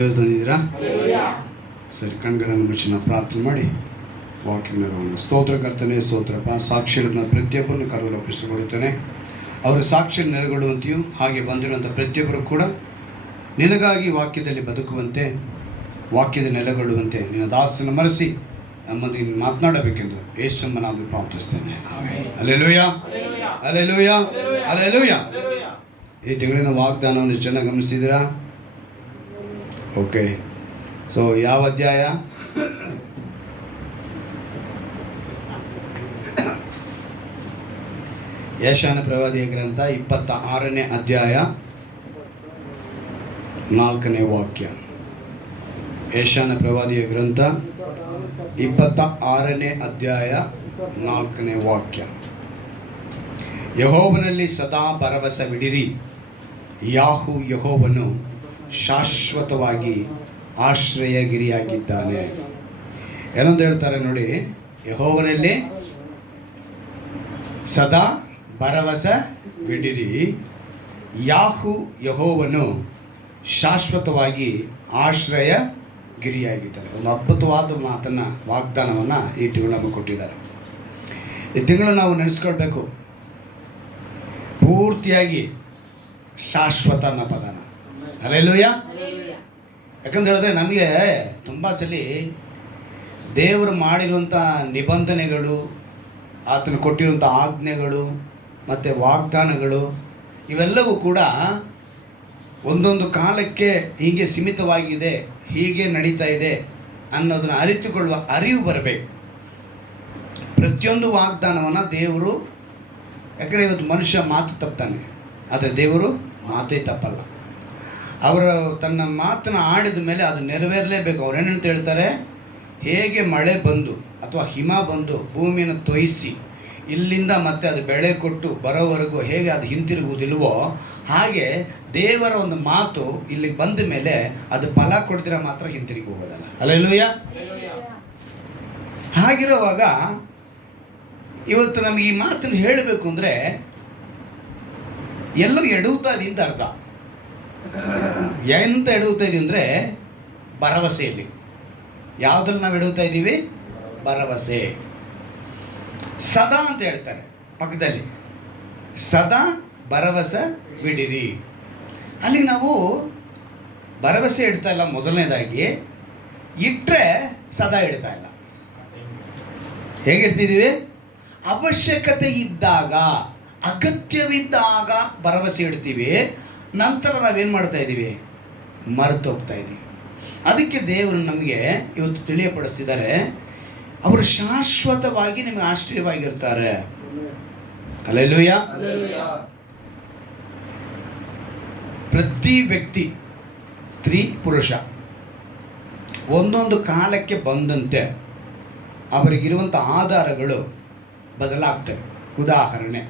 ತಂದಿದ್ದೀರಾ? ಸರಿ, ಕಣ್ಗಳನ್ನು ಮುಚ್ಚಿ ನಾವು ಪ್ರಾರ್ಥನೆ ಮಾಡಿ ವಾಕ್ಯ ನೆರವನ್ನು. ಸ್ತೋತ್ರ ಕರ್ತನೆ, ಸ್ತೋತ್ರಪ್ಪ. ಸಾಕ್ಷಿ ಹೇಳಿದ ಪ್ರತಿಯೊಬ್ಬರನ್ನು ಕರೆದು ಒಪ್ಪಿಸಿಕೊಳ್ಳುತ್ತೇನೆ. ಅವರು ಸಾಕ್ಷಿ ನೆಲೆಗೊಳ್ಳುವಂತೆಯೂ ಹಾಗೆ ಬಂದಿರುವಂಥ ಪ್ರತಿಯೊಬ್ಬರು ಕೂಡ ನಿನಗಾಗಿ ವಾಕ್ಯದಲ್ಲಿ ಬದುಕುವಂತೆ, ವಾಕ್ಯದ ನೆಲೆಗೊಳ್ಳುವಂತೆ ನಿನ್ನ ದಾಸನ ಮರೆಸಿ ನಮ್ಮೊಂದಿಗೆ ಮಾತನಾಡಬೇಕೆಂದು ಯೇಸುವನ್ನ ನಾನು ಪ್ರಾರ್ಥಿಸ್ತೇನೆ. Hallelujah, hallelujah, hallelujah. ಈ ತಿಂಗಳಿನ ವಾಗ್ದಾನವನ್ನು ಚೆನ್ನಾಗಿ ಗಮನಿಸಿದ್ದೀರಾ? ಓಕೆ. ಸೊ ಯಾವ ಅಧ್ಯಾಯ? ಯೆಶಾಯನ ಪ್ರವಾದಿಯ ಗ್ರಂಥ 26ನೇ ಅಧ್ಯಾಯ 4ನೇ ವಾಕ್ಯ. ಯೆಶಾಯನ ಪ್ರವಾದಿಯ ಗ್ರಂಥ 26ನೇ ಅಧ್ಯಾಯ 4ನೇ ವಾಕ್ಯ. ಯೆಹೋವನಲ್ಲಿ ಸದಾ ಭರವಸವಿಡಿರಿ, ಯಾಹೂ ಯೆಹೋವನು ಶಾಶ್ವತವಾಗಿ ಆಶ್ರಯಗಿರಿಯಾಗಿದ್ದಾನೆ. ಏನಂತ ಹೇಳ್ತಾರೆ ನೋಡಿ, ಯೆಹೋವನಲ್ಲಿ ಸದಾ ಭರವಸವಿಡಿರಿ, ಯಾಹೂ ಯೆಹೋವನು ಶಾಶ್ವತವಾಗಿ ಆಶ್ರಯಗಿರಿಯಾಗಿದ್ದಾನೆ. ಒಂದು ಅದ್ಭುತವಾದ ಮಾತನ್ನು, ವಾಗ್ದಾನವನ್ನು ಈ ತಿಂಗಳು ನಮಗೆ ಕೊಟ್ಟಿದ್ದಾರೆ. ಈ ತಿಂಗಳು ನಾವು ನೆನೆಸ್ಕೊಳ್ಬೇಕು ಪೂರ್ತಿಯಾಗಿ ಶಾಶ್ವತ ಅನ್ನೋ ಪದನ. ಹಲ್ಲೆಲೂಯಾ. ಯಾಕಂತ ಹೇಳಿದ್ರೆ ನಮಗೆ ತುಂಬ ಸಲ ದೇವರು ಮಾಡಿರುವಂಥ ನಿಬಂಧನೆಗಳು, ಆತನು ಕೊಟ್ಟಿರುವಂಥ ಆಜ್ಞೆಗಳು ಮತ್ತು ವಾಗ್ದಾನಗಳು ಇವೆಲ್ಲವೂ ಕೂಡ ಒಂದೊಂದು ಕಾಲಕ್ಕೆ ಹೀಗೆ ಸೀಮಿತವಾಗಿದೆ, ಹೀಗೆ ನಡೀತಾ ಇದೆ ಅನ್ನೋದನ್ನು ಅರಿತುಕೊಳ್ಳುವ ಅರಿವು ಬರಬೇಕು. ಪ್ರತಿಯೊಂದು ವಾಗ್ದಾನವನ್ನು ದೇವರು, ಯಾಕಂದರೆ ಇವತ್ತು ಮನುಷ್ಯ ಮಾತು ತಪ್ತಾನೆ, ಆದರೆ ದೇವರು ಮಾತೇ ತಪ್ಪಲ್ಲ. ಅವರು ತನ್ನ ಮಾತನ್ನು ಆಡಿದ ಮೇಲೆ ಅದು ನೆರವೇರಲೇಬೇಕು. ಅವ್ರು ಏನಂತ ಹೇಳ್ತಾರೆ, ಹೇಗೆ ಮಳೆ ಬಂದು ಅಥವಾ ಹಿಮ ಬಂದು ಭೂಮಿಯನ್ನು ತೊಯಿಸಿ ಇಲ್ಲಿಂದ ಮತ್ತೆ ಅದು ಬೆಳೆ ಕೊಟ್ಟು ಬರೋವರೆಗೂ ಹೇಗೆ ಅದು ಹಿಂತಿರುಗುವುದಿಲ್ವೋ, ಹಾಗೆ ದೇವರ ಒಂದು ಮಾತು ಇಲ್ಲಿಗೆ ಬಂದ ಮೇಲೆ ಅದು ಫಲ ಕೊಡ್ತಿರ ಮಾತ್ರ ಹಿಂತಿರುಗಿ ಹೋಗೋದಲ್ಲ. ಹಲ್ಲೆಲೂಯಾ. ಹಾಗಿರುವಾಗ ಇವತ್ತು ನಮಗೆ ಈ ಮಾತನ್ನು ಹೇಳಬೇಕು ಅಂದರೆ ಎಲ್ಲರೂ ಎಡುತ್ತಾ ಇದೆ ಅಂತ ಅರ್ಥ. ಏನಂತ ಎಡುತ್ತಾ ಇದ್ದೀವಿ ಅಂದರೆ ಭರವಸೆಯಲ್ಲಿ. ಯಾವುದ್ರಲ್ಲಿ ನಾವು ಎಡುತ್ತಾ ಇದ್ದೀವಿ? ಭರವಸೆ. ಸದಾ ಅಂತ ಹೇಳ್ತಾರೆ ಪಕ್ಕದಲ್ಲಿ, ಸದಾ ಭರವಸೆ ಬಿಡಿರಿ. ಅಲ್ಲಿ ನಾವು ಭರವಸೆ ಇಡ್ತಾ ಇಲ್ಲ. ಮೊದಲನೇದಾಗಿ ಇಟ್ಟರೆ ಸದಾ ಇಡ್ತಾ ಇಲ್ಲ. ಹೇಗೆ ಇಡ್ತಿದ್ದೀವಿ? ಅವಶ್ಯಕತೆ ಇದ್ದಾಗ, ಅಗತ್ಯವಿದ್ದಾಗ ಭರವಸೆ ಇಡ್ತೀವಿ. ನಂತರ ನಾವೇನು ಮಾಡ್ತಾ ಇದ್ದೀವಿ? ಮರೆತು ಹೋಗ್ತಾ ಇದ್ದೀವಿ. ಅದಕ್ಕೆ ದೇವರು ನಮಗೆ ಇವತ್ತು ತಿಳಿಯಪಡಿಸ್ತಿದ್ದಾರೆ, ಅವರು ಶಾಶ್ವತವಾಗಿ ನಿಮಗೆ ಆಶ್ರಯವಾಗಿರ್ತಾರೆ. ಹಲ್ಲೆಲೂಯಾ. ಪ್ರತಿ ವ್ಯಕ್ತಿ, ಸ್ತ್ರೀ ಪುರುಷ, ಒಂದೊಂದು ಕಾಲಕ್ಕೆ ಬಂದಂತೆ ಅವರಿಗಿರುವಂಥ ಆಧಾರಗಳು ಬದಲಾಗ್ತವೆ. ಉದಾಹರಣೆ,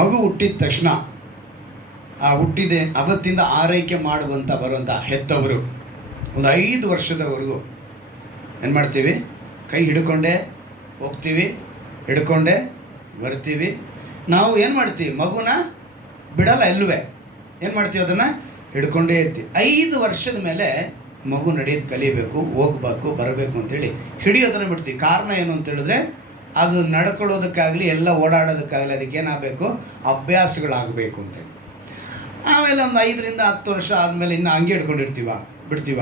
ಮಗು ಹುಟ್ಟಿದ ತಕ್ಷಣ ಹುಟ್ಟಿದೆ ಅವತ್ತಿಂದ ಆರೈಕೆ ಮಾಡುವಂಥ ಬರುವಂಥ ಹೆತ್ತವರು ಒಂದು 5 ವರ್ಷದವರೆಗೂ ಏನು ಮಾಡ್ತೀವಿ? ಕೈ ಹಿಡ್ಕೊಂಡೇ ಹೋಗ್ತೀವಿ, ಹಿಡ್ಕೊಂಡೇ ಬರ್ತೀವಿ. ನಾವು ಏನು ಮಾಡ್ತೀವಿ? ಮಗುನ ಬಿಡಲ್ಲ ಎಲ್ಲುವೆ. ಏನು ಮಾಡ್ತೀವಿ? ಅದನ್ನು ಹಿಡ್ಕೊಂಡೇ ಇರ್ತೀವಿ. 5 ವರ್ಷದ ಮೇಲೆ ಮಗು ನಡೆಯೋದು ಕಲಿಬೇಕು, ಹೋಗ್ಬೇಕು, ಬರಬೇಕು ಅಂತೇಳಿ ಹಿಡಿಯೋದನ್ನು ಬಿಡ್ತೀವಿ. ಕಾರಣ ಏನು ಅಂತ ಹೇಳಿದ್ರೆ, ಅದು ನಡ್ಕೊಳ್ಳೋದಕ್ಕಾಗಲಿ ಎಲ್ಲ ಓಡಾಡೋದಕ್ಕಾಗಲಿ ಅದಕ್ಕೇನಾಗಬೇಕು? ಅಭ್ಯಾಸಗಳಾಗಬೇಕು ಅಂತೇಳಿ. ಆಮೇಲೆ ಒಂದು 5ರಿಂದ 10 ವರ್ಷ ಆದಮೇಲೆ ಇನ್ನು ಹಂಗೆ ಹಿಡ್ಕೊಂಡಿರ್ತೀವ, ಬಿಡ್ತೀವ.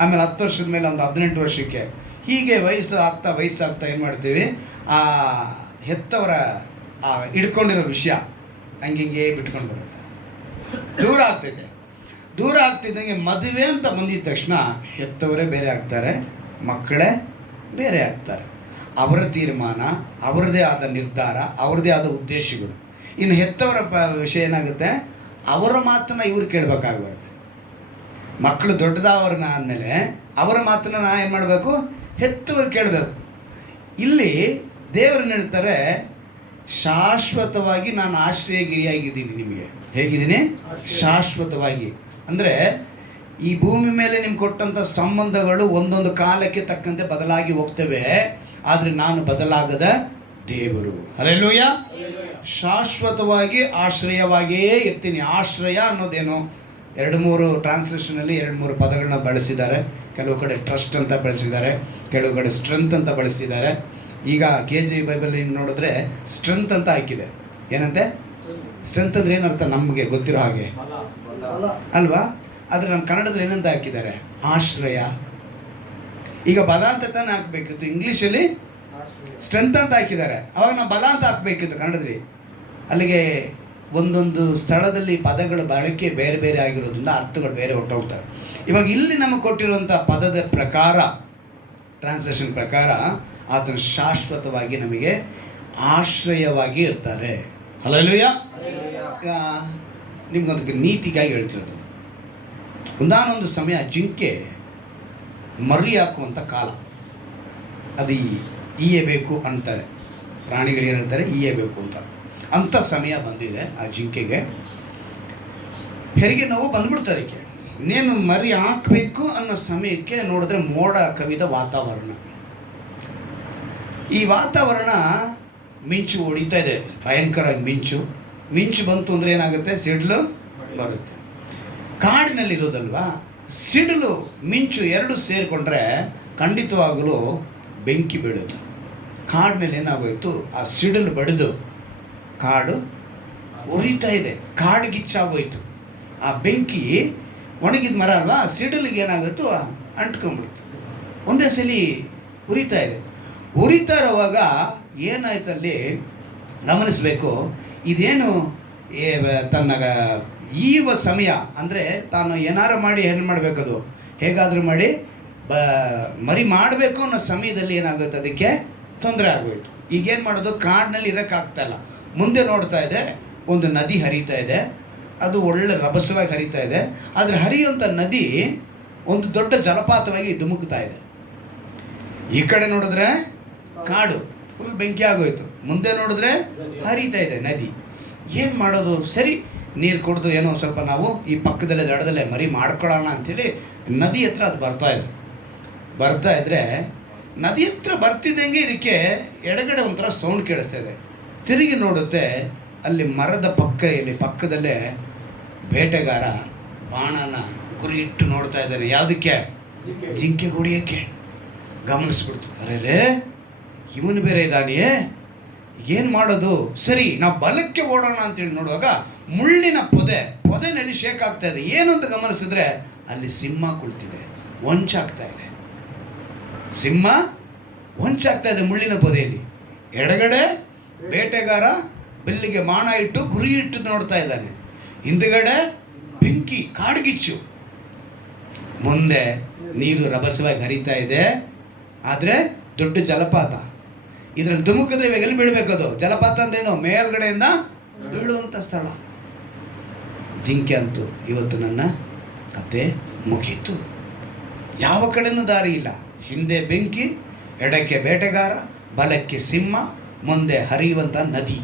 ಆಮೇಲೆ 10 ವರ್ಷದ ಮೇಲೆ ಒಂದು 18 ವರ್ಷಕ್ಕೆ ಹೀಗೆ ವಯಸ್ಸಾಗ್ತಾ ಏನು ಮಾಡ್ತೀವಿ? ಆ ಹೆತ್ತವರ ಹಿಡ್ಕೊಂಡಿರೋ ವಿಷಯ ಹಂಗೆ ಬಿಟ್ಕೊಂಡು ಬರುತ್ತೆ, ದೂರ ಆಗ್ತೈತೆ. ದೂರ ಆಗ್ತಿದ್ದಂಗೆ ಮದುವೆ ಅಂತ ಬಂದಿದ್ದ ತಕ್ಷಣ ಹೆತ್ತವರೇ ಬೇರೆ ಆಗ್ತಾರೆ, ಮಕ್ಕಳೇ ಬೇರೆ ಆಗ್ತಾರೆ. ಅವರ ತೀರ್ಮಾನ, ಅವರದೇ ಆದ ನಿರ್ಧಾರ, ಅವರದೇ ಆದ ಉದ್ದೇಶಗಳು. ಇನ್ನು ಹೆತ್ತವರ ವಿಷಯ ಏನಾಗುತ್ತೆ? ಅವರ ಮಾತನ್ನು ಇವ್ರು ಕೇಳಬೇಕಾಗ್ಬಾರ್ದು. ಮಕ್ಕಳು ದೊಡ್ಡದವ್ರನ್ನ ಆದಮೇಲೆ ಅವರ ಮಾತನ್ನು ನಾ ಏನು ಮಾಡಬೇಕು? ಹೆತ್ತವರು ಕೇಳಬೇಕು. ಇಲ್ಲಿ ದೇವರನ್ನ ಹೇಳ್ತಾರೆ, ಶಾಶ್ವತವಾಗಿ ನಾನು ಆಶ್ರಯಗಿರಿಯಾಗಿದ್ದೀನಿ ನಿಮಗೆ. ಹೇಗಿದ್ದೀನಿ? ಶಾಶ್ವತವಾಗಿ. ಅಂದರೆ ಈ ಭೂಮಿ ಮೇಲೆ ನಿಮ್ಗೆ ಕೊಟ್ಟಂಥ ಸಂಬಂಧಗಳು ಒಂದೊಂದು ಕಾಲಕ್ಕೆ ತಕ್ಕಂತೆ ಬದಲಾಗಿ ಹೋಗ್ತವೆ, ಆದರೆ ನಾನು ಬದಲಾಗದ ದೇವರು. ಹಲ್ಲೆಲೂಯಾ. ಶಾಶ್ವತವಾಗಿ ಆಶ್ರಯವಾಗಿಯೇ ಇರ್ತೀನಿ. ಆಶ್ರಯ ಅನ್ನೋದೇನು? 2-3 ಟ್ರಾನ್ಸ್ಲೇಷನಲ್ಲಿ 2-3 ಪದಗಳನ್ನ ಬಳಸಿದ್ದಾರೆ. ಕೆಲವು ಕಡೆ ಟ್ರಸ್ಟ್ ಅಂತ ಬಳಸಿದ್ದಾರೆ, ಕೆಲವು ಕಡೆ ಸ್ಟ್ರೆಂತ್ ಅಂತ ಬಳಸಿದ್ದಾರೆ. ಈಗ KJ ಬೈಬಲ್ ನೋಡಿದ್ರೆ ಸ್ಟ್ರೆಂತ್ ಅಂತ ಹಾಕಿದೆ. ಏನಂತೆ? ಸ್ಟ್ರೆಂತ್ ಅಂದರೆ ಏನರ್ಥ ನಮಗೆ ಗೊತ್ತಿರೋ ಹಾಗೆ ಅಲ್ವಾ? ಆದರೆ ನಮ್ಮ ಕನ್ನಡದಲ್ಲಿ ಏನಂತ ಹಾಕಿದ್ದಾರೆ? ಆಶ್ರಯ. ಈಗ ಬಲ ಅಂತ ತಾನೇ ಹಾಕಬೇಕಿತ್ತು, ಇಂಗ್ಲೀಷಲ್ಲಿ ಸ್ಟ್ರೆಂತ್ ಅಂತ ಹಾಕಿದ್ದಾರೆ. ಅವಾಗ ನಾವು ಬಲ ಅಂತ ಹಾಕಬೇಕಿತ್ತು ಕನ್ನಡದಲ್ಲಿ. ಅಲ್ಲಿಗೆ ಒಂದೊಂದು ಸ್ಥಳದಲ್ಲಿ ಪದಗಳ ಬಳಕೆ ಬೇರೆ ಬೇರೆ ಆಗಿರೋದ್ರಿಂದ ಅರ್ಥಗಳು ಬೇರೆ ಹೊಟ್ಟೋಗ್ತವೆ. ಇವಾಗ ಇಲ್ಲಿ ನಮಗೆ ಕೊಟ್ಟಿರುವಂಥ ಪದದ ಪ್ರಕಾರ, ಟ್ರಾನ್ಸ್ಲೇಷನ್ ಪ್ರಕಾರ, ಆತನು ಶಾಶ್ವತವಾಗಿ ನಮಗೆ ಆಶ್ರಯವಾಗಿ ಇರ್ತಾರೆ. ಹಲ್ಲೆಲೂಯ. ನಿಮ್ಗೊಂದಕ್ಕೆ ನೀತಿಗಾಗಿ ಹೇಳ್ತಿರೋದು. ಒಂದಾನೊಂದು ಸಮಯ ಜಿಂಕೆ ಮರಿ ಹಾಕುವಂಥ ಕಾಲ, ಅದು ಈಯಬೇಕು ಅಂತಾರೆ. ಪ್ರಾಣಿಗಳಿಗೆ ಹೇಳ್ತಾರೆ ಈಯಬೇಕು ಅಂತ. ಅಂಥ ಸಮಯ ಬಂದಿದೆ ಆ ಜಿಂಕೆಗೆ. ಹೆರಿಗೆ ನೋವು ಬಂದ್ಬಿಡ್ತದೆ ಅದಕ್ಕೆ. ಇನ್ನೇನು ಮರಿ ಹಾಕಬೇಕು ಅನ್ನೋ ಸಮಯಕ್ಕೆ ನೋಡಿದ್ರೆ ಮೋಡ ಕವಿದ ವಾತಾವರಣ. ಈ ವಾತಾವರಣ ಮಿಂಚು ಹೊಡಿತಾ ಇದೆ, ಭಯಂಕರವಾಗಿ ಮಿಂಚು ಬಂತು ಅಂದರೆ ಏನಾಗುತ್ತೆ? ಸಿಡಿಲು ಬರುತ್ತೆ. ಕಾಡಿನಲ್ಲಿರೋದಲ್ವಾ, ಸಿಡಿಲು ಮಿಂಚು ಎರಡು ಸೇರಿಕೊಂಡ್ರೆ ಖಂಡಿತವಾಗಲೂ ಬೆಂಕಿ ಬೀಳುತ್ತೆ. ಕಾಡಿನಲ್ಲಿ ಏನಾಗೋಯ್ತು? ಆ ಸಿಡಿಲು ಬಡಿದು ಕಾಡು ಉರಿತಾ ಇದೆ, ಕಾಡಿಗಿಚ್ಚಾಗೋಯ್ತು. ಆ ಬೆಂಕಿ ಒಣಗಿದ ಮರ ಅಲ್ವಾ, ಸಿಡಿಲಿಗೆ ಏನಾಗುತ್ತೋ ಅಂಟ್ಕೊಂಡ್ಬಿಡ್ತು. ಒಂದೇ ಸಲ ಉರಿತಾ ಇದೆ. ಉರಿತಾ ಇರೋವಾಗ ಏನಾಯ್ತಲ್ಲಿ ಗಮನಿಸಬೇಕು. ಇದೇನು ತನ್ನ ಈವ ಸಮಯ ಅಂದರೆ ತಾನು ಏನಾರು ಮಾಡಿ ಏನು ಮಾಡಬೇಕದು, ಹೇಗಾದರೂ ಮಾಡಿ ಮರಿ ಮಾಡಬೇಕು ಅನ್ನೋ ಸಮಯದಲ್ಲಿ ಏನಾಗುತ್ತೆ? ಅದಕ್ಕೆ ತೊಂದರೆ ಆಗೋಯ್ತು. ಈಗೇನು ಮಾಡೋದು? ಕಾಡಿನಲ್ಲಿ ಇರೋಕ್ಕಾಗ್ತಾಯಿಲ್ಲ. ಮುಂದೆ ನೋಡ್ತಾ ಇದೆ, ಒಂದು ನದಿ ಹರಿತಾ ಇದೆ. ಅದು ಒಳ್ಳೆ ರಭಸವಾಗಿ ಹರಿತಾ ಇದೆ. ಆದರೆ ಹರಿಯುವಂಥ ನದಿ ಒಂದು ದೊಡ್ಡ ಜಲಪಾತವಾಗಿ ಧುಮುಕ್ತಾ ಇದೆ. ಈ ಕಡೆ ನೋಡಿದ್ರೆ ಕಾಡು ಫುಲ್ ಬೆಂಕಿ ಆಗೋಯ್ತು, ಮುಂದೆ ನೋಡಿದ್ರೆ ಹರಿತಾ ಇದೆ ನದಿ. ಏನು ಮಾಡೋದು? ಸರಿ, ನೀರು ಕುಡಿದು ಏನೋ ಸ್ವಲ್ಪ ನಾವು ಈ ಪಕ್ಕದಲ್ಲೇ ದಡದಲ್ಲೇ ಮರಿ ಮಾಡ್ಕೊಳ್ಳೋಣ ಅಂಥೇಳಿ ನದಿ ಹತ್ರ ಅದು ಬರ್ತಾ ಇದ್ರೆ ನದಿ ಹತ್ರ ಬರ್ತಿದ್ದಂಗೆ ಇದಕ್ಕೆ ಎಡಗಡೆ ಒಂಥರ ಸೌಂಡ್ ಕೇಳಿಸ್ತಾ ಇದೆ. ತಿರುಗಿ ನೋಡುತ್ತೆ, ಅಲ್ಲಿ ಮರದ ಪಕ್ಕದಲ್ಲೇ ಬೇಟೆಗಾರ ಬಾಣನ ಗುರಿ ಇಟ್ಟು ನೋಡ್ತಾ ಇದ್ದಾನೆ. ಯಾವುದಕ್ಕೆ? ಜಿಂಕೆ ಹೊಡಿಯೋಕ್ಕೆ. ಗಮನಿಸ್ಬಿಡ್ತು, ಅರೆ ಇವನು ಬೇರೆ ಇದ್ದಾನೆಯೇ, ಏನು ಮಾಡೋದು? ಸರಿ, ನಾವು ಬಲಕ್ಕೆ ಓಡೋಣ ಅಂತೇಳಿ ನೋಡುವಾಗ ಮುಳ್ಳಿನ ಪೊದೆನಲ್ಲಿ ಶೇಕ್ ಆಗ್ತಾ ಇದೆ. ಏನು ಅಂತ ಗಮನಿಸಿದ್ರೆ ಅಲ್ಲಿ ಸಿಂಹ ಕುಳಿತಿದೆ, ಹೊಂಚಾಗ್ತಾ ಇದೆ. ಸಿಂಹ ಹೊಂಚಾಗ್ತಾ ಇದೆ ಮುಳ್ಳಿನ ಪೊದೆಯಲ್ಲಿ. ಎಡಗಡೆ ಬೇಟೆಗಾರ ಬಿಲ್ಲಿಗೆ ಬಾಣ ಇಟ್ಟು ಗುರಿ ಇಟ್ಟು ನೋಡ್ತಾ ಇದ್ದಾನೆ. ಹಿಂದುಗಡೆ ಬೆಂಕಿ, ಕಾಡ್ಗಿಚ್ಚು. ಮುಂದೆ ನೀರು ರಭಸವಾಗಿ ಹರಿತಾ ಇದೆ. ಆದರೆ ದೊಡ್ಡ ಜಲಪಾತ. ಇದರಲ್ಲಿ ಧುಮುಕಿದ್ರೆ ಇವಾಗ ಎಲ್ಲಿ ಬೀಳಬೇಕದು? ಜಲಪಾತ ಅಂದ್ರೇನು? ಮೇಲ್ಗಡೆಯಿಂದ ಬೀಳುವಂಥ ಸ್ಥಳ. ಜಿಂಕೆ ಅಂತೂ ಇವತ್ತು ನನ್ನ ಕತೆ ಮುಗೀತು. ಯಾವ ಕಡೆನೂ ದಾರಿ ಇಲ್ಲ. ಹಿಂದೆ ಬೆಂಕಿ, ಎಡಕ್ಕೆ ಬೇಟೆಗಾರ, ಬಲಕ್ಕೆ ಸಿಂಹ, ಮುಂದೆ ಹರಿಯುವಂಥ ನದಿ.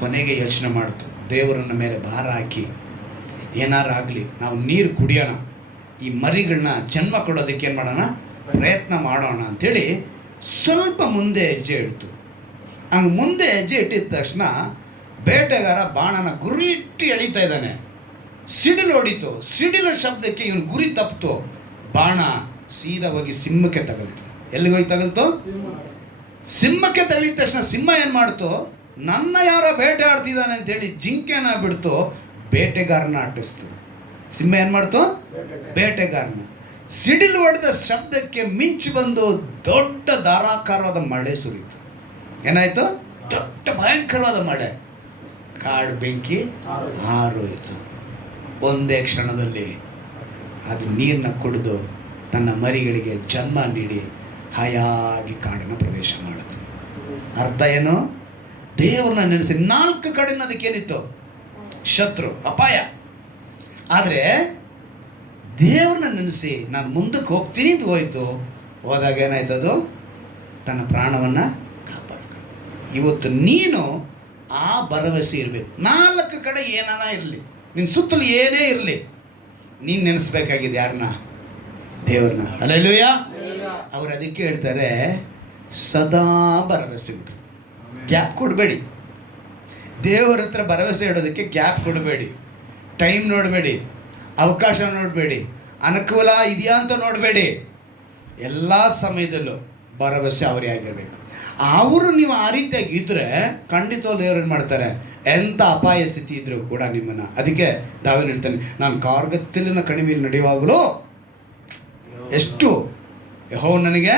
ಕೊನೆಗೆ ಯೋಚನೆ ಮಾಡ್ತು, ದೇವರನ್ನ ಮೇಲೆ ಭಾರ ಹಾಕಿ ಏನಾರಾಗಲಿ ನಾವು ನೀರು ಕುಡಿಯೋಣ, ಈ ಮರಿಗಳನ್ನ ಜನ್ಮ ಕೊಡೋದಕ್ಕೆ ಏನು ಮಾಡೋಣ, ಪ್ರಯತ್ನ ಮಾಡೋಣ ಅಂಥೇಳಿ ಸ್ವಲ್ಪ ಮುಂದೆ ಹೆಜ್ಜೆ ಇಡ್ತು. ಹಂಗೆ ಮುಂದೆ ಹೆಜ್ಜೆ ಇಟ್ಟಿದ ತಕ್ಷಣ ಬೇಟೆಗಾರ ಬಾಣನ ಗುರಿ ಇಟ್ಟು ಎಳಿತಾ ಇದ್ದಾನೆ. ಸಿಡಿಲು ಹೊಡಿತು. ಸಿಡಿಲ ಶಬ್ದಕ್ಕೆ ಇವನು ಗುರಿ ತಪ್ಪಿತು. ಬಾಣ ಸೀದಾ ಹೋಗಿ ಸಿಂಹಕ್ಕೆ ತಗಲ್ತು. ಎಲ್ಲಿಗೆ ಹೋಗಿ ತಗಲ್ತು? ಸಿಂಹಕ್ಕೆ ತಗಲಿದ ತಕ್ಷಣ ಸಿಂಹ ಏನು ಮಾಡ್ತು? ನನ್ನ ಯಾರೋ ಬೇಟೆ ಆಡ್ತಿದ್ದಾನೆ ಅಂತೇಳಿ ಜಿಂಕೆನ ಬಿಡ್ತು, ಬೇಟೆಗಾರನ ಆಟಿಸ್ತು. ಸಿಂಹ ಏನು ಮಾಡ್ತು? ಬೇಟೆಗಾರನ. ಸಿಡಿಲು ಹೊಡೆದ ಶಬ್ದಕ್ಕೆ ಮಿಂಚು ಬಂದು ದೊಡ್ಡ ಧಾರಾಕಾರವಾದ ಮಳೆ ಸುರಿಯಿತು. ಏನಾಯಿತು? ದೊಡ್ಡ ಭಯಂಕರವಾದ ಮಳೆ. ಕಾಡು ಬೆಂಕಿ ಹಾರೋಯಿತು. ಒಂದೇ ಕ್ಷಣದಲ್ಲಿ ಅದು ನೀರನ್ನ ಕುಡಿದು ತನ್ನ ಮರಿಗಳಿಗೆ ಜನ್ಮ ನೀಡಿ ಹಾಯಾಗಿ ಕಾಡನ್ನು ಪ್ರವೇಶ ಮಾಡಿತು. ಅರ್ಥ ಏನು? ದೇವರನ್ನ ನೆನೆಸಿ 4 ಕಡೆನ ಅದಕ್ಕೇನಿತ್ತು? ಶತ್ರು, ಅಪಾಯ. ಆದರೆ ದೇವ್ರನ್ನ ನೆನೆಸಿ ನಾನು ಮುಂದಕ್ಕೆ ಹೋಗ್ತೀನಿ ಅಂತ ಹೋದಾಗ ಏನಾಯ್ತದು? ತನ್ನ ಪ್ರಾಣವನ್ನು ಕಾಪಾಡ್ಕೊಂಡು. ಇವತ್ತು ನೀನು ಆ ಭರವಸೆ ಇರಬೇಕು. 4 ಕಡೆ ಏನಾನ ಇರಲಿ, ನಿನ್ನ ಸುತ್ತಲೂ ಏನೇ ಇರಲಿ, ನೀನು ನೆನೆಸ್ಬೇಕಾಗಿದೆ ಯಾರನ್ನ? ದೇವ್ರನ್ನ. ಹಲ್ಲೆಲೂಯ. ಅವ್ರು ಅದಕ್ಕೆ ಹೇಳ್ತಾರೆ, ಸದಾ ಭರವಸೆ ಬಿಡು, ಗ್ಯಾಪ್ ಕೊಡಬೇಡಿ. ದೇವರ ಹತ್ರ ಭರವಸೆ ಇಡೋದಕ್ಕೆ ಗ್ಯಾಪ್ ಕೊಡಬೇಡಿ, ಟೈಮ್ ನೋಡಬೇಡಿ. ಅವಕಾಶ ನೋಡಬೇಡಿ, ಅನುಕೂಲ ಇದೆಯಾ ಅಂತ ನೋಡಬೇಡಿ. ಎಲ್ಲ ಸಮಯದಲ್ಲೂ ಭರವಸೆ ಅವರೇ ಆಗಿರಬೇಕು. ಅವರು ನೀವು ಆ ರೀತಿಯಾಗಿ ಇದ್ದರೆ ಖಂಡಿತವಾಗ್ಲೂ ದೇವರು ಏನು ಮಾಡ್ತಾರೆ, ಎಂಥ ಅಪಾಯ ಸ್ಥಿತಿ ಇದ್ದರೂ ಕೂಡ ನಿಮ್ಮನ್ನು. ಅದಕ್ಕೆ ದಾವೀದನು ಹೇಳ್ತಾನೆ, ನಾನು ಕಾರ್ಗತ್ತಲಿನ ಕಣಿವೆಯಲ್ಲಿ ನಡೆಯುವಾಗಲೂ ಎಷ್ಟು ಯೆಹೋವನು ನನಗೆ,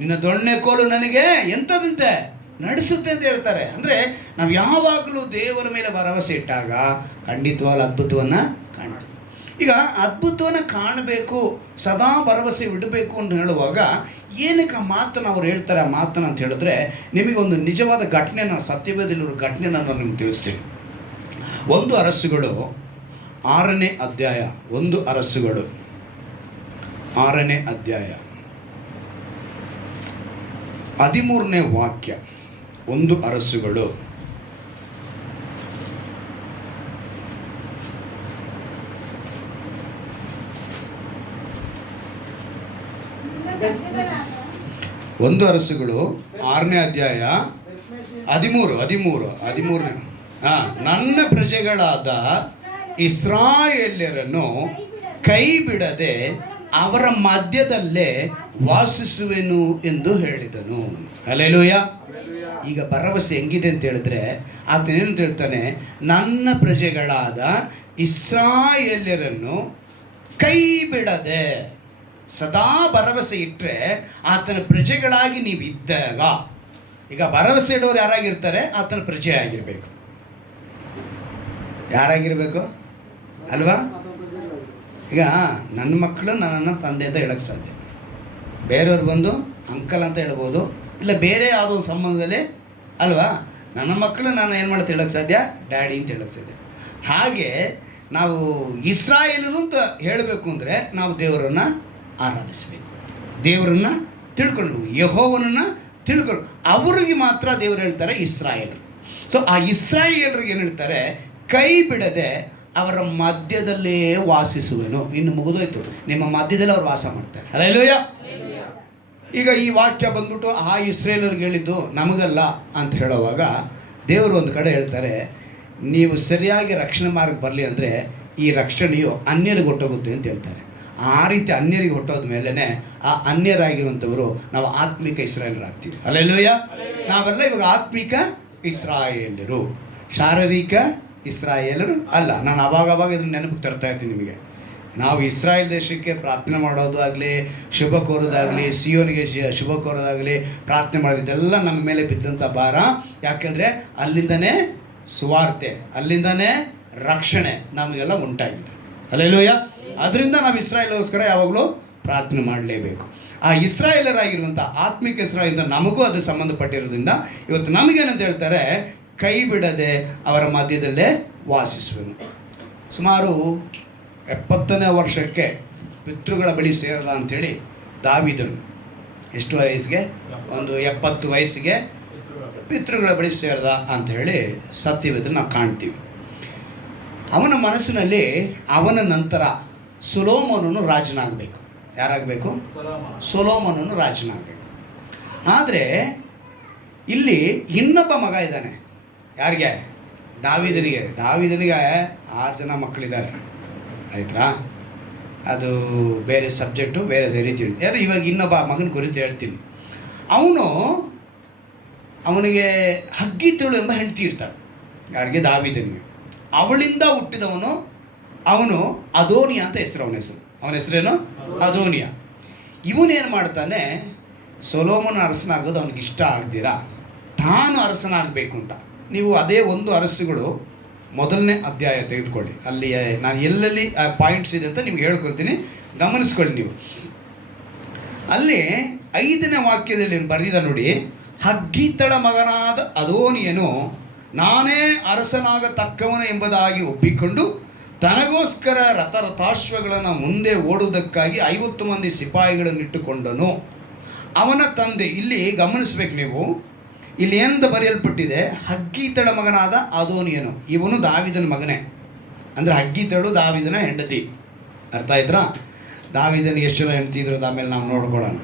ನಿನ್ನ ದೊಣ್ಣೆ ಕೋಲು ನನಗೆ ಎಂಥದಂತೆ ನಡೆಸುತ್ತೆ ಅಂತ ಹೇಳ್ತಾರೆ. ಅಂದರೆ ನಾವು ಯಾವಾಗಲೂ ದೇವರ ಮೇಲೆ ಭರವಸೆ ಇಟ್ಟಾಗ ಖಂಡಿತವಾಗ್ಲೂ ಅದ್ಭುತವನ್ನು ಕಾಣ್ತೀವಿ. ಈಗ ಅದ್ಭುತವನ್ನು ಕಾಣಬೇಕು, ಸದಾ ಭರವಸೆ ಇಡಬೇಕು ಅಂತ ಹೇಳುವಾಗ ಏನಕ್ಕೆ ಆ ಮಾತನ್ನು ಅವ್ರು ಹೇಳ್ತಾರೆ? ಆ ಮಾತನ್ನು ಅಂತ ಹೇಳಿದ್ರೆ ನಿಮಗೊಂದು ನಿಜವಾದ ಘಟನೆನ, ಸತ್ಯವೇದಲ್ಲಿರೋ ಘಟನೆನ ನಾನು ನಿಮ್ಗೆ ತಿಳಿಸ್ತೀನಿ. 1 ಅರಸುಗಳು 6ನೇ ಅಧ್ಯಾಯ, 1 ಅರಸುಗಳು 6ನೇ ಅಧ್ಯಾಯ 13ನೇ ವಾಕ್ಯ. 1 ಅರಸುಗಳು 6ನೇ ಅಧ್ಯಾಯ 13ನೇ. ನನ್ನ ಪ್ರಜೆಗಳಾದ ಇಸ್ರಾಯೇಲ್ಯರನ್ನು ಕೈ ಬಿಡದೆ ಅವರ ಮಧ್ಯದಲ್ಲೇ ವಾಸಿಸುವೆನು ಎಂದು ಹೇಳಿದನು. ಹಲ್ಲೆಲೂಯ. ಈಗ ಭರವಸೆ ಹೆಂಗಿದೆ ಅಂತ ಹೇಳಿದ್ರೆ ಆತನೇನಂತ ಹೇಳ್ತಾನೆ, ನನ್ನ ಪ್ರಜೆಗಳಾದ ಇಸ್ರಾಯೇಲ್ಯರನ್ನು ಕೈ ಬಿಡದೆ. ಸದಾ ಭರವಸೆ ಇಟ್ಟರೆ ಆತನ ಪ್ರಜೆಗಳಾಗಿ ನೀವು ಇದ್ದಾಗ, ಈಗ ಭರವಸೆ ಇಡೋರು ಯಾರಾಗಿರ್ತಾರೆ? ಆತನ ಪ್ರಜೆ ಆಗಿರಬೇಕು. ಯಾರಾಗಿರಬೇಕು ಅಲ್ವಾ? ಈಗ ನನ್ನ ಮಕ್ಕಳು ನನ್ನನ್ನು ತಂದೆ ಅಂತ ಹೇಳೋಕ್ಕೆ ಸಾಧ್ಯ, ಬೇರೆಯವ್ರು ಬಂದು ಅಂಕಲ್ ಅಂತ ಹೇಳ್ಬೋದು, ಇಲ್ಲ ಬೇರೆ ಯಾವುದೋ ಒಂದು ಸಂಬಂಧದಲ್ಲಿ ಅಲ್ವಾ. ನನ್ನ ಮಕ್ಕಳು ನಾನು ಏನು ಮಾಡ್ತಾ ಹೇಳೋಕ್ಕೆ ಸಾಧ್ಯ? ಡ್ಯಾಡಿ ಅಂತ ಹೇಳೋಕ್ಕೆ ಸಾಧ್ಯ. ಹಾಗೆ ನಾವು ಇಸ್ರಾಯೇಲರು ಅಂತ ಹೇಳಬೇಕು ಅಂದರೆ ನಾವು ದೇವರನ್ನು ಆರಾಧಿಸಬೇಕು, ದೇವರನ್ನು ತಿಳ್ಕೊಂಡು, ಯೆಹೋವನನ್ನು ತಿಳ್ಕೊಂಡು. ಅವರಿಗೆ ಮಾತ್ರ ದೇವರು ಹೇಳ್ತಾರೆ ಇಸ್ರಾಯೇಲರು. ಸೊ ಆ ಇಸ್ರಾಯೇಲರಿಗೆ ಏನು ಹೇಳ್ತಾರೆ? ಕೈ ಬಿಡದೆ ಅವರ ಮಧ್ಯದಲ್ಲೇ ವಾಸಿಸುವೆನು. ಇನ್ನು ಮುಗಿದೋಯ್ತು, ನಿಮ್ಮ ಮಧ್ಯದಲ್ಲಿ ಅವ್ರು ವಾಸ ಮಾಡ್ತಾರೆ. ಹಲ್ಲೆಲೂಯ. ಈಗ ಈ ವಾಕ್ಯ ಬಂದ್ಬಿಟ್ಟು ಆ ಇಸ್ರಾಯೇಲರಿಗೆ ಹೇಳಿದ್ದು ನಮಗಲ್ಲ ಅಂತ ಹೇಳುವಾಗ ದೇವರು ಒಂದು ಕಡೆ ಹೇಳ್ತಾರೆ, ನೀವು ಸರಿಯಾಗಿ ರಕ್ಷಣೆ ಮಾರ್ಗ ಬರಲಿ ಅಂದರೆ ಈ ರಕ್ಷಣೆಯು ಅನ್ಯರಿಗೆ ಹೊಟ್ಟೋಗುತ್ತೆ ಅಂತ ಹೇಳ್ತಾರೆ. ಆ ರೀತಿ ಅನ್ಯರಿಗೆ ಹೊಟ್ಟೋದ ಮೇಲೇ ಆ ಅನ್ಯರಾಗಿರುವಂಥವರು ನಾವು ಆತ್ಮಿಕ ಇಸ್ರಾಯೇಲರಾಗ್ತೀವಿ. ಹಲ್ಲೆಲೂಯ. ನಾವೆಲ್ಲ ಇವಾಗ ಆತ್ಮಿಕ ಇಸ್ರಾಯೇಲರು, ಶಾರೀರಿಕ ಇಸ್ರಾಯೇಲರು ಅಲ್ಲ. ನಾನು ಅವಾಗ ಇದನ್ನು ನೆನಪಿಗೆ ತರ್ತಾ ಇರ್ತೀನಿ ನಿಮಗೆ. ನಾವು ಇಸ್ರಾಯೇಲ್ ದೇಶಕ್ಕೆ ಪ್ರಾರ್ಥನೆ ಮಾಡೋದು ಆಗಲಿ, ಶುಭ ಕೋರೋದಾಗಲಿ, ಸಿಯೋನಿಗೆ ಶುಭ ಕೋರೋದಾಗಲಿ, ಪ್ರಾರ್ಥನೆ ಮಾಡೋದಿದೆಲ್ಲ ನಮ್ಮ ಮೇಲೆ ಬಿದ್ದಂಥ ಭಾರ. ಯಾಕೆಂದರೆ ಅಲ್ಲಿಂದನೇ ಸುವಾರ್ತೆ, ಅಲ್ಲಿಂದನೇ ರಕ್ಷಣೆ ನಮಗೆಲ್ಲ ಉಂಟಾಗಿದೆ. ಹಲ್ಲೆಲೂಯ. ಅದರಿಂದ ನಾವು ಇಸ್ರಾಯೇಲ್ಗೋಸ್ಕರ ಯಾವಾಗಲೂ ಪ್ರಾರ್ಥನೆ ಮಾಡಲೇಬೇಕು. ಆ ಇಸ್ರಾಯೇಲರಾಗಿರುವಂಥ ಆತ್ಮಿಕ ಇಸ್ರಾಯೇಲಿಂದ ನಮಗೂ ಅದು ಸಂಬಂಧಪಟ್ಟಿರೋದ್ರಿಂದ ಇವತ್ತು ನಮಗೇನಂತ ಹೇಳ್ತಾರೆ? ಕೈ ಬಿಡದೆ ಅವರ ಮಧ್ಯದಲ್ಲೇ ವಾಸಿಸುವೆನು. ಸುಮಾರು 70ನೇ ವರ್ಷಕ್ಕೆ ಪಿತೃಗಳ ಬಳಿ ಸೇರದ ಅಂಥೇಳಿ ದಾವೀದನು ಎಷ್ಟು ವಯಸ್ಸಿಗೆ? ಒಂದು 70 ವಯಸ್ಸಿಗೆ ಪಿತೃಗಳ ಬಳಿ ಸೇರಿದ ಅಂಥೇಳಿ ಸತ್ಯವೇದದಲ್ಲಿ ನಾವು ಕಾಣ್ತೀವಿ. ಅವನ ಮನಸ್ಸಿನಲ್ಲಿ ಅವನ ನಂತರ ಸೊಲೊಮೋನನು ರಾಜನಾಗಬೇಕು. ಯಾರಾಗಬೇಕು? ಸೊಲೊಮೋನನು ರಾಜನಾಗಬೇಕು. ಆದರೆ ಇಲ್ಲಿ ಇನ್ನೊಬ್ಬ ಮಗ ಇದ್ದಾನೆ. ಯಾರಿಗೆ? ದಾವೀದನಿಗೆ. 6 ಜನ ಮಕ್ಕಳಿದ್ದಾರೆ. ಆಯ್ತಾ? ಅದು ಬೇರೆ ಸಬ್ಜೆಕ್ಟು, ಬೇರೆ ರೀತಿ. ಯಾರು ಇವಾಗ ಇನ್ನೊಬ್ಬ ಮಗನ ಕುರಿತು ಹೇಳ್ತೀನಿ. ಅವನಿಗೆ ಹಗ್ಗೀತಳು ಎಂಬ ಹೆಂಡತಿ ಇರ್ತಾಳೆ. ಯಾರಿಗೆ? ದಾವೀದನಿಗೆ. ಅವಳಿಂದ ಹುಟ್ಟಿದವನು ಅವನು ಅದೋನಿಯ ಅಂತ ಹೆಸರು. ಅವನ ಹೆಸರೇನು? ಅದೋನಿಯ. ಇವನೇನು ಮಾಡ್ತಾನೆ? ಸೊಲೊಮೋನ ಅರಸನಾಗೋದು ಅವನಿಗೆ ಇಷ್ಟ ಆಗ್ದಿರಾ ತಾನು ಅರಸನಾಗಬೇಕು ಅಂತ. ನೀವು ಅದೇ 1 ಅರಸುಗಳು 1ನೇ ಅಧ್ಯಾಯ ತೆಗೆದುಕೊಳ್ಳಿ. ಅಲ್ಲಿ ನಾನು ಎಲ್ಲೆಲ್ಲಿ ಪಾಯಿಂಟ್ಸ್ ಇದೆ ಅಂತ ನಿಮ್ಗೆ ಹೇಳ್ಕೊಳ್ತೀನಿ, ಗಮನಿಸ್ಕೊಳ್ಳಿ ನೀವು. ಅಲ್ಲಿ 5ನೇ ವಾಕ್ಯದಲ್ಲಿ ಬರೆದಿದ್ದ ನೋಡಿ, ಹಗ್ಗೀತಳ ಮಗನಾದ ಅದೋನಿಯನು ನಾನೇ ಅರಸನಾಗತಕ್ಕವನು ಎಂಬುದಾಗಿ ಒಪ್ಪಿಕೊಂಡು ತನಗೋಸ್ಕರ ರಥಾಶ್ವಗಳನ್ನು ಮುಂದೆ ಓಡುವುದಕ್ಕಾಗಿ 50 ಮಂದಿ ಸಿಪಾಯಿಗಳನ್ನಿಟ್ಟುಕೊಂಡನು. ಅವನ ತಂದೆ, ಇಲ್ಲಿ ಗಮನಿಸ್ಬೇಕು ನೀವು, ಇಲ್ಲಿ ಏನಂತ ಬರೆಯಲ್ಪಟ್ಟಿದೆ? ಹಗ್ಗೀತಳ ಮಗನಾದ ಅದೋನಿಯನು. ಇವನು ದಾವೀದನ ಮಗನೇ. ಅಂದರೆ ಹಗ್ಗೀತಳು ದಾವೀದನ ಹೆಂಡತಿ. ಅರ್ಥ ಆಯ್ತಾ? ದಾವೀದನಿಗೆ ಎಷ್ಟು ಜನ ಹೆಂಡತಿ ಇದ್ರು ಆಮೇಲೆ ನಾವು ನೋಡ್ಕೊಳ್ಳೋಣ.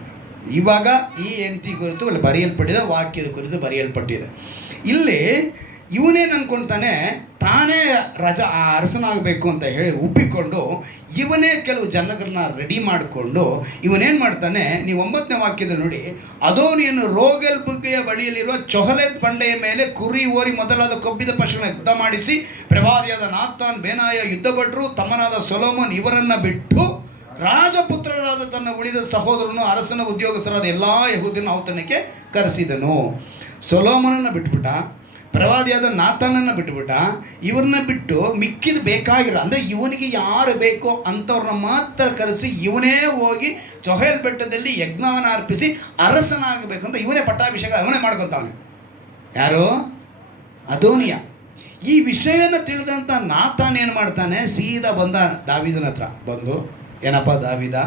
ಇವಾಗ ಈ ಹೆಂಡತಿ ಕುರಿತು ಅಲ್ಲಿ ಬರೆಯಲ್ಪಟ್ಟಿದೆ, ವಾಕ್ಯದ ಕುರಿತು ಬರೆಯಲ್ಪಟ್ಟಿದೆ. ಇಲ್ಲಿ ಇವನೇನು ಅನ್ಕೊಳ್ತಾನೆ, ತಾನೇ ಅರಸನಾಗಬೇಕು ಅಂತ ಹೇಳಿ ಒಪ್ಪಿಕೊಂಡು ಇವನೇ ಕೆಲವು ಜನಗಳನ್ನ ರೆಡಿ ಮಾಡಿಕೊಂಡು ಇವನೇನು ಮಾಡ್ತಾನೆ, ನೀವು 9ನೇ ವಾಕ್ಯದಲ್ಲಿ ನೋಡಿ, ಅದೋನಿಯನ್ನು ರೋಗೆಲ್ ಬುಗ್ಗೆಯ ಬಳಿಯಲ್ಲಿರುವ ಚೊಹಲೆತ್ ಬಂಡೆಯ ಮೇಲೆ ಕುರಿ ಓರಿ ಮೊದಲಾದ ಕೊಬ್ಬಿದ ಪಶುಗಳ ಯುದ್ಧ ಮಾಡಿಸಿ ಪ್ರವಾದಿಯಾದ ನಾತಾನ್, ಬೆನಾಯ, ಯುದ್ಧ ಭಟ್ರು, ತಮ್ಮನಾದ ಸೊಲೊಮೋನ್ ಇವರನ್ನು ಬಿಟ್ಟು ರಾಜಪುತ್ರರಾದ ತನ್ನ ಉಳಿದ ಸಹೋದರನು ಅರಸನ ಉದ್ಯೋಗಸ್ಥರಾದ ಎಲ್ಲ ಯಹೂದ್ಯನ ಔತಣಕ್ಕೆ ಕರೆಸಿದನು. ಸೊಲೊಮೋನನ್ನು ಬಿಟ್ಬಿಟ್ಟ, ಪ್ರವಾದಿಯಾದ ನಾತಾನನ್ನು ಬಿಟ್ಬಿಟ್ಟ, ಇವ್ರನ್ನ ಬಿಟ್ಟು ಮಿಕ್ಕಿದ ಬೇಕಾಗಿರೋ ಅಂದರೆ ಇವನಿಗೆ ಯಾರು ಬೇಕೋ ಅಂಥವ್ರನ್ನ ಮಾತ್ರ ಕರೆಸಿ ಇವನೇ ಹೋಗಿ ಚೊಹೇಲ್ ಬೆಟ್ಟದಲ್ಲಿ ಯಜ್ಞವನ್ನು ಅರ್ಪಿಸಿ ಅರಸನಾಗಬೇಕು ಅಂತ ಇವನೇ ಪಟ್ಟಾಭಿಷೇಕ ಅವನೇ ಮಾಡ್ಕೊತಾವನೆ. ಯಾರು? ಅದೋನಿಯ. ಈ ವಿಷಯನ ತಿಳಿದಂಥ ನಾತಾನ್ ಏನು ಮಾಡ್ತಾನೆ, ಸೀದಾ ಬಂದ ದಾವೀದನ ಹತ್ರ ಬಂದು, ಏನಪ್ಪ ದಾವೀದ,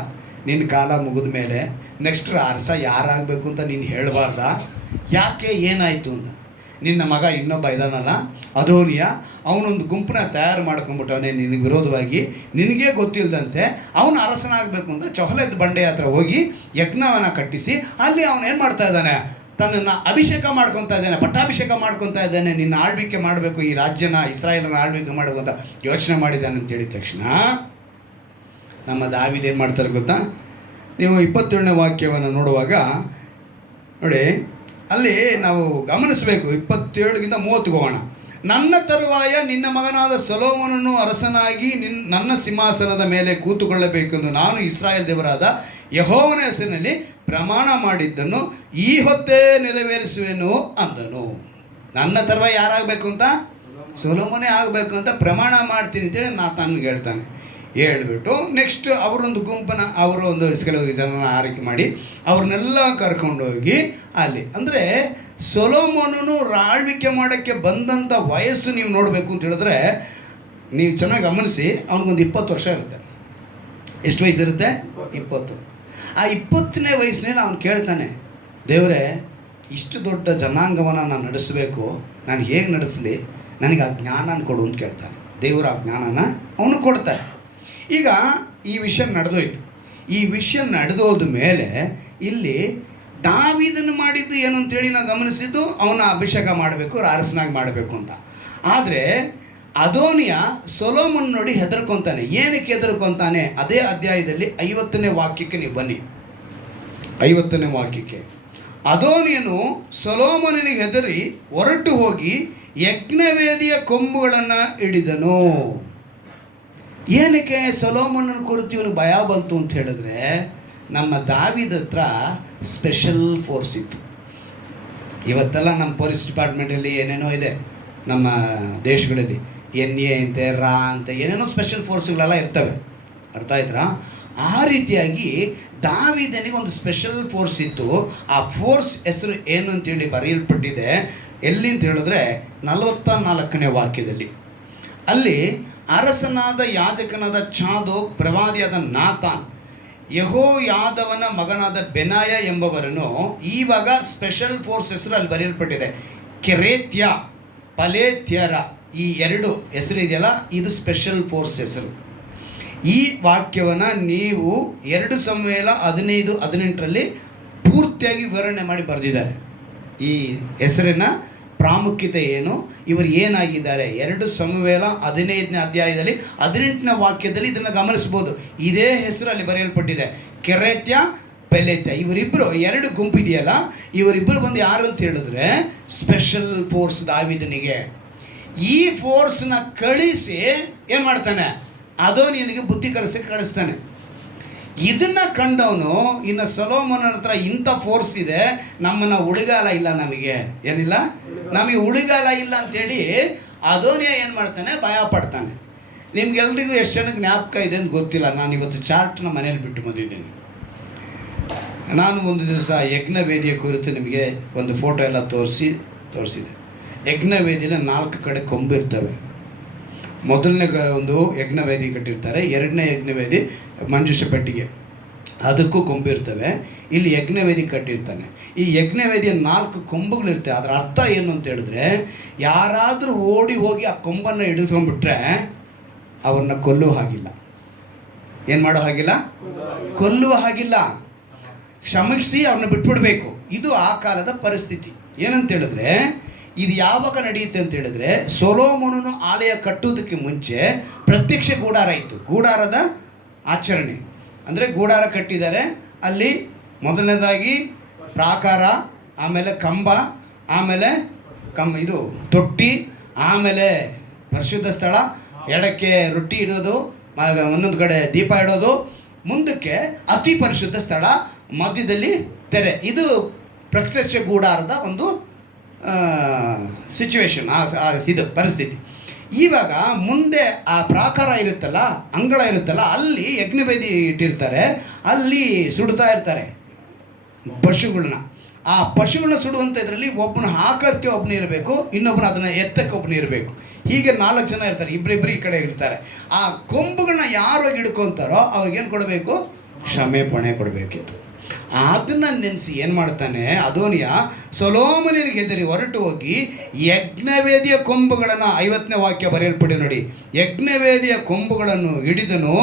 ನಿನ್ನ ಕಾಲ ಮುಗಿದ ಮೇಲೆ ನೆಕ್ಸ್ಟ್ ಅರಸ ಯಾರಾಗಬೇಕು ಅಂತ ನೀನು ಹೇಳಬಾರ್ದ? ಯಾಕೆ, ಏನಾಯಿತು ಅಂತ. ನಿನ್ನ ಮಗ ಇನ್ನೊಬ್ಬ ಇದಾನಲ್ಲ ಅದೋನಿಯ, ಅವನೊಂದು ಗುಂಪನ್ನ ತಯಾರು ಮಾಡ್ಕೊಂಡ್ಬಿಟ್ಟವನೇ ನಿನಗೆ ವಿರೋಧವಾಗಿ, ನಿನಗೇ ಗೊತ್ತಿಲ್ಲದಂತೆ ಅವನು ಅರಸನಾಗಬೇಕು ಅಂತ ಚೊಹಲೆದ್ ಬಂಡೆ ಹತ್ರ ಹೋಗಿ ಯಜ್ಞವನ್ನು ಕಟ್ಟಿಸಿ ಅಲ್ಲಿ ಅವನೇನು ಮಾಡ್ತಾ ಇದ್ದಾನೆ, ತನ್ನನ್ನು ಅಭಿಷೇಕ ಮಾಡ್ಕೊತಾ ಇದ್ದಾನೆ, ಪಟ್ಟಾಭಿಷೇಕ ಮಾಡ್ಕೊತಾ ಇದ್ದಾನೆ, ನಿನ್ನ ಆಳ್ವಿಕೆ ಮಾಡಬೇಕು, ಈ ರಾಜ್ಯನ ಇಸ್ರಾಯೇಲನ ಆಳ್ವಿಕೆ ಮಾಡಬೇಕು ಅಂತ ಯೋಚನೆ ಮಾಡಿದ್ದಾನೆ ಅಂತ ಹೇಳಿದ ತಕ್ಷಣ ನಮ್ಮ ದಾವೀದ ಏನು ಮಾಡ್ತಾರೆ ಗೊತ್ತಾ? ನೀವು 27ನೇ ವಾಕ್ಯವನ್ನು ನೋಡುವಾಗ ನೋಡಿ, ಅಲ್ಲಿ ನಾವು ಗಮನಿಸಬೇಕು. 27ಗಿಂತ 30ಗೆ ಹೋಗೋಣ. ನನ್ನ ತರುವಾಯ ನಿನ್ನ ಮಗನಾದ ಸೊಲೊಮೋನನು ಅರಸನಾಗಿ ನನ್ನ ಸಿಂಹಾಸನದ ಮೇಲೆ ಕೂತುಕೊಳ್ಳಬೇಕೆಂದು ನಾನು ಇಸ್ರಾಯೇಲ್ ದೇವರಾದ ಯೆಹೋವನ ಹೆಸರಿನಲ್ಲಿ ಪ್ರಮಾಣ ಮಾಡಿದ್ದನ್ನು ಈ ಹೊತ್ತೇ ನೆರವೇರಿಸುವೆನು ಅಂದನು. ನನ್ನ ತರುವಾಯ ಯಾರಾಗಬೇಕು ಅಂತ? ಸೊಲೊಮೋನೇ ಆಗಬೇಕು ಅಂತ ಪ್ರಮಾಣ ಮಾಡ್ತೀನಿ ಅಂತೇಳಿ ನಾತಾನ್ಗೆ ಹೇಳ್ತಾನೆ. ಹೇಳ್ಬಿಟ್ಟು ನೆಕ್ಸ್ಟ್ ಅವರೊಂದು ಗುಂಪನ್ನು, ಅವರು ಒಂದು ಕೆಲವು ಜನನ ಆರೈಕೆ ಮಾಡಿ ಅವ್ರನ್ನೆಲ್ಲ ಕರ್ಕೊಂಡೋಗಿ ಅಲ್ಲಿ, ಅಂದರೆ ಸೊಲೊಮೋನನು ಆಳ್ವಿಕೆ ಮಾಡೋಕ್ಕೆ ಬಂದಂಥ ವಯಸ್ಸು ನೀವು ನೋಡಬೇಕು ಅಂತ ಹೇಳಿದ್ರೆ, ನೀವು ಚೆನ್ನಾಗಿ ಗಮನಿಸಿ, ಅವನಿಗೊಂದು 20 ವರ್ಷ ಇರುತ್ತೆ. ಎಷ್ಟು ವಯಸ್ಸು ಇರುತ್ತೆ? 20. ಆ 20ನೇ ವಯಸ್ಸಿನಲ್ಲಿ ಅವನು ಕೇಳ್ತಾನೆ, ದೇವರೇ, ಇಷ್ಟು ದೊಡ್ಡ ಜನಾಂಗವನ್ನು ನಾನು ನಡೆಸಬೇಕು, ನಾನು ಹೇಗೆ ನಡೆಸಲಿ, ನನಗೆ ಆ ಜ್ಞಾನ ಕೊಡು ಅಂತ ಕೇಳ್ತಾನೆ. ದೇವರು ಆ ಜ್ಞಾನನ ಅವನು ಕೊಡ್ತಾರೆ. ಈಗ ಈ ವಿಷಯ ನಡೆದೋಯ್ತು. ಈ ವಿಷಯ ನಡೆದೋದ ಮೇಲೆ ಇಲ್ಲಿ ದಾವೀದನು ಮಾಡಿದ್ದು ಏನು ಅಂತೇಳಿ ನಾವು ಗಮನಿಸಿದ್ದು, ಅವನ ಅಭಿಷೇಕ ಮಾಡಬೇಕು, ಅರಸನಾಗಿ ಮಾಡಬೇಕು ಅಂತ. ಆದರೆ ಅದೋನಿಯ ಸೊಲೊಮೋನ್ ನೋಡಿ ಹೆದರ್ಕೊತಾನೆ. ಏನಕ್ಕೆ ಹೆದರ್ಕೊತಾನೆ? ಅದೇ ಅಧ್ಯಾಯದಲ್ಲಿ 50ನೇ ವಾಕ್ಯಕ್ಕೆ ನೀವು ಬನ್ನಿ. 50ನೇ ವಾಕ್ಯಕ್ಕೆ, ಅದೋನಿಯನು ಸೊಲೊಮೋನನಿಗೆ ಹೆದರಿ ಹೊರಟು ಹೋಗಿ ಯಜ್ಞವೇದಿಯ ಕೊಂಬುಗಳನ್ನು ಹಿಡಿದನು. ಏನಕ್ಕೆ ಸೊಲೊಮೋನನ ಕುರಿತು ಇವನಿಗೆ ಭಯ ಬಂತು ಅಂತ ಹೇಳಿದ್ರೆ, ನಮ್ಮ ದಾವೀದ ಹತ್ರ ಸ್ಪೆಷಲ್ ಫೋರ್ಸ್ ಇತ್ತು. ಇವತ್ತೆಲ್ಲ ನಮ್ಮ ಪೊಲೀಸ್ ಡಿಪಾರ್ಟ್ಮೆಂಟಲ್ಲಿ ಏನೇನೋ ಇದೆ, ನಮ್ಮ ದೇಶಗಳಲ್ಲಿ NA ಅಂತೆ, ರಾ ಅಂತ ಏನೇನೋ ಸ್ಪೆಷಲ್ ಫೋರ್ಸ್ಗಳೆಲ್ಲ ಇರ್ತವೆ. ಅರ್ಥ ಆಯ್ತಾ? ಆ ರೀತಿಯಾಗಿ ದಾವೀದನಿಗೆ ಒಂದು ಸ್ಪೆಷಲ್ ಫೋರ್ಸ್ ಇತ್ತು. ಆ ಫೋರ್ಸ್ ಹೆಸರು ಏನು ಅಂತೇಳಿ ಬರೆಯಲ್ಪಟ್ಟಿದೆ. ಎಲ್ಲಿ ಅಂತ ಹೇಳಿದ್ರೆ 44ನೇ ವಾಕ್ಯದಲ್ಲಿ. ಅಲ್ಲಿ ಅರಸನಾದ ಯಾಜಕನಾದ ಚಾದೋಕ್, ಪ್ರವಾದಿಯಾದ ನಾತಾನ್, ಯೆಹೋಯಾದವನ ಮಗನಾದ ಬೆನಾಯ ಎಂಬವರನ್ನು, ಇವಾಗ ಸ್ಪೆಷಲ್ ಫೋರ್ಸ್ ಹೆಸರು ಅಲ್ಲಿ ಬರೆಯಲ್ಪಟ್ಟಿದೆ. ಕೆರೇತ್ಯ, ಪಲೇತ್ಯರ, ಈ 2 ಹೆಸರು ಇದೆಯಲ್ಲ, ಇದು ಸ್ಪೆಷಲ್ ಫೋರ್ಸ್ ಹೆಸರು. ಈ ವಾಕ್ಯವನ್ನು ನೀವು 2 ಸಮುವೇಲ 15:18 ಪೂರ್ತಿಯಾಗಿ ವಿವರಣೆ ಮಾಡಿ ಬರೆದಿದ್ದಾರೆ. ಈ ಹೆಸರಿನ ಪ್ರಾಮುಖ್ಯತೆ ಏನು, ಇವರು ಏನಾಗಿದ್ದಾರೆ, 2 ಸಮುವೇಲ 15ನೇ ಅಧ್ಯಾಯದಲ್ಲಿ 18ನೇ ವಾಕ್ಯದಲ್ಲಿ ಇದನ್ನು ಗಮನಿಸ್ಬೋದು. ಇದೇ ಹೆಸರು ಅಲ್ಲಿ ಬರೆಯಲ್ಪಟ್ಟಿದೆ, ಕೆರೇತ್ಯ, ಪೆಲೇತ್ಯ. ಇವರಿಬ್ಬರು 2 ಗುಂಪು ಇದೆಯಲ್ಲ, ಇವರಿಬ್ಬರು ಬಂದು ಯಾರು ಅಂತ ಹೇಳಿದ್ರೆ ಸ್ಪೆಷಲ್ ಫೋರ್ಸ್ ದಾವೀದನಿಗೆ. ಈ ಫೋರ್ಸ್ನ ಕಳಿಸಿ ಏನು ಮಾಡ್ತಾನೆ, ಅದೋನಿಯನಿಗೆ ಬುದ್ಧಿ ಕಳಿಸ್ತಾನೆ. ಇದನ್ನು ಕಂಡವನು ಇನ್ನು ಸೊಲೊಮೋನನ ಹತ್ರ ಇಂಥ ಫೋರ್ಸ್ ಇದೆ, ನಮ್ಮನ್ನು ಉಳಿಗಾಲ ಇಲ್ಲ, ನಮಗೆ ಏನಿಲ್ಲ, ನಮಗೆ ಉಳಿಗಾಲ ಇಲ್ಲ ಅಂಥೇಳಿ ಅದೋನಿಯ ಏನು ಮಾಡ್ತಾನೆ, ಭಯ ಪಡ್ತಾನೆ. ನಿಮ್ಗೆಲ್ರಿಗೂ ಎಷ್ಟು ಜನಕ್ಕೆ ಜ್ಞಾಪಕ ಇದೆ ಅಂತ ಗೊತ್ತಿಲ್ಲ. ನಾನು ಇವತ್ತು ಚಾರ್ಟ್ನ ಮನೇಲಿ ಬಿಟ್ಟು ಬಂದಿದ್ದೀನಿ. ನಾನು ಒಂದು ದಿವಸ ಯಜ್ಞವೇದಿಯ ಕುರಿತು ನಿಮಗೆ ಒಂದು ಫೋಟೋ ಎಲ್ಲ ತೋರಿಸಿದೆ. ಯಜ್ಞವೇದಿಯಲ್ಲಿ 4 ಕಡೆ ಕೊಂಬಿರ್ತವೆ. ಮೊದಲನೇ ಒಂದು ಯಜ್ಞವೇದಿ ಕಟ್ಟಿರ್ತಾರೆ, 2ನೇ ಯಜ್ಞವೇದಿ ಮಂಜೂಷ ಪೆಟ್ಟಿಗೆ, ಅದಕ್ಕೂ ಕೊಂಬಿರ್ತವೆ. ಇಲ್ಲಿ ಯಜ್ಞವೇದಿ ಕಟ್ಟಿರ್ತಾನೆ. ಈ ಯಜ್ಞವೇದಿಯ 4 ಕೊಂಬುಗಳಿರ್ತವೆ. ಅದರ ಅರ್ಥ ಏನು ಅಂತ ಹೇಳಿದ್ರೆ, ಯಾರಾದರೂ ಓಡಿ ಹೋಗಿ ಆ ಕೊಂಬನ್ನು ಹಿಡಿದುಕೊಂಡ್ಬಿಟ್ರೆ ಅವ್ರನ್ನ ಕೊಲ್ಲುವ ಹಾಗಿಲ್ಲ. ಏನು ಮಾಡೋ ಹಾಗಿಲ್ಲ? ಕೊಲ್ಲುವ ಹಾಗಿಲ್ಲ, ಕ್ಷಮಿಸಿ ಅವ್ರನ್ನ ಬಿಟ್ಬಿಡ್ಬೇಕು. ಇದು ಆ ಕಾಲದ ಪರಿಸ್ಥಿತಿ. ಏನಂತ ಹೇಳಿದ್ರೆ, ಇದು ಯಾವಾಗ ನಡೆಯುತ್ತೆ ಅಂತ ಹೇಳಿದ್ರೆ, ಸೊಲೊಮೋನನು ಆಲಯ ಕಟ್ಟುವುದಕ್ಕೆ ಮುಂಚೆ ಪ್ರತ್ಯಕ್ಷ ಗೂಡಾರ ಇತ್ತು. ಗೂಡಾರದ ಆಚರಣೆ ಅಂದರೆ ಗೂಡಾರ ಕಟ್ಟಿದ್ದಾರೆ. ಅಲ್ಲಿ ಮೊದಲನೇದಾಗಿ ಪ್ರಾಕಾರ, ಆಮೇಲೆ ಕಂಬ, ಆಮೇಲೆ ಇದು ತೊಟ್ಟಿ, ಆಮೇಲೆ ಪರಿಶುದ್ಧ ಸ್ಥಳ, ಎಡಕ್ಕೆ ರೊಟ್ಟಿ ಇಡೋದು, ಒಂದೊಂದು ಕಡೆ ದೀಪ ಇಡೋದು, ಮುಂದಕ್ಕೆ ಅತಿ ಪರಿಶುದ್ಧ ಸ್ಥಳ, ಮಧ್ಯದಲ್ಲಿ ತೆರೆ. ಇದು ಪ್ರತ್ಯಕ್ಷ ಗೂಡಾರದ ಒಂದು ಸಿಚುವೇಶನ್, ಇದು ಪರಿಸ್ಥಿತಿ. ಇವಾಗ ಮುಂದೆ ಆ ಪ್ರಾಕಾರ ಇರುತ್ತಲ್ಲ, ಅಂಗಳ ಇರುತ್ತಲ್ಲ, ಅಲ್ಲಿ ಯಜ್ಞವೇದಿ ಇಟ್ಟಿರ್ತಾರೆ. ಅಲ್ಲಿ ಸುಡ್ತಾ ಇರ್ತಾರೆ ಪಶುಗಳನ್ನ. ಆ ಪಶುಗಳನ್ನ ಸುಡುವಂಥ ಇದರಲ್ಲಿ ಒಬ್ಬನ ಹಾಕೋಕ್ಕೆ ಒಬ್ಬನ ಇರಬೇಕು, ಇನ್ನೊಬ್ಬನ ಅದನ್ನು ಎತ್ತಕ್ಕೆ ಒಬ್ಬನ ಇರಬೇಕು. ಹೀಗೆ 4 ಜನ ಇರ್ತಾರೆ, ಇಬ್ಬರಿಬ್ಬರು ಈ ಕಡೆ ಇರ್ತಾರೆ. ಆ ಕೊಂಬುಗಳನ್ನ ಯಾರು ಹಿಡ್ಕೊತಾರೋ ಅವ್ರಿಗೇನು ಕೊಡಬೇಕು? ಕ್ಷಮೆಪಣೆ ಕೊಡಬೇಕಿತ್ತು. ಅದನ್ನು ನೆನೆಸಿ ಏನು ಮಾಡ್ತಾನೆ ಅದೋನಿಯ, ಸೊಲೊಮೋನನಿಗೆ ಹೆದರಿ ಹೊರಟು ಹೋಗಿ ಯಜ್ಞವೇದಿಯ ಕೊಂಬುಗಳನ್ನು, 50ನೇ ವಾಕ್ಯ ಬರೆಯಲ್ಪಡಿ ನೋಡಿ, ಯಜ್ಞವೇದಿಯ ಕೊಂಬುಗಳನ್ನು ಹಿಡಿದನು.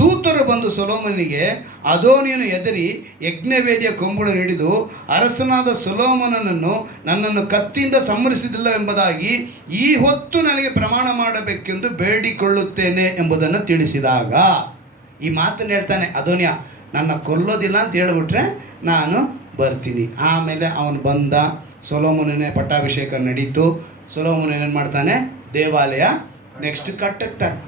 ದೂತರು ಬಂದು ಸೊಲೊಮೋನನಿಗೆ, ಅದೋನಿಯನು ಹೆದರಿ ಯಜ್ಞವೇದಿಯ ಕೊಂಬುಗಳನ್ನು ಹಿಡಿದು, ಅರಸನಾದ ಸೊಲೊಮೋನನನ್ನು ನನ್ನನ್ನು ಕತ್ತಿಯಿಂದ ಸಂಹರಿಸಿದಿಲ್ಲ ಎಂಬುದಾಗಿ ಈ ಹೊತ್ತು ನನಗೆ ಪ್ರಮಾಣ ಮಾಡಬೇಕೆಂದು ಬೇಡಿಕೊಳ್ಳುತ್ತೇನೆ ಎಂಬುದನ್ನು ತಿಳಿಸಿದಾಗ, ಈ ಮಾತನ್ನು ಹೇಳ್ತಾನೆ ಅದೋನಿಯ, ನನ್ನ ಕೊಲ್ಲೋದಿಲ್ಲ ಅಂತ ಹೇಳ್ಬಿಟ್ರೆ ನಾನು ಬರ್ತೀನಿ. ಆಮೇಲೆ ಅವನು ಬಂದ, ಸೊಲೊಮೋನನೇ ಪಟ್ಟಾಭಿಷೇಕ ನಡೀತು. ಸೊಲೊಮೋನ ಏನು ಮಾಡ್ತಾನೆ? ದೇವಾಲಯ ನೆಕ್ಸ್ಟ್ ಕಟ್ಟುತ್ತಾನೆ.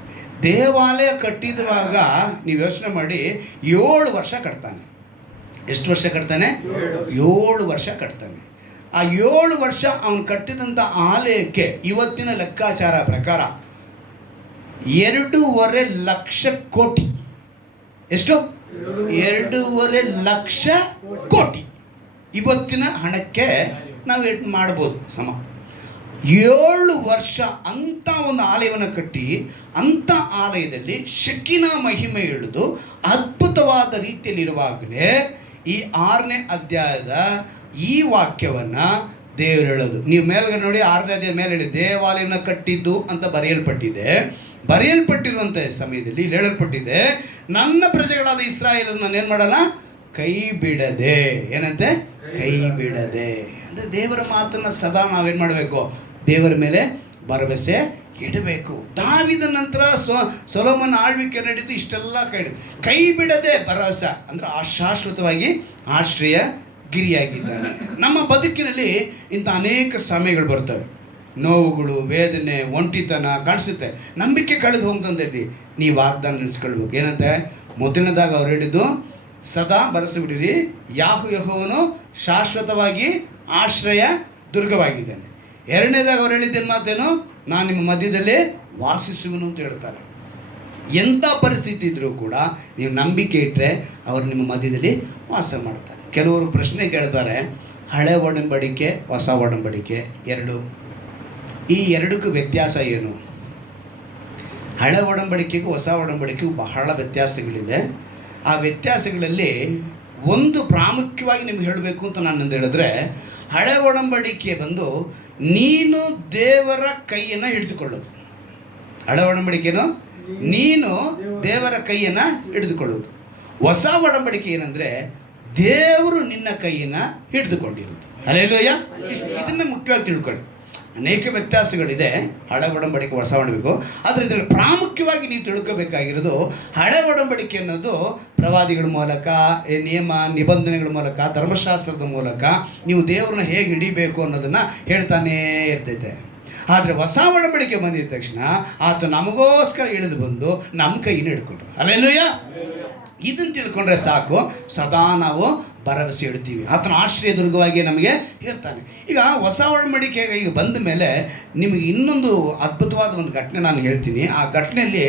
ದೇವಾಲಯ ಕಟ್ಟಿದಾಗ ನೀವು ಯೋಚನೆ ಮಾಡಿ, 7 ವರ್ಷ ಕಟ್ತಾನೆ. ಎಷ್ಟು ವರ್ಷ ಕಟ್ತಾನೆ? 7 ವರ್ಷ ಕಟ್ತಾನೆ. ಆ 7 ವರ್ಷ ಅವನು ಕಟ್ಟಿದಂಥ ಆಲಯಕ್ಕೆ ಇವತ್ತಿನ ಲೆಕ್ಕಾಚಾರ ಪ್ರಕಾರ 2.5 ಲಕ್ಷ ಕೋಟಿ. ಎಷ್ಟು? 2.5 ಲಕ್ಷ ಕೋಟಿ ಇವತ್ತಿನ ಹಣಕ್ಕೆ ನಾವು ಎಷ್ಟು ಮಾಡ್ಬೋದು ಸಮ. 7 ವರ್ಷ ಅಂಥ ಒಂದು ಆಲಯವನ್ನು ಕಟ್ಟಿ, ಅಂಥ ಆಲಯದಲ್ಲಿ ಶೆಕಿನ ಮಹಿಮೆ ಇಳಿದು ಅದ್ಭುತವಾದ ರೀತಿಯಲ್ಲಿರುವಾಗಲೇ ಈ 6ನೇ ಅಧ್ಯಾಯದ ಈ ವಾಕ್ಯವನ್ನು ದೇವರು ಹೇಳೋದು. ನೀವು ಮೇಲ್ಗಡೆ ನೋಡಿ, 6ನೇ ಅಧ್ಯಾಯ ಮೇಲೆ ಹೇಳಿ, ದೇವಾಲಯವನ್ನು ಕಟ್ಟಿದ್ದು ಅಂತ ಬರೆಯಲ್ಪಟ್ಟಿರುವಂಥ ಸಮಯದಲ್ಲಿ ಇಲ್ಲಿ ಹೇಳಲ್ಪಟ್ಟಿದೆ, ನನ್ನ ಪ್ರಜೆಗಳಾದ ಇಸ್ರಾಯೇಲನ್ನು ನಾನೇನು ಮಾಡಲ್ಲ? ಕೈ ಬಿಡದೆ. ಏನಂತೆ? ಕೈ ಬಿಡದೆ. ಅಂದರೆ ದೇವರ ಮಾತನ್ನು ಸದಾ ನಾವೇನು ಮಾಡಬೇಕು? ದೇವರ ಮೇಲೆ ಭರವಸೆ ಇಡಬೇಕು. ದಾವೀದ ನಂತರ ಸೊಲೊಮೋನ ಆಳ್ವಿಕೆ ನಡೀತು, ಇಷ್ಟೆಲ್ಲ ಕೈ ಬಿಡದೆ ಭರವಸೆ ಅಂದರೆ ಶಾಶ್ವತವಾಗಿ ಆಶ್ರಯ ಗಿರಿಯಾಗಿದ್ದಾನೆ. ನಮ್ಮ ಬದುಕಿನಲ್ಲಿ ಇಂಥ ಅನೇಕ ಸಮಯಗಳು ಬರ್ತವೆ, ನೋವುಗಳು, ವೇದನೆ, ಒಂಟಿತನ ಕಾಣಿಸುತ್ತೆ, ನಂಬಿಕೆ ಕಳೆದು ಹೋಗ್ತಂದೇಳಿ. ನೀವು ವಾಗ್ದಾನ ನೆನೆಸ್ಕೊಳ್ಬೇಕು. ಏನಂತೆ? ಮೊದಲನೇದಾಗ ಅವ್ರು ಹೇಳಿದ್ದು, ಸದಾ ಬರೆಸಿಬಿಡಿರಿ, ಯೆಹೋವನು ಶಾಶ್ವತವಾಗಿ ಆಶ್ರಯ ದುರ್ಗವಾಗಿದ್ದಾನೆ. 2ನೇದಾಗ ಅವ್ರು ಹೇಳಿದ್ದೇನು ಮಾತೇನು? ನಾನು ನಿಮ್ಮ ಮಧ್ಯದಲ್ಲಿ ವಾಸಿಸುವನು ಅಂತ ಹೇಳ್ತಾರೆ. ಎಂಥ ಪರಿಸ್ಥಿತಿ ಇದ್ದರೂ ಕೂಡ ನೀವು ನಂಬಿಕೆ ಇಟ್ಟರೆ ಅವರು ನಿಮ್ಮ ಮಧ್ಯದಲ್ಲಿ ವಾಸ ಮಾಡ್ತಾರೆ. ಕೆಲವರು ಪ್ರಶ್ನೆ ಕೇಳ್ತಾರೆ, ಹಳೆ ಒಡಂಬಡಿಕೆ ಹೊಸ ಒಡಂಬಡಿಕೆ ಈ ಎರಡಕ್ಕೂ ವ್ಯತ್ಯಾಸ ಏನು? ಹಳೆ ಒಡಂಬಡಿಕೆಗೂ ಹೊಸ ಒಡಂಬಡಿಕೆಗೂ ಬಹಳ ವ್ಯತ್ಯಾಸಗಳಿದೆ. ಆ ವ್ಯತ್ಯಾಸಗಳಲ್ಲಿ ಒಂದು ಪ್ರಾಮುಖ್ಯವಾಗಿ ನಿಮ್ಗೆ ಹೇಳಬೇಕು ಅಂತ ನಾನು ಹೇಳಿದ್ರೆ, ಹಳೆ ಒಡಂಬಡಿಕೆ ಬಂದು ನೀನು ದೇವರ ಕೈಯನ್ನು ಹಿಡಿದುಕೊಳ್ಳೋದು. ಹಳೆ ಒಡಂಬಡಿಕೆನೋ ನೀನು ದೇವರ ಕೈಯನ್ನು ಹಿಡಿದುಕೊಳ್ಳೋದು. ಹೊಸ ಒಡಂಬಡಿಕೆ ಏನಂದರೆ ದೇವರು ನಿನ್ನ ಕೈಯನ್ನು ಹಿಡಿದುಕೊಂಡಿರೋದು. ಹಲ್ಲೆಲೂಯಾ. ಇದನ್ನು ಮುಖ್ಯವಾಗಿ ತಿಳ್ಕೊಳ್ಳಿ. ಅನೇಕ ವ್ಯತ್ಯಾಸಗಳಿದೆ ಹಳೆ ಒಡಂಬಡಿಕೆ ಹೊಸ ಒಡಂಬಡಿಕೆ. ಆದರೆ ಇದರಲ್ಲಿ ಪ್ರಾಮುಖ್ಯವಾಗಿ ನೀವು ತಿಳ್ಕೋಬೇಕಾಗಿರೋದು, ಹಳೆ ಒಡಂಬಡಿಕೆ ಅನ್ನೋದು ಪ್ರವಾದಿಗಳ ಮೂಲಕ, ನಿಯಮ ನಿಬಂಧನೆಗಳ ಮೂಲಕ, ಧರ್ಮಶಾಸ್ತ್ರದ ಮೂಲಕ ನೀವು ದೇವರನ್ನ ಹೇಗೆ ಹಿಡಿಬೇಕು ಅನ್ನೋದನ್ನು ಹೇಳ್ತಾನೇ ಇರ್ತೈತೆ. ಆದರೆ ಹೊಸ ಒಡಂಬಡಿಕೆ ಬಂದಿದ ತಕ್ಷಣ ಆತ ನಮಗೋಸ್ಕರ ಇಳಿದು ಬಂದು ನಮ್ಮ ಕೈಯನ್ನು ಹಿಡ್ಕೊಂಡ್ರು. ಹಲ್ಲೆಲೂಯಾ. ಇದನ್ನು ತಿಳ್ಕೊಂಡ್ರೆ ಸಾಕು, ಸದಾ ನಾವು ಭರವಸೆ ಇಡ್ತೀವಿ. ಆತನ ಆಶ್ರಯ ದುರ್ಗವಾಗಿ ನಮಗೆ ಇರ್ತಾನೆ. ಈಗ ಹೊಸ ಒಡಂಬಡಿಕೆ ಈಗ ಬಂದ ಮೇಲೆ ನಿಮಗೆ ಇನ್ನೊಂದು ಅದ್ಭುತವಾದ ಒಂದು ಘಟನೆ ನಾನು ಹೇಳ್ತೀನಿ. ಆ ಘಟನೆಯಲ್ಲಿ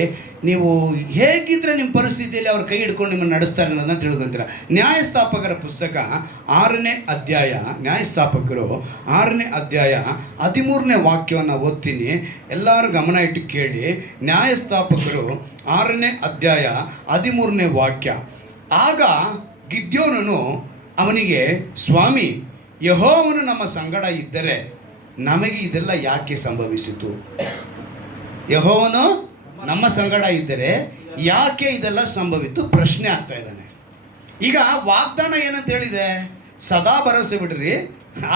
ನೀವು ಹೇಗಿದ್ದರೆ ನಿಮ್ಮ ಪರಿಸ್ಥಿತಿಯಲ್ಲಿ ಅವ್ರ ಕೈ ಹಿಡ್ಕೊಂಡು ನಿಮ್ಮನ್ನು ನಡೆಸ್ತಾರೆ ಅನ್ನೋದನ್ನ ತಿಳ್ಕೊತೀರ. ನ್ಯಾಯಸ್ಥಾಪಕರ ಪುಸ್ತಕ 6ನೇ ಅಧ್ಯಾಯ, ನ್ಯಾಯಸ್ಥಾಪಕರು 6ನೇ ಅಧ್ಯಾಯ 13ನೇ ವಾಕ್ಯವನ್ನು ಓದ್ತೀನಿ. ಎಲ್ಲರೂ ಗಮನ ಇಟ್ಟು ಕೇಳಿ. ನ್ಯಾಯಸ್ಥಾಪಕರು 6ನೇ ಅಧ್ಯಾಯ 13ನೇ ವಾಕ್ಯ. ಆಗ ಗಿದ್ಯೋನನು ಅವನಿಗೆ, ಸ್ವಾಮಿ, ಯೆಹೋವನು ನಮ್ಮ ಸಂಗಡ ಇದ್ದರೆ ನಮಗೆ ಇದೆಲ್ಲ ಯಾಕೆ ಸಂಭವಿಸಿತು? ಯೆಹೋವನು ನಮ್ಮ ಸಂಗಡ ಇದ್ದರೆ ಯಾಕೆ ಇದೆಲ್ಲ ಸಂಭವಿತು? ಪ್ರಶ್ನೆ ಆಗ್ತಾ ಇದ್ದಾನೆ. ಈಗ ವಾಗ್ದಾನ ಏನಂತ ಹೇಳಿದೆ? ಸದಾ ಭರವಸೆ ಬಿಡ್ರಿ,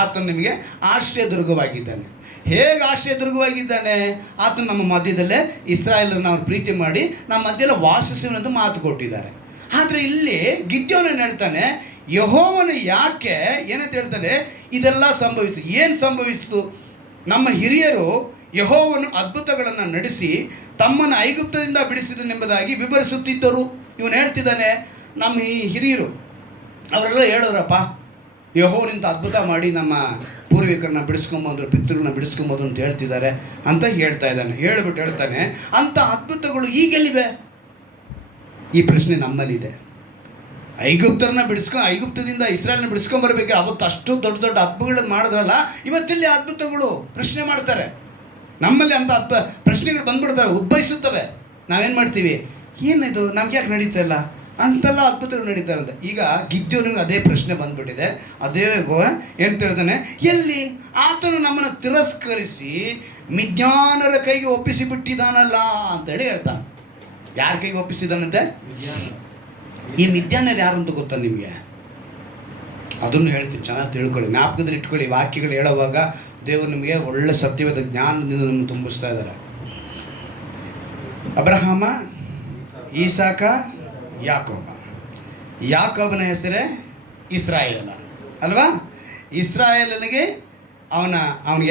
ಆತನು ನಿಮಗೆ ಆಶ್ರಯ ದುರ್ಗವಾಗಿದ್ದಾನೆ. ಹೇಗೆ ಆಶ್ರಯ ದುರ್ಗವಾಗಿದ್ದಾನೆ? ಆತನು ನಮ್ಮ ಮಧ್ಯದಲ್ಲೇ ಇಸ್ರಾಯೇಲರನ್ನು ಅವ್ರು ಪ್ರೀತಿ ಮಾಡಿ ನಮ್ಮ ಮಧ್ಯದಲ್ಲಿ ವಾಸಿಸುವಂತ ಮಾತು ಕೊಟ್ಟಿದ್ದಾರೆ. ಆದರೆ ಇಲ್ಲಿ ಗಿದ್ಯೋನನ್ನು ಹೇಳ್ತಾನೆ, ಯೆಹೋವನು ಯಾಕೆ ಏನಂತ ಹೇಳ್ತಾನೆ, ಇದೆಲ್ಲ ಸಂಭವಿಸಿತು. ಏನು ಸಂಭವಿಸಿತು? ನಮ್ಮ ಹಿರಿಯರು ಯೆಹೋವನು ಅದ್ಭುತಗಳನ್ನು ನಡೆಸಿ ತಮ್ಮನ್ನು ಐಗುಪ್ತದಿಂದ ಬಿಡಿಸಿದನೆಂಬುದಾಗಿ ವಿವರಿಸುತ್ತಿದ್ದರು. ಇವನು ಹೇಳ್ತಿದ್ದಾನೆ, ನಮ್ಮ ಈ ಹಿರಿಯರು ಅವರೆಲ್ಲ ಹೇಳೋರಪ್ಪ, ಯೆಹೋವನಿಂದ ಅದ್ಭುತ ಮಾಡಿ ನಮ್ಮ ಪೂರ್ವಿಕರನ್ನ ಬಿಡಿಸ್ಕೊಂಬಂದ್ರು, ಪಿತೃಗಳನ್ನ ಬಿಡಿಸ್ಕೊಂಬೋದು ಅಂತ ಹೇಳ್ತಿದ್ದಾರೆ ಅಂತ ಹೇಳ್ತಾ ಇದ್ದಾನೆ. ಹೇಳ್ಬಿಟ್ಟು ಹೇಳ್ತಾನೆ, ಅಂಥ ಅದ್ಭುತಗಳು ಈಗೆಲ್ಲಿವೆ? ಈ ಪ್ರಶ್ನೆ ನಮ್ಮಲ್ಲಿದೆ. ಐಗುಪ್ತದಿಂದ ಇಸ್ರಾಯೇಲ್ನ ಬಿಡಿಸ್ಕೊಂಬರ್ಬೇಕಾದ್ರೆ ಅವತ್ತು ಅಷ್ಟು ದೊಡ್ಡ ದೊಡ್ಡ ಅದ್ಭುತಗಳನ್ನು ಮಾಡಿದ್ರಲ್ಲ, ಇವತ್ತಿಲ್ಲಿ ಅದ್ಭುತಗಳು ಪ್ರಶ್ನೆ ಮಾಡ್ತಾರೆ. ನಮ್ಮಲ್ಲಿ ಅಂಥ ಪ್ರಶ್ನೆಗಳು ಬಂದ್ಬಿಡ್ತವೆ, ಉದ್ಭವಿಸುತ್ತವೆ. ನಾವೇನು ಮಾಡ್ತೀವಿ, ಏನಿದು ನಮ್ಗೆ ಯಾಕೆ ನಡೀತಾಯಿಲ್ಲ ಅಂತೆಲ್ಲ ಅದ್ಭುತಗಳು ನಡೀತಾರೆ ಅಂತ. ಈಗ ಗಿದ್ಯೋನಿಗೆ ಅದೇ ಪ್ರಶ್ನೆ ಬಂದ್ಬಿಟ್ಟಿದೆ. ಅದೇ ಏನು ಹೇಳ್ತಾನೆ, ಎಲ್ಲಿ ಆತನು ನಮ್ಮನ್ನು ತಿರಸ್ಕರಿಸಿ ಮಿದ್ಯಾನರ ಕೈಗೆ ಒಪ್ಪಿಸಿ ಬಿಟ್ಟಿದ್ದಾನಲ್ಲ ಅಂತೇಳಿ ಹೇಳ್ತಾನೆ. ಯಾರ ಕೈಗೆ ಒಪ್ಪಿಸಿದಾನಂತೆ? ಈ ಮಿದ್ಯಾನರು ಯಾರು ಅಂತ ಗೊತ್ತಾ ನಿಮಗೆ? ಅದನ್ನು ಹೇಳ್ತೀನಿ, ಚೆನ್ನಾಗಿ ತಿಳ್ಕೊಳ್ಳಿ, ಜ್ಞಾಪಕದಲ್ಲಿ ಇಟ್ಕೊಳ್ಳಿ. ವಾಕ್ಯಗಳು ಹೇಳುವಾಗ ದೇವರು ನಿಮಗೆ ಒಳ್ಳೆ ಸತ್ಯವಾದ ಜ್ಞಾನದಿಂದ ನಮ್ಮನ್ನು ತುಂಬಿಸ್ತಾ ಇದ್ದಾರೆ. ಅಬ್ರಹಾಮ, ಈಸಾಕ, ಯಾಕೋಬ. ಯಾಕೋಬನ ಹೆಸರೇ ಇಸ್ರಾಯೇಲ ಅಲ್ವಾ? ಇಸ್ರಾಯೇಲನಿಗೆ ಅವನ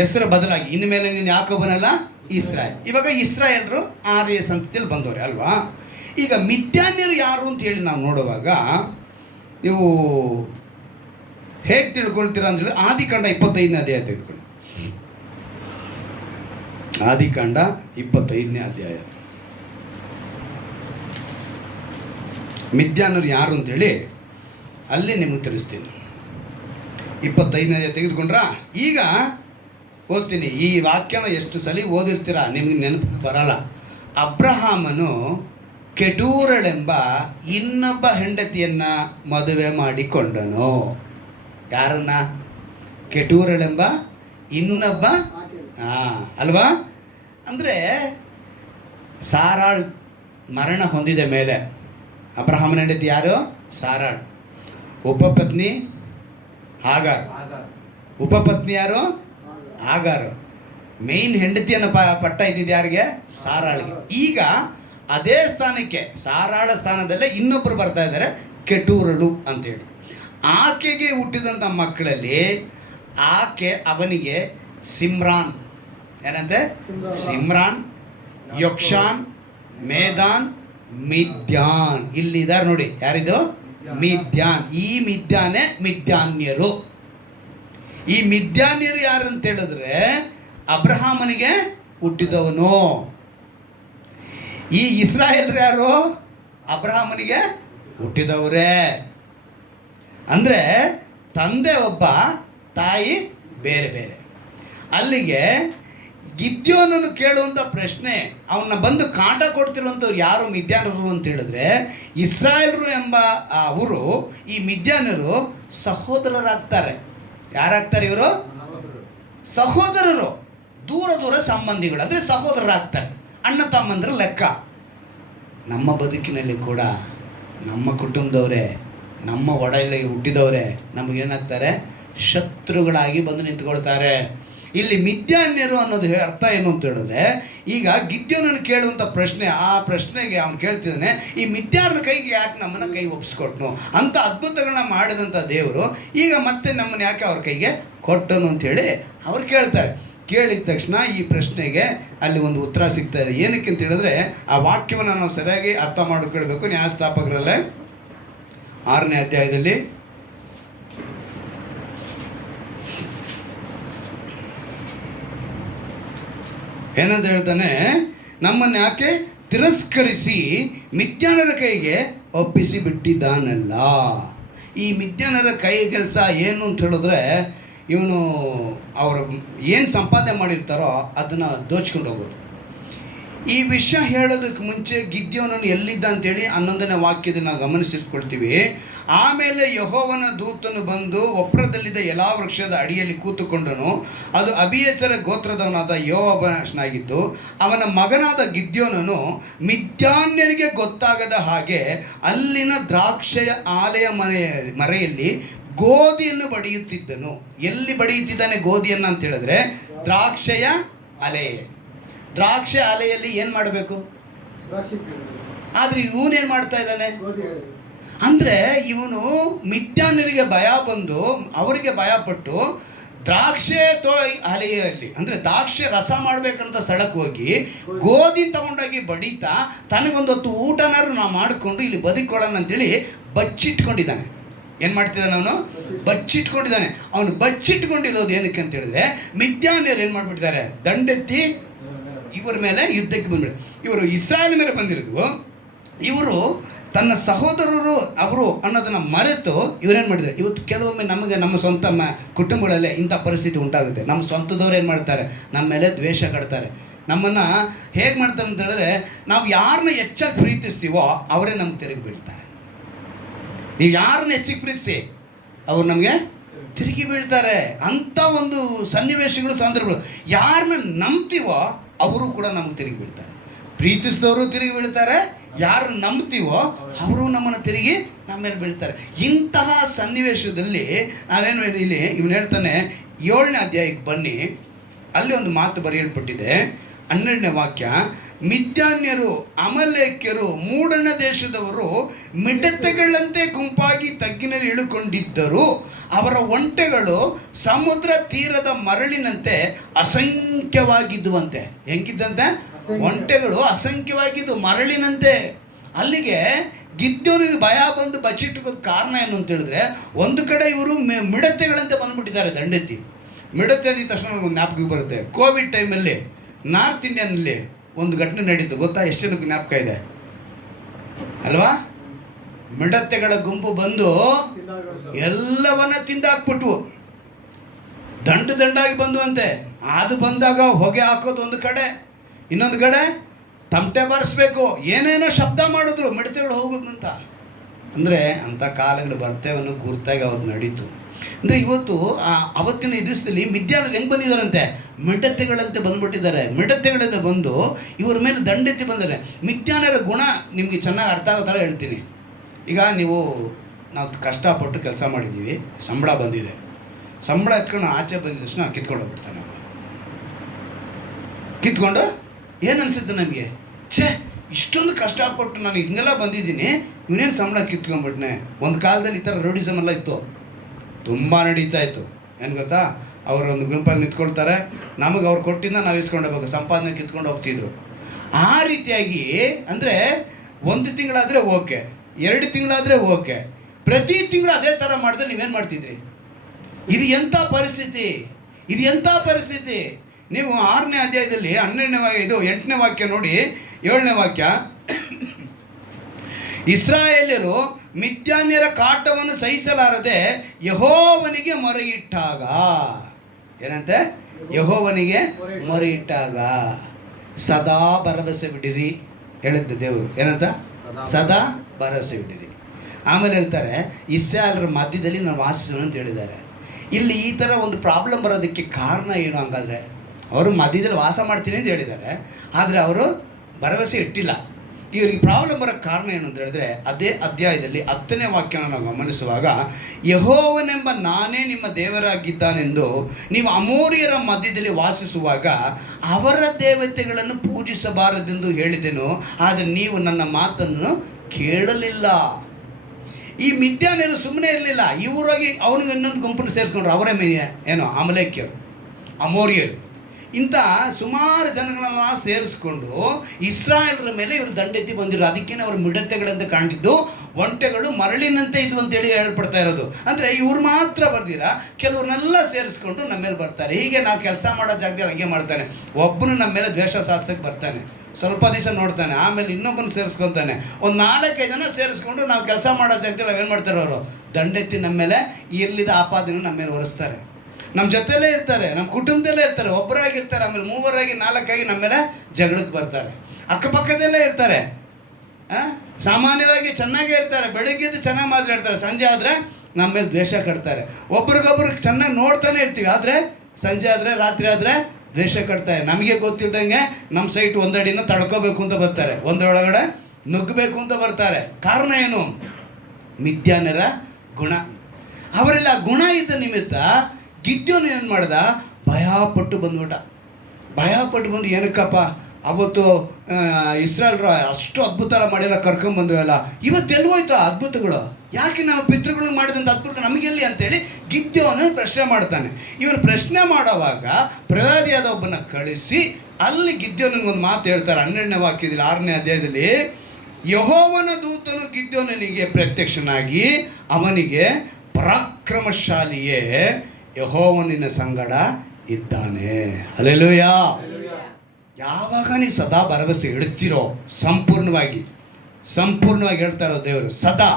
ಹೆಸರು ಬದಲಾಗಿ ಇನ್ಮೇಲೆ ನೀನು ಯಾಕೋಬನಲ್ಲ, ಇಸ್ರಾಯೇಲ್. ಇವಾಗ ಇಸ್ರಾಯೇಲರು ಆರ್ಯ ಸಂತತಿಯಲ್ಲಿ ಬಂದವ್ರೆ ಅಲ್ವಾ? ಈಗ ಮಿದ್ಯಾನ್ಯರು ಯಾರು ಅಂತ ಹೇಳಿ ನಾವು ನೋಡುವಾಗ ನೀವು ಹೇಗೆ ತಿಳ್ಕೊಳ್ತೀರಾ ಅಂದರೆ, ಆದಿಕಾಂಡ 25ನೇ ಅಧ್ಯಾಯ ತೆಗೆದುಕೊಳ್ಳಿ. ಆದಿಕಾಂಡ 25ನೇ ಅಧ್ಯಾಯ. ಮಿದ್ಯಾನರು ಯಾರು ಅಂತೇಳಿ ಅಲ್ಲಿ ನಿಮಗೆ ತಿಳಿಸ್ತೀನಿ. 25ನೇ ಅಧ್ಯಾಯ ತೆಗೆದುಕೊಂಡ್ರಾ? ಈಗ ಓದ್ತೀನಿ. ಈ ವಾಕ್ಯನ ಎಷ್ಟು ಸಲ ಓದಿರ್ತೀರ ನಿಮಗೆ ನೆನಪು ಬರಲ್ಲ. ಅಬ್ರಹಾಮನು ಕೆಟೂರಳೆಂಬ ಇನ್ನೊಬ್ಬ ಹೆಂಡತಿಯನ್ನು ಮದುವೆ ಮಾಡಿಕೊಂಡನು. ಯಾರನ್ನ? ಕೆಟೂರಳೆಂಬ ಇನ್ನೊಬ್ಬ, ಅಲ್ವಾ? ಅಂದರೆ ಸಾರಾಳ್ ಮರಣ ಹೊಂದಿದ ಮೇಲೆ ಅಬ್ರಹಾಮನ ಹೆಂಡತಿ ಯಾರು? ಸಾರಾಳ್. ಉಪಪತ್ನಿ ಹಾಗಾರ್. ಉಪಪತ್ನಿ ಯಾರು? ಹಾಗಾರ್. ಮೇನ್ ಹೆಂಡತಿಯನ್ನು ಪಟ್ಟ ಇದ್ದಿದ್ದು ಯಾರಿಗೆ? ಸಾರಾಳಿಗೆ. ಈಗ ಅದೇ ಸ್ಥಾನಕ್ಕೆ, ಸಾರಾಳ ಸ್ಥಾನದಲ್ಲೇ ಇನ್ನೊಬ್ಬರು ಬರ್ತಾ ಇದ್ದಾರೆ, ಕೆಟೂರಳು ಅಂತೇಳಿ. ಆಕೆಗೆ ಹುಟ್ಟಿದಂಥ ಮಕ್ಕಳಲ್ಲಿ ಆಕೆ ಅವನಿಗೆ ಸಿಮ್ರಾನ್, ಏನಂತೆ? ಸಿಮ್ರಾನ್, ಯೊಕ್ಷಾನ್, ಮೇದಾನ್, ಮಿದ್ಯಾನ್. ಇಲ್ಲಿದ್ದಾರೆ ನೋಡಿ, ಯಾರಿದು? ಮಿದ್ಯಾನ್. ಈ ಮಿದ್ಯಾನೇ ಮಿದ್ಯಾನ್ಯರು. ಈ ಮಿದ್ಯಾನ್ಯರು ಯಾರು ಅಂತ ಹೇಳಿದ್ರೆ ಅಬ್ರಹಾಮನಿಗೆ ಹುಟ್ಟಿದವನು. ಈ ಇಸ್ರಾಯೇಲ್ರು ಯಾರು? ಅಬ್ರಹಾಮನಿಗೆ ಹುಟ್ಟಿದವರೇ. ಅಂದರೆ ತಂದೆ ಒಬ್ಬ, ತಾಯಿ ಬೇರೆ ಬೇರೆ. ಅಲ್ಲಿಗೆ ಗಿದ್ಯೋನನ್ನು ಕೇಳುವಂಥ ಪ್ರಶ್ನೆ, ಅವನ್ನ ಬಂದು ಕಾಟ ಕೊಡ್ತಿರುವಂಥವ್ರು ಯಾರು? ಮಿದ್ಯಾನರು ಅಂತ ಹೇಳಿದ್ರೆ ಇಸ್ರಾಯೇಲ್ರು ಎಂಬ ಅವರು, ಈ ಮಿದ್ಯಾನರು ಸಹೋದರರಾಗ್ತಾರೆ. ಯಾರಾಗ್ತಾರೆ ಇವರು? ಸಹೋದರರು. ದೂರ ದೂರ ಸಂಬಂಧಿಗಳು, ಅಂದರೆ ಸಹೋದರರಾಗ್ತಾರೆ, ಅಣ್ಣ ತಮ್ಮಂದ್ರ ಲೆಕ್ಕ. ನಮ್ಮ ಬದುಕಿನಲ್ಲಿ ಕೂಡ ನಮ್ಮ ಕುಟುಂಬದವರೇ, ನಮ್ಮ ಒಡಲೆ ಹುಟ್ಟಿದವರೇ ನಮಗೇನಾಗ್ತಾರೆ? ಶತ್ರುಗಳಾಗಿ ಬಂದು ನಿಂತ್ಕೊಳ್ತಾರೆ. ಇಲ್ಲಿ ಮಿದ್ಯಾನ್ಯರು ಅನ್ನೋದು ಅರ್ಥ ಏನು ಅಂತ ಹೇಳಿದ್ರೆ, ಈಗ ಗಿದ್ಯೋನನ್ನು ಕೇಳುವಂಥ ಪ್ರಶ್ನೆ, ಆ ಪ್ರಶ್ನೆಗೆ ಅವನು ಕೇಳ್ತಿದ್ದಾನೆ, ಈ ಮಿದ್ಯಾನರ ಕೈಗೆ ಯಾಕೆ ನಮ್ಮನ್ನು ಕೈ ಒಪ್ಪಿಸ್ಕೊಟ್ನು? ಅಂಥ ಅದ್ಭುತಗಳನ್ನ ಮಾಡಿದಂಥ ದೇವರು ಈಗ ಮತ್ತೆ ನಮ್ಮನ್ನು ಯಾಕೆ ಅವ್ರ ಕೈಗೆ ಕೊಟ್ಟನು ಅಂಥೇಳಿ ಅವ್ರು ಕೇಳ್ತಾರೆ. ಕೇಳಿದ ತಕ್ಷಣ ಈ ಪ್ರಶ್ನೆಗೆ ಅಲ್ಲಿ ಒಂದು ಉತ್ತರ ಸಿಗ್ತಾ ಇದೆ. ಏನಕ್ಕೆ ಅಂತ ಹೇಳಿದ್ರೆ, ಆ ವಾಕ್ಯವನ್ನು ನಾವು ಸರಿಯಾಗಿ ಅರ್ಥ ಮಾಡಿಕೊಳ್ಬೇಕು. ನ್ಯಾಯಸ್ಥಾಪಕರಲ್ಲೇ 6ನೇ ಅಧ್ಯಾಯದಲ್ಲಿ ಏನಂತ ಹೇಳ್ತಾನೆ, ನಮ್ಮನ್ನು ಯಾಕೆ ತಿರಸ್ಕರಿಸಿ ಮಿದ್ಯಾನರ ಕೈಗೆ ಒಪ್ಪಿಸಿ ಬಿಟ್ಟಿದ್ದಾನಲ್ಲ. ಈ ಮಿದ್ಯಾನರ ಕೈ ಕೆಲಸ ಏನು ಅಂತ ಹೇಳಿದ್ರೆ, ಇವನು ಅವರು ಏನು ಸಂಪಾದನೆ ಮಾಡಿರ್ತಾರೋ ಅದನ್ನು ದೋಚ್ಕೊಂಡು ಹೋಗೋದು. ಈ ವಿಷಯ ಹೇಳೋದಕ್ಕೆ ಮುಂಚೆ ಗಿದ್ಯೋನನು ಎಲ್ಲಿದ್ದ ಅಂತೇಳಿ 11ನೇ ವಾಕ್ಯದಲ್ಲಿ ನಾವು ಗಮನಿಸಿಟ್ಕೊಳ್ತೀವಿ. ಆಮೇಲೆ ಯೆಹೋವನ ದೂತನು ಬಂದು ಒಪ್ರದಲ್ಲಿದ್ದ ಎಲ್ಲಾ ವೃಕ್ಷದ ಅಡಿಯಲ್ಲಿ ಕೂತುಕೊಂಡನು. ಅದು ಅಬೀಯೆಜೆರ ಗೋತ್ರದವನಾದ ಯೋವಾಬನಾಗಿದ್ದು, ಅವನ ಮಗನಾದ ಗಿದ್ಯೋನನು ಮಿದ್ಯಾನ್ಯರಿಗೆ ಗೊತ್ತಾಗದ ಹಾಗೆ ಅಲ್ಲಿನ ದ್ರಾಕ್ಷೆಯ ಆಲೆಯ ಮರೆಯಲ್ಲಿ ಗೋಧಿಯನ್ನು ಬಡಿಯುತ್ತಿದ್ದನು. ಎಲ್ಲಿ ಬಡಿಯುತ್ತಿದ್ದಾನೆ ಗೋಧಿಯನ್ನು ಅಂತ ಹೇಳಿದ್ರೆ ದ್ರಾಕ್ಷೆಯ ಅಲೆ. ದ್ರಾಕ್ಷೆ ಅಲೆಯಲ್ಲಿ ಏನು ಮಾಡಬೇಕು? ಆದರೆ ಇವನೇನು ಮಾಡ್ತಾ ಇದ್ದಾನೆ ಅಂದರೆ, ಇವನು ಮಿದ್ಯಾನ್ಯರಿಗೆ ಭಯ ಬಂದು ಅವರಿಗೆ ಭಯಪಟ್ಟು ದ್ರಾಕ್ಷೆ ಅಲೆಯಲ್ಲಿ ಅಂದರೆ ದ್ರಾಕ್ಷೆ ರಸ ಮಾಡಬೇಕಂತ ಸ್ಥಳಕ್ಕೆ ಹೋಗಿ ಗೋಧಿ ತಗೊಂಡೋಗಿ ಬಡಿತಾ ತನಗೊಂದೊತ್ತು ಊಟನಾರು ನಾವು ಮಾಡಿಕೊಂಡು ಇಲ್ಲಿ ಬದುಕೊಳ್ಳೋಣ ಅಂತೇಳಿ ಬಚ್ಚಿಟ್ಕೊಂಡಿದ್ದಾನೆ. ಏನು ಮಾಡ್ತಿದ್ದಾನೆ ಅವನು? ಬಚ್ಚಿಟ್ಕೊಂಡಿದ್ದಾನೆ. ಅವನು ಬಚ್ಚಿಟ್ಕೊಂಡಿರೋದು ಏನಕ್ಕೆ ಅಂತ ಹೇಳಿದ್ರೆ, ಮಿದ್ಯಾನ್ಯರು ಏನು ಮಾಡಿಬಿಟ್ಟಿದ್ದಾರೆ, ದಂಡೆತ್ತಿ ಇವರ ಮೇಲೆ ಯುದ್ಧಕ್ಕೆ ಬಂದ್ಬಿಟ್ಟು, ಇವರು ಇಸ್ರಾಯೇಲ್ ಮೇಲೆ ಬಂದಿರೋದು. ಇವರು ತನ್ನ ಸಹೋದರರು ಅವರು ಅನ್ನೋದನ್ನು ಮರೆತು ಇವರೇನು ಮಾಡಿದ್ದಾರೆ. ಇವತ್ತು ಕೆಲವೊಮ್ಮೆ ನಮಗೆ ನಮ್ಮ ಸ್ವಂತ ಕುಟುಂಬಗಳಲ್ಲೇ ಇಂಥ ಪರಿಸ್ಥಿತಿ ಉಂಟಾಗುತ್ತೆ. ನಮ್ಮ ಸ್ವಂತದವ್ರು ಏನು ಮಾಡ್ತಾರೆ, ನಮ್ಮ ಮೇಲೆ ದ್ವೇಷ ಕಟ್ತಾರೆ. ನಮ್ಮನ್ನು ಹೇಗೆ ಮಾಡ್ತಾರೆ ಅಂತ ಹೇಳಿದ್ರೆ, ನಾವು ಯಾರನ್ನ ಹೆಚ್ಚಾಗಿ ಪ್ರೀತಿಸ್ತೀವೋ ಅವರೇ ನಮ್ಗೆ ತಿರುಗಿ ಬೀಳ್ತಾರೆ. ನೀವು ಯಾರನ್ನ ಹೆಚ್ಚಿಗೆ ಪ್ರೀತಿಸಿ ಅವ್ರು ನಮಗೆ ತಿರುಗಿ ಬೀಳ್ತಾರೆ. ಅಂಥ ಒಂದು ಸನ್ನಿವೇಶಗಳು, ಸಂದರ್ಭಗಳು. ಯಾರನ್ನ ನಂಬ್ತೀವೋ ಅವರು ಕೂಡ ನಮಗೆ ತಿರುಗಿ ಬೀಳ್ತಾರೆ. ಪ್ರೀತಿಸಿದವರು ತಿರುಗಿ ಬೀಳ್ತಾರೆ, ಯಾರು ನಂಬ್ತೀವೋ ಅವರು ನಮ್ಮನ್ನು ತಿರುಗಿ ನಮ್ಮ ಮೇಲೆ ಬೀಳ್ತಾರೆ. ಇಂತಹ ಸನ್ನಿವೇಶದಲ್ಲಿ ನಾವೇನು ಇಲ್ಲಿ ಇವನು ಹೇಳ್ತಾನೆ, 7ನೇ ಅಧ್ಯಾಯಕ್ಕೆ ಬನ್ನಿ, ಅಲ್ಲಿ ಒಂದು ಮಾತು ಬರೆಯಲ್ಪಟ್ಟಿದೆ. 12ನೇ ವಾಕ್ಯ, ಮಿದ್ಯಾನ್ಯರು ಅಮಲೇಕ್ಯರು ಮೂಡಣ ದೇಶದವರು ಮಿಡತೆಗಳಂತೆ ಗುಂಪಾಗಿ ತಗ್ಗಿನಲ್ಲಿ ಇಳುಕೊಂಡಿದ್ದರು. ಅವರ ಒಂಟೆಗಳು ಸಮುದ್ರ ತೀರದ ಮರಳಿನಂತೆ ಅಸಂಖ್ಯವಾಗಿದ್ದುವಂತೆ. ಹೆಂಗಿದ್ದಂತೆ? ಒಂಟೆಗಳು ಅಸಂಖ್ಯವಾಗಿದ್ದು ಮರಳಿನಂತೆ. ಅಲ್ಲಿಗೆ ಗಿದ್ದವನಿಗೆ ಭಯ ಬಂದು ಬಚ್ಚಿಟ್ಟೋದು ಕಾರಣ ಏನು ಅಂತ ಹೇಳಿದ್ರೆ, ಒಂದು ಕಡೆ ಇವರು ಮಿಡತೆಗಳಂತೆ ಬಂದುಬಿಟ್ಟಿದ್ದಾರೆ ದಂಡೆತ್ತಿ. ಮಿಡತೆ ಅಂದಿದ ತಕ್ಷಣ ಒಂದು ಜ್ಞಾಪಕ ಬರುತ್ತೆ. ಕೋವಿಡ್ ಟೈಮಲ್ಲಿ ನಾರ್ತ್ ಇಂಡಿಯನ್ನಲ್ಲಿ ಒಂದು ಘಟನೆ ನಡೀತು, ಗೊತ್ತಾ? ಎಷ್ಟು ಜನಕ್ಕೆ ಜ್ಞಾಪಕ ಇದೆ ಅಲ್ವಾ? ಮಿಡತೆಗಳ ಗುಂಪು ಬಂದು ಎಲ್ಲವನ್ನ ತಿಂದಾಕ್ಬಿಟ್ವು. ದಂಡಾಗಿ ಬಂದುವಂತೆ. ಅದು ಬಂದಾಗ ಹೊಗೆ ಹಾಕೋದು ಒಂದು ಕಡೆ, ಇನ್ನೊಂದು ಕಡೆ ತಮಟೆ ಬಾರಿಸ್ಬೇಕು, ಏನೇನೋ ಶಬ್ದ ಮಾಡಿದ್ರು ಮಿಡತೆಗಳು ಹೋಗ್ಬೇಕಂತ. ಅಂದರೆ ಅಂಥ ಕಾಲಗಳು ಬರ್ತೇವೆ ಅನ್ನೋ ಗುರ್ತಾಗಿ ಅವತ್ತು ನಡೀತು. ಅಂದರೆ ಇವತ್ತು ಅವತ್ತಿನ ದಿವಸದಲ್ಲಿ ಮಿದ್ಯಾನರು ಹೆಂಗೆ ಬಂದಿದ್ದಾರಂತೆ, ಮಿಡತೆಗಳಂತೆ ಬಂದುಬಿಟ್ಟಿದ್ದಾರೆ. ಮಿಡತೆಗಳಿಂದ ಬಂದು ಇವ್ರ ಮೇಲೆ ದಂಡೆತ್ತಿ ಬಂದರೆ. ಮಿದ್ಯಾನರ ಗುಣ ನಿಮಗೆ ಚೆನ್ನಾಗಿ ಅರ್ಥ ಆಗೋ ಥರ ಹೇಳ್ತೀನಿ. ಈಗ ನಾವು ಕಷ್ಟಪಟ್ಟು ಕೆಲಸ ಮಾಡಿದ್ದೀವಿ, ಸಂಬಳ ಬಂದಿದೆ. ಸಂಬಳ ಎತ್ಕೊಂಡು ಆಚೆ ಬಂದಿದ ತಕ್ಷಣ ಕಿತ್ಕೊಂಡು ಹೋಗ್ಬಿಡ್ತಾನೆ. ಕಿತ್ಕೊಂಡು ಏನು ಅನಿಸುತ್ತೆ ನಮಗೆ, ಛೇ ಇಷ್ಟೊಂದು ಕಷ್ಟಪಟ್ಟು ನಾನು ಹಿಂಗೆಲ್ಲ ಬಂದಿದ್ದೀನಿ, ಇವನೇನು ಸಂಬಳ ಕಿತ್ಕೊಂಡ್ಬಿಟ್ನೆ. ಒಂದು ಕಾಲದಲ್ಲಿ ಈ ಥರ ರೌಡಿಸಮ್ ಎಲ್ಲ ಇತ್ತು, ತುಂಬ ನಡೀತಾ ಇತ್ತು. ಏನು ಗೊತ್ತಾ, ಅವರೊಂದು ಗುಂಪಲ್ಲಿ ನಿಂತ್ಕೊಳ್ತಾರೆ, ನಮಗೆ ಅವ್ರು ಕೊಟ್ಟಿಂದ ನಾವು ಇಸ್ಕೊಂಡು ಹೋಗ್ಬೇಕು, ಸಂಪಾದನೆ ಕಿತ್ಕೊಂಡು ಹೋಗ್ತಿದ್ರು. ಆ ರೀತಿಯಾಗಿ ಅಂದರೆ 1 ತಿಂಗಳಾದರೆ ಓಕೆ, 2 ತಿಂಗಳಾದರೆ ಓಕೆ, ಪ್ರತಿ ತಿಂಗಳು ಅದೇ ಥರ ಮಾಡಿದ್ರೆ ನೀವೇನು ಮಾಡ್ತಿದ್ರಿ? ಇದು ಎಂಥ ಪರಿಸ್ಥಿತಿ, ಇದು ಎಂಥ ಪರಿಸ್ಥಿತಿ. ನೀವು 6ನೇ ಅಧ್ಯಾಯದಲ್ಲಿ 8ನೇ ವಾಕ್ಯ ನೋಡಿ. 7ನೇ ವಾಕ್ಯ, ಇಸ್ರಾಯೇಲ್ಯರು ಮಿದ್ಯಾನ್ಯರ ಕಾಟವನ್ನು ಸಹಿಸಲಾರದೆ ಯೆಹೋವನಿಗೆ ಮೊರೆಯಿಟ್ಟಾಗ. ಏನಂತೆ? ಯೆಹೋವನಿಗೆ ಮೊರೆಯಿಟ್ಟಾಗ ಸದಾ ಭರವಸೆ ಬಿಡಿರಿ ಹೇಳಿದ್ದು ದೇವರು. ಏನಂತ? ಸದಾ ಭರವಸೆ ಬಿಡಿರಿ. ಆಮೇಲೆ ಹೇಳ್ತಾರೆ, ಇಸ್ರಾಯೇಲ್ಯರ ಮಧ್ಯದಲ್ಲಿ ನಾನು ವಾಸಿಸೋಣ ಅಂತ ಹೇಳಿದ್ದಾರೆ. ಇಲ್ಲಿ ಈ ಥರ ಒಂದು ಪ್ರಾಬ್ಲಮ್ ಬರೋದಕ್ಕೆ ಕಾರಣ ಏನು ಹಂಗಾದ್ರೆ? ಅವರು ಮಧ್ಯದಲ್ಲಿ ವಾಸ ಮಾಡ್ತೀನಿ ಅಂತ ಹೇಳಿದ್ದಾರೆ, ಆದರೆ ಅವರು ಭರವಸೆ ಇಟ್ಟಿಲ್ಲ. ಇವರಿಗೆ ಪ್ರಾಬ್ಲಮ್ ಬರೋಕ್ಕೆ ಕಾರಣ ಏನು ಅಂತ ಹೇಳಿದ್ರೆ, ಅದೇ ಅಧ್ಯಾಯದಲ್ಲಿ 10ನೇ ವಾಕ್ಯನ ನಾವು ಗಮನಿಸುವಾಗ, ಯೆಹೋವನೆಂಬ ನಾನೇ ನಿಮ್ಮ ದೇವರಾಗಿದ್ದಾನೆಂದು ನೀವು ಅಮೋರಿಯರ ಮಧ್ಯದಲ್ಲಿ ವಾಸಿಸುವಾಗ ಅವರ ದೇವತೆಗಳನ್ನು ಪೂಜಿಸಬಾರದೆಂದು ಹೇಳಿದೆನು, ಆದರೆ ನೀವು ನನ್ನ ಮಾತನ್ನು ಕೇಳಲಿಲ್ಲ. ಈ ಮಿದ್ಯಾನ್ಯರು ಸುಮ್ಮನೆ ಇರಲಿಲ್ಲ, ಇವರಾಗಿ ಅವನಿಗೆ ಇನ್ನೊಂದು ಗುಂಪನ್ನು ಸೇರಿಸ್ಕೊಂಡ್ರು. ಅವರೇ ಏನು ಅಮಲೇಕ್ಯರು, ಅಮೋರಿಯರು. ಇಂಥ ಸುಮಾರು ಜನಗಳನ್ನ ಸೇರಿಸ್ಕೊಂಡು ಇಸ್ರಾಯೇಲರ ಮೇಲೆ ಇವರು ದಂಡೆತ್ತಿ ಬಂದಿರೋ. ಅದಕ್ಕೇ ಅವರು ಮಿಡತೆಗಳಂತೆ ಕಾಣ್ತಿದ್ದು, ಒಂಟೆಗಳು ಮರಳಿನಂತೆ ಇದು ಅಂತೇಳಿ ಹೇಳ್ಪಡ್ತಾ ಇರೋದು. ಅಂದರೆ ಇವ್ರು ಮಾತ್ರ ಬರ್ದಿರ, ಕೆಲವ್ರನ್ನೆಲ್ಲ ಸೇರಿಸ್ಕೊಂಡು ನಮ್ಮ ಮೇಲೆ ಬರ್ತಾರೆ. ಹೀಗೆ ನಾವು ಕೆಲಸ ಮಾಡೋ ಜಾಗದಲ್ಲಿ ಹಂಗೆ ಮಾಡ್ತಾನೆ. ಒಬ್ಬನು ನಮ್ಮ ಮೇಲೆ ದ್ವೇಷ ಸಾಧಿಸೋಕ್ಕೆ ಬರ್ತಾನೆ, ಸ್ವಲ್ಪ ದಿವಸ ನೋಡ್ತಾನೆ, ಆಮೇಲೆ ಇನ್ನೊಬ್ಬನ ಸೇರಿಸ್ಕೊತಾನೆ. ಒಂದು 4-5 ಜನ ಸೇರಿಸ್ಕೊಂಡು ನಾವು ಕೆಲಸ ಮಾಡೋ ಜಾಗದಲ್ಲಿ ನಾವೇನು ಮಾಡ್ತಾರೆ, ಅವರು ದಂಡೆತ್ತಿ ನಮ್ಮ ಮೇಲೆ ಇರ್ಲಿದ ಆಪಾದನೆ ನಮ್ಮ ಮೇಲೆ ಹೊರಿಸ್ತಾರೆ. ನಮ್ಮ ಜೊತೆಲೇ ಇರ್ತಾರೆ, ನಮ್ಮ ಕುಟುಂಬದಲ್ಲೇ ಇರ್ತಾರೆ, ಒಬ್ಬರಾಗಿರ್ತಾರೆ, ಆಮೇಲೆ 3 4 ನಮ್ಮ ಮೇಲೆ ಜಗಳಕ್ಕೆ ಬರ್ತಾರೆ. ಅಕ್ಕಪಕ್ಕದಲ್ಲೇ ಇರ್ತಾರೆ, ಸಾಮಾನ್ಯವಾಗಿ ಚೆನ್ನಾಗೇ ಇರ್ತಾರೆ, ಬೆಳಗ್ಗೆದ್ದು ಚೆನ್ನಾಗಿ ಮಾತಾಡ್ತಾರೆ, ಸಂಜೆ ಆದರೆ ನಮ್ಮ ಮೇಲೆ ದ್ವೇಷ ಕಟ್ತಾರೆ. ಒಬ್ರಿಗೊಬ್ರು ಚೆನ್ನಾಗಿ ನೋಡ್ತಾನೆ ಇರ್ತೀವಿ, ಆದರೆ ಸಂಜೆ ಆದರೆ ರಾತ್ರಿ ಆದರೆ ದ್ವೇಷ ಕಟ್ತಾರೆ. ನಮಗೆ ಗೊತ್ತಿದ್ದಂಗೆ ನಮ್ಮ ಸೈಟ್ 1 ಅಡಿನ ತಡ್ಕೋಬೇಕು ಅಂತ ಬರ್ತಾರೆ, ಒಂದರೊಳಗಡೆ ನುಗ್ಗಬೇಕು ಅಂತ ಬರ್ತಾರೆ. ಕಾರಣ ಏನು? ಮಿದ್ಯಾನ್ಯರ ಗುಣ. ಅವರೆಲ್ಲ ಗುಣ ಇದ್ದ ನಿಮಿತ್ತ ಗಿದ್ಯೋನು ಏನು ಮಾಡ್ದ, ಭಯಪಟ್ಟು ಬಂದ್ಬಿಟ್ಟ. ಭಯಪಟ್ಟು ಬಂದು ಏನಕ್ಕಪ್ಪ ಅವತ್ತು ಇಸ್ರಾಯೇಲ್ರು ಅಷ್ಟು ಅದ್ಭುತ ಮಾಡಿಲ್ಲ, ಕರ್ಕೊಂಬಂದ್ರಲ್ಲ, ಇವತ್ತು ಎಲ್ಲೋಯ್ತು ಆ ಅದ್ಭುತಗಳು, ಯಾಕೆ ನಾವು ಪಿತೃಗಳು ಮಾಡಿದಂಥ ಅದ್ಭುತ ನಮಗೆಲ್ಲಿ ಅಂತೇಳಿ ಗಿದ್ಯೋನು ಪ್ರಶ್ನೆ ಮಾಡ್ತಾನೆ. ಇವನು ಪ್ರಶ್ನೆ ಮಾಡೋವಾಗ ಪ್ರವಾದಿಯಾದ ಒಬ್ಬನ ಕಳಿಸಿ ಅಲ್ಲಿ ಗಿದ್ಯೋನಿಗೆ ಒಂದು ಮಾತು ಹೇಳ್ತಾರೆ. 12ನೇ ವಾಕ್ಯದಲ್ಲಿ 6ನೇ ಅಧ್ಯಾಯದಲ್ಲಿ, ಯೆಹೋವನ ದೂತನು ಗಿದ್ಯೋನನಿಗೆ ಪ್ರತ್ಯಕ್ಷನಾಗಿ ಅವನಿಗೆ, ಪರಾಕ್ರಮಶಾಲಿಯೇ, ಯೆಹೋವನಿನ ಸಂಗಡ ಇದ್ದಾನೆ. ಹಲ್ಲೆಲೂಯಾ. ಯಾವಾಗ ನೀವು ಸದಾ ಭರವಸೆ ಇಡ್ತೀರೋ, ಸಂಪೂರ್ಣವಾಗಿ ಹೇಳ್ತಾ ಇರೋ ದೇವರು, ಸದಾ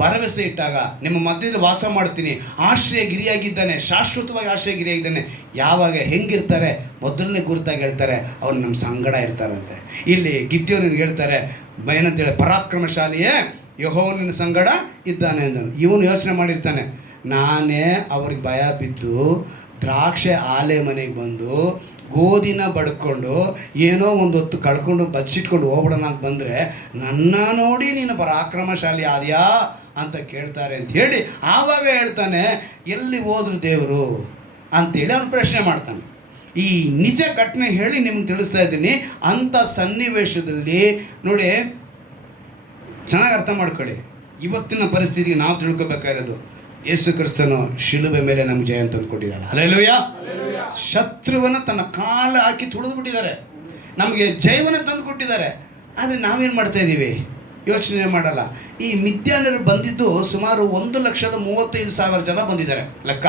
ಭರವಸೆ ಇಟ್ಟಾಗ ನಿಮ್ಮ ಮಧ್ಯದಲ್ಲಿ ವಾಸ ಮಾಡ್ತೀನಿ, ಆಶ್ರಯ ಗಿರಿಯಾಗಿದ್ದಾನೆ, ಶಾಶ್ವತವಾಗಿ ಆಶ್ರಯ ಗಿರಿಯಾಗಿದ್ದಾನೆ. ಯಾವಾಗ ಹೆಂಗಿರ್ತಾರೆ, ಮೊದಲನೇ ಗುರುತಾಗಿ ಹೇಳ್ತಾರೆ, ಅವ್ರು ನಮ್ಮ ಸಂಗಡ ಇರ್ತಾರಂತೆ. ಇಲ್ಲಿ ಗಿದ್ಯೋನಿಗೆ ಹೇಳ್ತಾರೆ ಏನಂತೇಳಿ, ಪರಾಕ್ರಮಶಾಲಿಯೇ ಯೆಹೋವನಿನ ಸಂಗಡ ಇದ್ದಾನೆ ಅಂದನು. ಇವನು ಯೋಚನೆ ಮಾಡಿರ್ತಾನೆ, ನಾನೇ ಅವ್ರಿಗೆ ಭಯ ಬಿದ್ದು ದ್ರಾಕ್ಷೆ ಆಲೆ ಮನೆಗೆ ಬಂದು ಗೋಧಿನ ಬಡ್ಕೊಂಡು ಏನೋ ಒಂದು ಹೊತ್ತು ಕಳ್ಕೊಂಡು ಬಚ್ಚಿಟ್ಕೊಂಡು ಹೋಗ್ಬಿಡೋಣ ಅಂತ ಬಂದರೆ ನನ್ನ ನೋಡಿ ನೀನು ಪರಾಕ್ರಮಶಾಲಿ ಆದ್ಯಾ ಅಂತ ಕೇಳ್ತಾರೆ ಅಂತ ಹೇಳಿ ಆವಾಗ ಹೇಳ್ತಾನೆ, ಎಲ್ಲಿ ಹೋದ್ರು ದೇವರು ಅಂತೇಳಿ ಅವ್ನು ಪ್ರಶ್ನೆ ಮಾಡ್ತಾನೆ. ಈ ನಿಜ ಘಟನೆ ಹೇಳಿ ನಿಮ್ಗೆ ತಿಳಿಸ್ತಾ ಇದ್ದೀನಿ. ಅಂಥ ಸನ್ನಿವೇಶದಲ್ಲಿ ನೋಡಿ, ಚೆನ್ನಾಗಿ ಅರ್ಥ ಮಾಡ್ಕೊಳ್ಳಿ, ಇವತ್ತಿನ ಪರಿಸ್ಥಿತಿಗೆ ನಾವು ತಿಳ್ಕೊಬೇಕಾಗಿರೋದು, ಯೇಸು ಕ್ರಿಸ್ತನು ಶಿಲುಬೆ ಮೇಲೆ ನಮ್ಗೆ ಜಯ ತಂದು ಕೊಟ್ಟಿದ್ದಾರೆ. ಹಲ್ಲೆಲೂಯಾ. ಶತ್ರುವನ್ನು ತನ್ನ ಕಾಲು ಹಾಕಿ ತುಳಿದು ಬಿಟ್ಟಿದ್ದಾರೆ, ನಮಗೆ ಜಯವನ್ನು ತಂದು ಕೊಟ್ಟಿದ್ದಾರೆ. ಆದರೆ ನಾವೇನು ಮಾಡ್ತಾ ಇದ್ದೀವಿ, ಯೋಚನೆ ಮಾಡಲ್ಲ. ಈ ಮಿದ್ಯಾನ್ಯರು ಬಂದಿದ್ದು ಸುಮಾರು 1,35,000 ಜನ ಬಂದಿದ್ದಾರೆ ಲೆಕ್ಕ.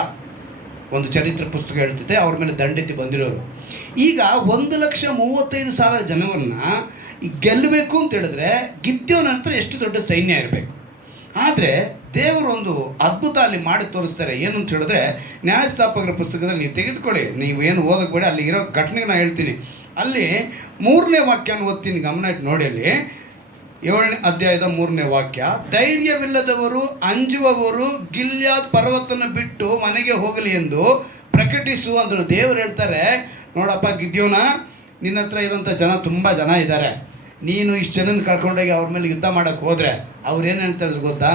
ಒಂದು ಚರಿತ್ರೆ ಪುಸ್ತಕ ಹೇಳ್ತಿದ್ದೆ, ಅವ್ರ ಮೇಲೆ ದಂಡೆತ್ತಿ ಬಂದಿರೋರು. ಈಗ 1,35,000 ಜನವನ್ನು ಗೆಲ್ಲಬೇಕು ಅಂತ ಹೇಳಿದ್ರೆ ಗಿದ್ಯೋನ ನಂತರ ಎಷ್ಟು ದೊಡ್ಡ ಸೈನ್ಯ ಇರಬೇಕು. ಆದರೆ ದೇವರು ಒಂದು ಅದ್ಭುತ ಅಲ್ಲಿ ಮಾಡಿ ತೋರಿಸ್ತಾರೆ. ಏನು ಅಂತ ಹೇಳಿದ್ರೆ, ನ್ಯಾಯಸ್ಥಾಪಕರ ಪುಸ್ತಕದಲ್ಲಿ ನೀವು ತೆಗೆದುಕೊಳ್ಳಿ, ನೀವೇನು ಓದಕ್ಕೆ ಬೇಡ, ಅಲ್ಲಿ ಇರೋ ಘಟನೆಗೆ ನಾನು ಹೇಳ್ತೀನಿ. ಅಲ್ಲಿ 3ನೇ ವಾಕ್ಯನ ಓದ್ತೀನಿ, ಗಮನ ಇಟ್ಟು ನೋಡಿ. ಅಲ್ಲಿ 7ನೇ ಅಧ್ಯಾಯದ 3ನೇ ವಾಕ್ಯ, ಧೈರ್ಯವಿಲ್ಲದವರು ಅಂಜುವವರು ಗಿಲ್ಯಾದ್ ಪರ್ವತವನ್ನು ಬಿಟ್ಟು ಮನೆಗೆ ಹೋಗಲಿ ಎಂದು ಪ್ರಕಟಿಸು ಅಂದರು. ದೇವರು ಹೇಳ್ತಾರೆ, ನೋಡಪ್ಪ ಗಿದ್ಯೋನ, ನಿನ್ನ ಹತ್ರ ಇರೋಂಥ ಜನ ತುಂಬ ಜನ ಇದ್ದಾರೆ, ನೀನು ಇಷ್ಟು ಜನನ ಕರ್ಕೊಂಡೋಗಿ ಅವ್ರ ಮೇಲೆ ಯುದ್ಧ ಮಾಡೋಕ್ಕೆ ಹೋದರೆ ಅವ್ರು ಏನು ಹೇಳ್ತಾರೆ ಗೊತ್ತಾ,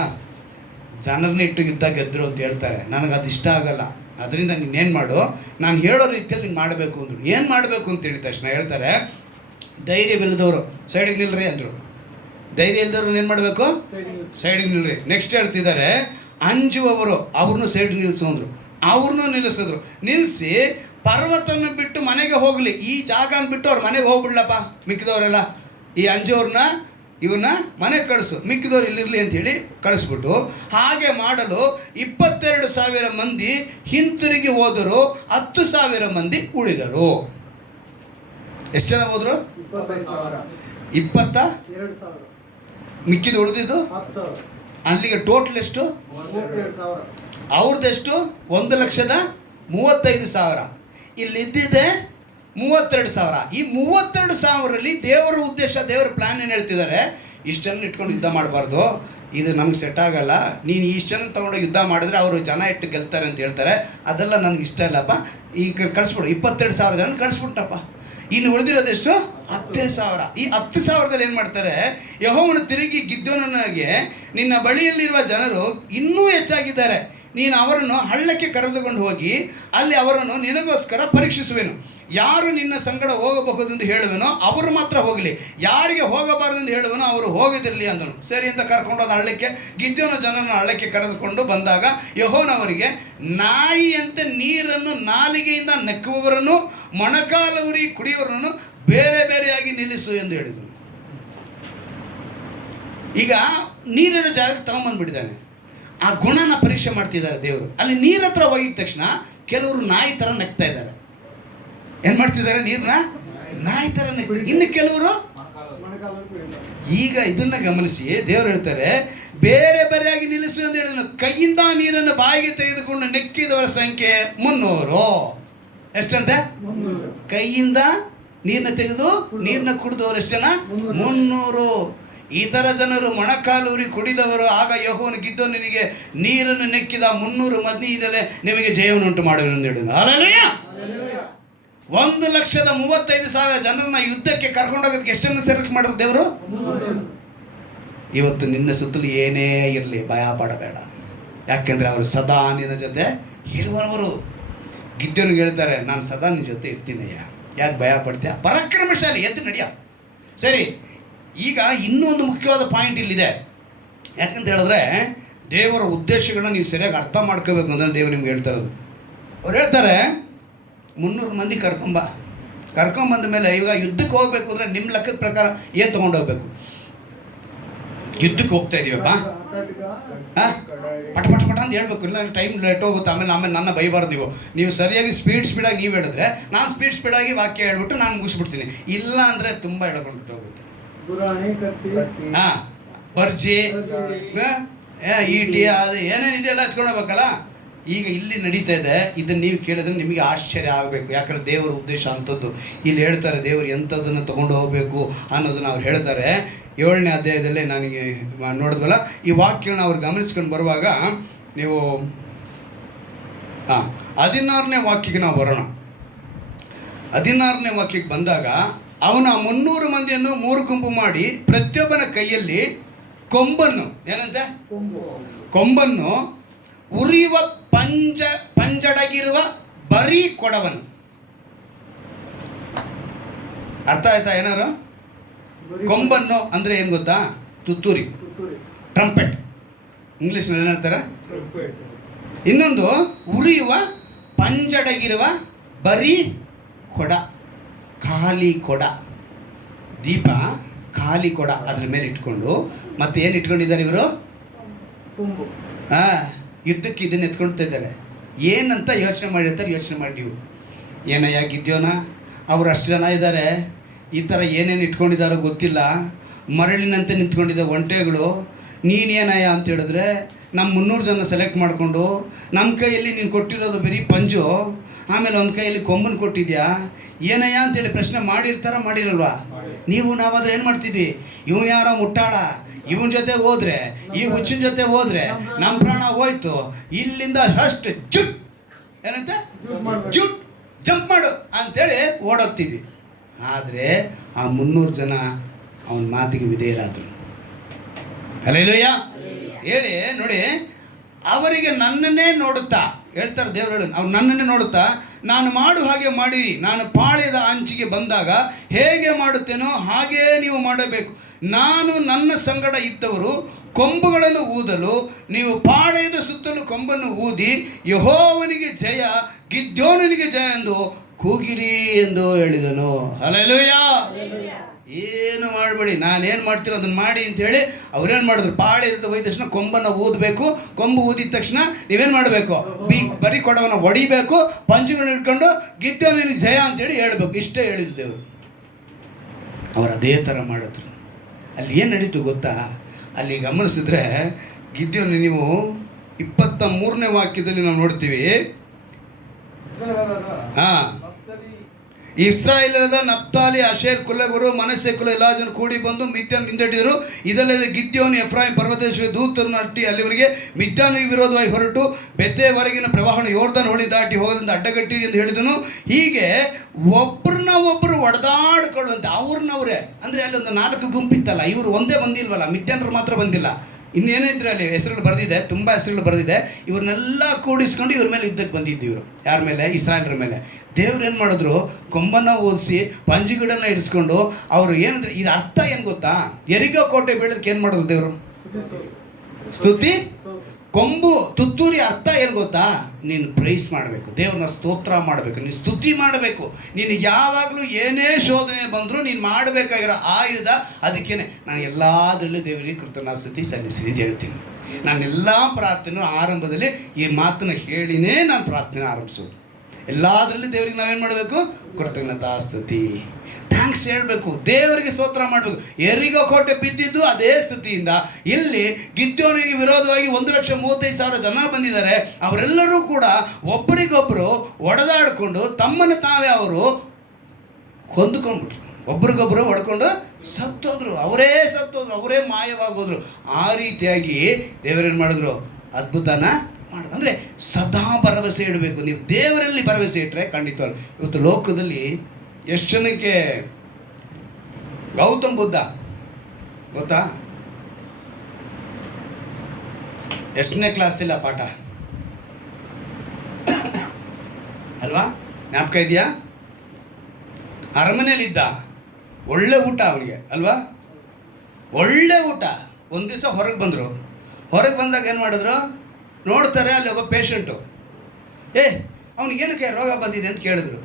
ಜನರನ್ನ ಇಟ್ಟು ಯುದ್ಧ ಗೆದ್ದರು ಅಂತ ಹೇಳ್ತಾರೆ. ನನಗದು ಇಷ್ಟ ಆಗಲ್ಲ, ಅದರಿಂದ ನೀನೇನು ಮಾಡು, ನಾನು ಹೇಳೋ ರೀತಿಯಲ್ಲಿ ನೀನು ಮಾಡಬೇಕು ಅಂದರು. ಏನು ಮಾಡಬೇಕು ಅಂತ ಹೇಳಿದ ತಕ್ಷಣ ಹೇಳ್ತಾರೆ, ಧೈರ್ಯವಿಲ್ಲದವರು ಸೈಡಿಗೆ ನಿಲ್ರಿ ಅಂದರು. ಧೈರ್ಯ ಇಲ್ಲದವ್ರು ಏನು ಮಾಡಬೇಕು, ಸೈಡಿಗೆ ನಿಲ್ರಿ. ನೆಕ್ಸ್ಟ್ ಹೇಳ್ತಿದ್ದಾರೆ, ಅಂಜುವವರು ಅವ್ರನ್ನೂ ಸೈಡಿಗೆ ನಿಲ್ಲಿಸು ಅಂದರು. ಅವ್ರನ್ನೂ ನಿಲ್ಲಿಸಿದ್ರು. ನಿಲ್ಲಿಸಿ ಪರ್ವತವನ್ನು ಬಿಟ್ಟು ಮನೆಗೆ ಹೋಗಲಿ, ಈ ಜಾಗನ ಬಿಟ್ಟು ಅವ್ರ ಮನೆಗೆ ಹೋಗ್ಬಿಡ್ಲಪ್ಪ, ಮಿಕ್ಕಿದವರೆಲ್ಲ ಈ ಅಂಜೋರನ್ನ ಇವನ್ನ ಮನೆಗೆ ಕಳಿಸು, ಮಿಕ್ಕಿದವ್ರು ಇಲ್ಲಿರಲಿ ಅಂಥೇಳಿ ಕಳಿಸ್ಬಿಟ್ಟು, ಹಾಗೆ ಮಾಡಲು 22,000 ಮಂದಿ ಹಿಂತಿರುಗಿ ಹೋದರು, 10,000 ಮಂದಿ ಉಳಿದರು. ಎಷ್ಟು ಜನ ಹೋದರು? 22,000. ಮಿಕ್ಕಿದು ಉಳಿದಿದ್ದು ಅಲ್ಲಿಗೆ ಟೋಟಲ್ ಎಷ್ಟು? ಅವ್ರದ್ದೆಷ್ಟು? 1,35,000. ಇಲ್ಲಿದ್ದಿದೆ 32,000. ಈ 32,000ರಲ್ಲಿ ದೇವರ ಉದ್ದೇಶ, ದೇವರ ಪ್ಲ್ಯಾನ್ ಏನು ಹೇಳ್ತಿದ್ದಾರೆ, ಇಷ್ಟನ್ನು ಇಟ್ಕೊಂಡು ಯುದ್ಧ ಮಾಡಬಾರ್ದು, ಇದು ನಮ್ಗೆ ಸೆಟ್ ಆಗಲ್ಲ, ನೀನು ಇಷ್ಟನ್ನು ತೊಗೊಂಡೋಗಿ ಯುದ್ಧ ಮಾಡಿದ್ರೆ ಅವರು ಜನ ಇಟ್ಟು ಗೆಲ್ತಾರೆ ಅಂತ ಹೇಳ್ತಾರೆ, ಅದೆಲ್ಲ ನನಗೆ ಇಷ್ಟ ಇಲ್ಲಪ್ಪ, ಈಗ ಕಳಿಸ್ಬಿಡು, 22,000 ಜನ ಕಳಿಸ್ಬಿಟ್ಟಪ್ಪ. ಇನ್ನು ಉಳಿದಿರೋದೆಷ್ಟು? 10,000. ಈ 10,000ದಲ್ಲಿ ಏನು ಮಾಡ್ತಾರೆ, ಯೆಹೋವನು ತಿರುಗಿ ಗಿದ್ಯೋನನಿಗೆ, ನಿನ್ನ ಬಳಿಯಲ್ಲಿರುವ ಜನರು ಇನ್ನೂ ಹೆಚ್ಚಾಗಿದ್ದಾರೆ, ನೀನು ಅವರನ್ನು ಹಳ್ಳಕ್ಕೆ ಕರೆದುಕೊಂಡು ಹೋಗಿ ಅಲ್ಲಿ ಅವರನ್ನು ನಿನಗೋಸ್ಕರ ಪರೀಕ್ಷಿಸುವೆನು. ಯಾರು ನಿನ್ನ ಸಂಗಡ ಹೋಗಬಹುದೆಂದು ಹೇಳುವೆನೋ ಅವರು ಮಾತ್ರ ಹೋಗಲಿ, ಯಾರಿಗೆ ಹೋಗಬಾರದೆಂದು ಹೇಳುವನೋ ಅವರು ಹೋಗದಿರಲಿ ಅಂದನು. ಸರಿ ಅಂತ ಕರ್ಕೊಂಡೋದ ಹಳ್ಳಕ್ಕೆ ಗಿದ್ಯೋನ ಜನರನ್ನು ಹಳ್ಳಕ್ಕೆ ಕರೆದುಕೊಂಡು ಬಂದಾಗ ಯೆಹೋವನವರಿಗೆ, ನಾಯಿಯಂತೆ ನೀರನ್ನು ನಾಲಿಗೆಯಿಂದ ನೆಕ್ಕುವವರನ್ನು ಮೊಣಕಾಲೂರಿ ಕುಡಿಯುವವರನ್ನು ಬೇರೆ ಬೇರೆಯಾಗಿ ನಿಲ್ಲಿಸು ಎಂದು ಹೇಳಿದನು. ಈಗ ನೀರಿನ ಜಾಗಕ್ಕೆ ತಗೊಂಬಂದ್ಬಿಟ್ಟಿದ್ದಾನೆ. ಆ ಗುಣನ ಪರೀಕ್ಷೆ ಮಾಡ್ತಿದ್ದಾರೆ ದೇವರು. ಅಲ್ಲಿ ನೀರ ಹತ್ರ ಹೋಗಿದ ತಕ್ಷಣ ಕೆಲವರು ನಾಯಿ ಥರ ನೆಕ್ತಾ ಇದ್ದಾರೆ. ಏನು ಮಾಡ್ತಿದ್ದಾರೆ? ನೀರನ್ನ ನಾಯಿ ಥರ ನೆಕ್ತಾರೆ. ಇನ್ನು ಕೆಲವರು ಈಗ ಇದನ್ನ ಗಮನಿಸಿ, ದೇವರು ಹೇಳ್ತಾರೆ, ಬೇರೆ ಬೇರೆಯಾಗಿ ನಿಲ್ಲಿಸು ಅಂತ ಹೇಳಿದನು. ಕೈಯಿಂದ ನೀರನ್ನು ಬಾಯಿಗೆ ತೆಗೆದುಕೊಂಡು ನೆಕ್ಕಿದವರ ಸಂಖ್ಯೆ 300. ಎಷ್ಟಂತೆ? ಕೈಯಿಂದ ನೀರನ್ನ ತೆಗೆದು ನೀರನ್ನ ಕುಡಿದವರು ಎಷ್ಟು ಜನ? 300. ಈ ಥರ ಜನರು ಮೊಣಕಾಲೂರಿ ಕುಡಿದವರು. ಆಗ ಯೆಹೋವನು ಗಿದ್ಯೋನನಿಗೆ, ನೀರನ್ನು ನೆಕ್ಕಿದ 300 ಮಧ್ಯದಲ್ಲೇ ನಿಮಗೆ ಜಯವನ್ನು ಉಂಟು ಮಾಡುವೆನು ಎಂದು ಹೇಳಿದನು. ಹಲ್ಲೆಲೂಯಾ. 1,35,000 ಜನರನ್ನ ಯುದ್ಧಕ್ಕೆ ಕರ್ಕೊಂಡೋಗೋದಕ್ಕೆ ಎಷ್ಟನ್ನು ಸೆಲೆಕ್ಟ್ ಮಾಡಿದ್ರು ದೇವರು? 300. ಇವತ್ತು ನಿನ್ನ ಸುತ್ತಲೂ ಏನೇ ಇರಲಿ ಭಯ ಪಡಬೇಡ. ಯಾಕೆಂದರೆ ಅವರು ಸದಾ ನಿನ್ನ ಜೊತೆ ಇರುವವರು. ಗಿದ್ಯೋನಿಗೆ ಹೇಳ್ತಾರೆ, ನಾನು ಸದಾ ನಿನ್ನ ಜೊತೆ ಇರ್ತೀನಯ್ಯ, ಯಾಕೆ ಭಯ ಪಡ್ತೀಯ, ಪರಾಕ್ರಮಶಾಲಿ, ಎದ್ದು ನಡಿಯ. ಸರಿ, ಈಗ ಇನ್ನೂ ಒಂದು ಮುಖ್ಯವಾದ ಪಾಯಿಂಟ್ ಇಲ್ಲಿದೆ. ಯಾಕಂತ ಹೇಳಿದ್ರೆ ದೇವರ ಉದ್ದೇಶಗಳನ್ನ ನೀವು ಸರಿಯಾಗಿ ಅರ್ಥ ಮಾಡ್ಕೋಬೇಕು ಅಂದರೆ ದೇವರು ನಿಮ್ಗೆ ಹೇಳ್ತಾ ಇರೋದು. ಅವ್ರು ಹೇಳ್ತಾರೆ 300 ಮಂದಿ ಕರ್ಕೊಂಬಂದ ಮೇಲೆ ಇವಾಗ ಯುದ್ಧಕ್ಕೆ ಹೋಗಬೇಕು ಅಂದರೆ ನಿಮ್ಮ ಲೆಕ್ಕದ ಪ್ರಕಾರ ಏನು ತೊಗೊಂಡು ಹೋಗ್ಬೇಕು? ಯುದ್ಧಕ್ಕೆ ಹೋಗ್ತಾ ಇದೀವಪ್ಪ, ಹಾಂ, ಪಟ ಅಂತ ಹೇಳ್ಬೇಕು, ಇಲ್ಲ ಟೈಮ್ ಲೇಟ್ ಹೋಗುತ್ತೆ, ಆಮೇಲೆ ನನ್ನ ಬೈಬಾರ್ದು. ನೀವು ಸರಿಯಾಗಿ ಸ್ಪೀಡಾಗಿ ನೀವು ಹೇಳಿದ್ರೆ ನಾನು ಸ್ಪೀಡಾಗಿ ವಾಕ್ಯ ಹೇಳ್ಬಿಟ್ಟು ನಾನು ಮುಗಿಸ್ಬಿಡ್ತೀನಿ. ಇಲ್ಲ ಅಂದರೆ ತುಂಬ ಹೇಳ್ಕೊಂಡ್ಬಿಟ್ಟು ಹೋಗುತ್ತೆ. ಹಾಂ, ಬರ್ಜಿ, ಈಟಿ, ಅದು ಏನೇನಿದೆ ಎಲ್ಲ ಎತ್ಕೊಂಡು ಹೋಗ್ಬೇಕಲ್ಲ. ಈಗ ಇಲ್ಲಿ ನಡೀತಾ ಇದೆ, ಇದನ್ನು ನೀವು ಕೇಳಿದ್ರೆ ನಿಮಗೆ ಆಶ್ಚರ್ಯ ಆಗಬೇಕು. ಯಾಕಂದರೆ ದೇವರ ಉದ್ದೇಶ ಅಂಥದ್ದು. ಇಲ್ಲಿ ಹೇಳ್ತಾರೆ ದೇವರು ಎಂಥದನ್ನು ತೊಗೊಂಡು ಹೋಗಬೇಕು ಅನ್ನೋದನ್ನು ಅವ್ರು ಹೇಳ್ತಾರೆ. 7ನೇ ಅಧ್ಯಾಯದಲ್ಲೇ ನನಗೆ ನೋಡಿದ್ವಲ್ಲ, ಈ ವಾಕ್ಯನ ಅವ್ರು ಗಮನಿಸ್ಕೊಂಡು ಬರುವಾಗ ನೀವು 16ನೇ ವಾಕ್ಯಕ್ಕೆ ನಾವು ಬರೋಣ. 16ನೇ ವಾಕ್ಯಕ್ಕೆ ಬಂದಾಗ ಅವನ 300 ಮಂದಿಯನ್ನು 3 ಗುಂಪು ಮಾಡಿ ಪ್ರತಿಯೊಬ್ಬನ ಕೈಯಲ್ಲಿ ಕೊಂಬನ್ನು, ಏನಂತೆ, ಕೊಂಬನ್ನು, ಉರಿಯುವ ಪಂಜಡಗಿರುವ ಬರೀ ಕೊಡವನ್ನು. ಅರ್ಥ ಆಯ್ತಾ ಏನಾರು? ಕೊಂಬನ್ನು ಅಂದರೆ ಏನು ಗೊತ್ತಾ? ತುತ್ತೂರಿ, ಟ್ರಂಪೆಟ್, ಇಂಗ್ಲೀಷ್ನಲ್ಲಿ ಏನಂತಾರೆ? ಇನ್ನೊಂದು ಉರಿಯುವ ಪಂಜಡಗಿರುವ ಬರೀ ಕೊಡ, ಖಾಲಿ ಕೊಡ, ದೀಪ ಖಾಲಿ ಕೊಡ ಅದ್ರ ಮೇಲೆ ಇಟ್ಕೊಂಡು, ಮತ್ತೆ ಏನು ಇಟ್ಕೊಂಡಿದ್ದಾರೆ ಇವರು? ಯುದ್ಧಕ್ಕೆ ಇದನ್ನು ಎತ್ಕೊಳ್ತಾ ಇದ್ದಾರೆ. ಏನಂತ ಯೋಚನೆ ಮಾಡಿರ್ತಾರೆ, ಯೋಚನೆ ಮಾಡಿ ನೀವು. ಏನಯ್ಯ ಗಿದ್ಯೋನ, ಅವರು ಅಷ್ಟು ಜನ ಇದ್ದಾರೆ, ಈ ಥರ ಏನೇನು ಇಟ್ಕೊಂಡಿದ್ದಾರೋ ಗೊತ್ತಿಲ್ಲ, ಮರಳಿನಂತೆ ನಿಂತ್ಕೊಂಡಿದ್ದ ಒಂಟೆಗಳು, ನೀನೇನಯ್ಯ ಅಂತ ಹೇಳಿದ್ರೆ ನಮ್ಮ 300 ಜನ ಸೆಲೆಕ್ಟ್ ಮಾಡಿಕೊಂಡು ನಮ್ಮ ಕೈಯಲ್ಲಿ ನೀನು ಕೊಟ್ಟಿರೋದು ಬರೀ ಪಂಜು, ಆಮೇಲೆ ಒಂದು ಕೈಯಲ್ಲಿ ಕೊಂಬನ್ನು ಕೊಟ್ಟಿದ್ಯಾ, ಏನಯ್ಯ ಅಂತೇಳಿ ಪ್ರಶ್ನೆ ಮಾಡಿರಲ್ವಾ? ನೀವು ನಾವಾದ್ರೆ ಏನು ಮಾಡ್ತಿದ್ವಿ? ಇವನು ಯಾರೋ ಮುಟ್ಟಾಳ, ಇವನ ಜೊತೆ ಹೋದ್ರೆ, ಈ ಹುಚ್ಚಿನ ಜೊತೆ ಹೋದ್ರೆ ನಮ್ಮ ಪ್ರಾಣ ಹೋಯ್ತು, ಇಲ್ಲಿಂದ ಅಷ್ಟು ಜುಟ್, ಏನಂತೆ, ಜುಟ್ ಜಂಪ್ ಮಾಡು ಅಂತೇಳಿ ಓಡೋಗ್ತೀವಿ. ಆದರೆ ಆ 300 ಜನ ಅವನ ಮಾತಿಗೆ ವಿಧೇಯರಾದರು. ಹಲ್ಲೆಲೂಯಾ ಹೇಳಿ ನೋಡಿ. ಅವರಿಗೆ ನನ್ನನ್ನೇ ನೋಡುತ್ತಾ ಹೇಳ್ತಾರೆ ದೇವರು, ಅವ್ರು ನನ್ನನ್ನೇ ನೋಡುತ್ತಾ, ನಾನು ಮಾಡು ಹಾಗೆ ಮಾಡಿರಿ, ನಾನು ಪಾಳ್ಯದ ಅಂಚಿಗೆ ಬಂದಾಗ ಹೇಗೆ ಮಾಡುತ್ತೇನೋ ಹಾಗೇ ನೀವು ಮಾಡಬೇಕು. ನಾನು ನನ್ನ ಸಂಗಡ ಇದ್ದವರು ಕೊಂಬುಗಳನ್ನು ಊದಲು, ನೀವು ಪಾಳೆಯದ ಸುತ್ತಲೂ ಕೊಂಬನ್ನು ಊದಿ ಯೆಹೋವನಿಗೆ ಜಯ, ಗಿದ್ಯೋನನಿಗೆ ಜಯ ಎಂದು ಕೂಗಿರಿ ಎಂದು ಹೇಳಿದನು. ಹಲ್ಲೆಲೂಯಾ. ಏನು ಮಾಡಬೇಡಿ, ನಾನೇನು ಮಾಡ್ತೀರೋ ಅದನ್ನು ಮಾಡಿ ಅಂತೇಳಿ ಅವ್ರೇನು ಮಾಡಿದ್ರು? ಪಾಳೆಯದ ಹೋದ ತಕ್ಷಣ ಕೊಂಬನ್ನು ಊದಬೇಕು, ಕೊಂಬು ಊದಿದ ತಕ್ಷಣ ನೀವೇನು ಮಾಡಬೇಕು? ಬರೀ ಕೊಡವನ್ನು ಹೊಡಿಬೇಕು, ಪಂಚುಗಳನ್ನ ಇಟ್ಕೊಂಡು ಗಿದ್ಯೋನಿಗೆ ಜಯ ಅಂತೇಳಿ ಹೇಳ್ಬೇಕು. ಇಷ್ಟೇ ಹೇಳಿದ್ದು ದೇವರು. ಅವರು ಅದೇ ಥರ ಮಾಡಿದ್ರು. ಅಲ್ಲಿ ಏನು ನಡೀತು ಗೊತ್ತಾ? ಅಲ್ಲಿ ಗಮನಿಸಿದ್ರೆ ಗಿದ್ಯೋನು, ನೀವು 23ನೇ ವಾಕ್ಯದಲ್ಲಿ ನಾವು ನೋಡ್ತೀವಿ, ಇಸ್ರಾಯೇಲರಾದ ನಫ್ತಾಲಿ, ಆಶೇರ್ ಕುಲಗಳು, ಮನಸ್ಸೆ ಕುಲ ಎಲ್ಲ ಜನ ಕೂಡಿ ಬಂದು ಮಿದ್ಯಾನ್ ಹಿಂದಟ್ಟಿದರು. ಇದಲ್ಲದೆ ಗಿದ್ಯೋನು ಎಫ್ರಾಯಿಂ ಪರ್ವತೇಶ್ವರ ದೂತರನ್ನು ಅಟ್ಟಿ ಅಲ್ಲಿವರೆಗೆ ಮಿದ್ಯಾನಿಗೆ ವಿರೋಧವಾಗಿ ಹೊರಟು ಬೆತ್ತೇವರೆಗಿನ ಪ್ರವಾಹವನ್ನು ಯೋರ್ದನ್ ಹೊಳಿ ದಾಟಿ ಹೋಗದಿಂದ ಅಡ್ಡಗಟ್ಟಿರಿ ಎಂದು ಹೇಳಿದನು. ಹೀಗೆ ಒಬ್ಬರನ್ನ ಒಬ್ಬರು ಒಡೆದಾಡ್ಕೊಳ್ಳುವಂತೆ ಅವ್ರನ್ನವರೇ, ಅಂದರೆ ಅಲ್ಲಿ ಒಂದು 4 ಗುಂಪಿತ್ತಲ್ಲ, ಇವರು ಒಂದೇ ಬಂದಿಲ್ವಲ್ಲ, ಮಿದ್ಯಾನರು ಮಾತ್ರ ಬಂದಿಲ್ಲ, ಇನ್ನೇನಿದ್ರೆ ಅಲ್ಲಿ ಹೆಸರುಗಳು ಬರೆದಿದೆ, ತುಂಬ ಹೆಸರುಗಳು ಬರೆದಿದೆ. ಇವ್ರನ್ನೆಲ್ಲ ಕೂಡಿಸ್ಕೊಂಡು ಇವ್ರ ಮೇಲೆ ಯುದ್ಧಕ್ಕೆ ಬಂದಿದ್ದು. ಇವರು ಯಾರ ಮೇಲೆ? ಇಸ್ರಾಯೇಲರ ಮೇಲೆ. ದೇವ್ರು ಏನು ಮಾಡಿದ್ರು? ಕೊಂಬನ್ನು ಓದಿಸಿ ಪಂಜಿಗಿಡನ್ನ ಇಡಿಸ್ಕೊಂಡು ಅವರು ಏನಂದ್ರೆ, ಇದು ಅರ್ಥ ಏನು ಗೊತ್ತಾ? ಎರಿಗೋ ಕೋಟೆ ಬೀಳೋದಕ್ಕೆ ಏನು ಮಾಡಿದ್ರು ದೇವರು? ಸ್ತುತಿ. ಕೊಂಬು ತುತ್ತೂರಿ ಅರ್ಥ ಏನು ಗೊತ್ತಾ? ನೀನು ಪ್ರೈಸ್ ಮಾಡಬೇಕು, ದೇವ್ರನ್ನ ಸ್ತೋತ್ರ ಮಾಡಬೇಕು, ನೀನು ಸ್ತುತಿ ಮಾಡಬೇಕು. ನೀನು ಯಾವಾಗಲೂ ಏನೇ ಶೋಧನೆ ಬಂದರೂ ನೀನು ಮಾಡಬೇಕಾಗಿರೋ ಆಯುಧ ಅದಕ್ಕೇನೆ. ನಾನು ಎಲ್ಲದರಲ್ಲೂ ದೇವರಿಗೆ ಕೃತಜ್ಞತಾಸ್ತುತಿ ಸಲ್ಲಿಸಿ ಅಂತ ಹೇಳ್ತೀನಿ. ನಾನೆಲ್ಲ ಪ್ರಾರ್ಥನೆ ಆರಂಭದಲ್ಲಿ ಈ ಮಾತನ್ನು ಹೇಳಿನೇ ನಾನು ಪ್ರಾರ್ಥನೆ ಆರಂಭಿಸೋದು. ಎಲ್ಲದರಲ್ಲಿ ದೇವರಿಗೆ ನಾವೇನು ಮಾಡಬೇಕು? ಕೃತಜ್ಞತಾಸ್ತುತಿ, ಥ್ಯಾಂಕ್ಸ್ ಹೇಳಬೇಕು, ದೇವರಿಗೆ ಸ್ತೋತ್ರ ಮಾಡಬೇಕು. ಎರಿಗೋ ಕೋಟೆ ಬಿದ್ದಿದ್ದು ಅದೇ ಸ್ತುತಿಯಿಂದ. ಇಲ್ಲಿ ಗಿದ್ಯೋನಿಗೆ ವಿರೋಧವಾಗಿ 1,35,000 ಜನ ಬಂದಿದ್ದಾರೆ. ಅವರೆಲ್ಲರೂ ಕೂಡ ಒಬ್ಬರಿಗೊಬ್ಬರು ಒಡೆದಾಡಿಕೊಂಡು ತಮ್ಮನ್ನು ತಾವೇ ಅವರು ಕೊಂದುಕೊಂಡ್ಬಿಟ್ರು, ಒಬ್ರಿಗೊಬ್ಬರು ಹೊಡ್ಕೊಂಡು ಸತ್ತೋದ್ರು, ಅವರೇ ಮಾಯವಾಗೋದ್ರು. ಆ ರೀತಿಯಾಗಿ ದೇವರೇನು ಮಾಡಿದ್ರು? ಅದ್ಭುತನ ಮಾಡೋದು. ಅಂದರೆ ಸದಾ ಭರವಸೆ ಇಡಬೇಕು. ನೀವು ದೇವರಲ್ಲಿ ಭರವಸೆ ಇಟ್ಟರೆ ಖಂಡಿತವಲ್ಲ. ಇವತ್ತು ಲೋಕದಲ್ಲಿ ಎಷ್ಟು ಜನಕ್ಕೆ ಗೌತಮ್ ಬುದ್ಧ ಗೊತ್ತಾ? ಎಷ್ಟನೇ ಕ್ಲಾಸ್ ಇಲ್ಲ ಪಾಠ ಅಲ್ವಾ? ಜ್ಞಾಪಕ ಇದೆಯಾ? ಅರಮನೆಯಲ್ಲಿದ್ದ, ಒಳ್ಳೆ ಊಟ ಅವನಿಗೆ ಅಲ್ವಾ, ಒಳ್ಳೆ ಊಟ. ಒಂದು ದಿವಸ ಹೊರಗೆ ಬಂದರು. ಹೊರಗೆ ಬಂದಾಗ ಏನು ಮಾಡಿದ್ರು, ನೋಡ್ತಾರೆ ಅಲ್ಲಿ ಒಬ್ಬ ಪೇಷಂಟು. ಅವನಿಗೇನಕ್ಕೆ ರೋಗ ಬಂದಿದೆ ಅಂತ ಕೇಳಿದ್ರು.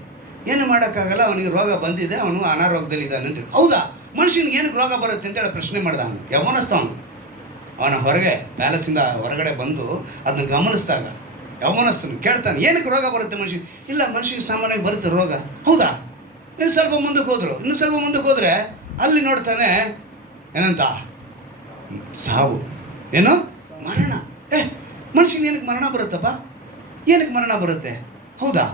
ಏನು ಮಾಡೋಕ್ಕಾಗಲ್ಲ, ಅವನಿಗೆ ರೋಗ ಬಂದಿದೆ, ಅವನು ಅನಾರೋಗ್ಯದಲ್ಲಿದ್ದಾನೆ ಅಂತೇಳಿ. ಹೌದಾ, ಮನುಷ್ಯನಿಗೆ ಏನಕ್ಕೆ ರೋಗ ಬರುತ್ತೆ ಅಂತೇಳಿ ಪ್ರಶ್ನೆ ಮಾಡ್ದ ಅವನು. ಯೌವನಸ್ಥವನು. ಅವನ ಹೊರಗೆ ಪ್ಯಾಲೇಸಿಂದ ಹೊರಗಡೆ ಬಂದು ಅದನ್ನ ಗಮನಿಸಿದಾಗ ಯೌವನಸ್ಥನು ಕೇಳ್ತಾನೆ, ಏನಕ್ಕೆ ರೋಗ ಬರುತ್ತೆ ಮನುಷ್ಯನಿಗೆ? ಇಲ್ಲ, ಮನುಷ್ಯನಿಗೆ ಸಾಮಾನ್ಯವಾಗಿ ಬರುತ್ತೆ ರೋಗ. ಹೌದಾ? ಇನ್ನು ಸ್ವಲ್ಪ ಮುಂದಕ್ಕೆ ಹೋದರು. ಇನ್ನು ಸ್ವಲ್ಪ ಮುಂದಕ್ಕೆ ಹೋದರೆ ಅಲ್ಲಿ ನೋಡ್ತಾನೆ ಏನಂತ, ಸಾವು, ಏನು ಮರಣ. ಮನುಷ್ಯನಿಗೆ ಏನಕ್ಕೆ ಮರಣ ಬರುತ್ತಪ್ಪ? ಏನಕ್ಕೆ ಮರಣ ಬರುತ್ತೆ? ಹೌದಾ?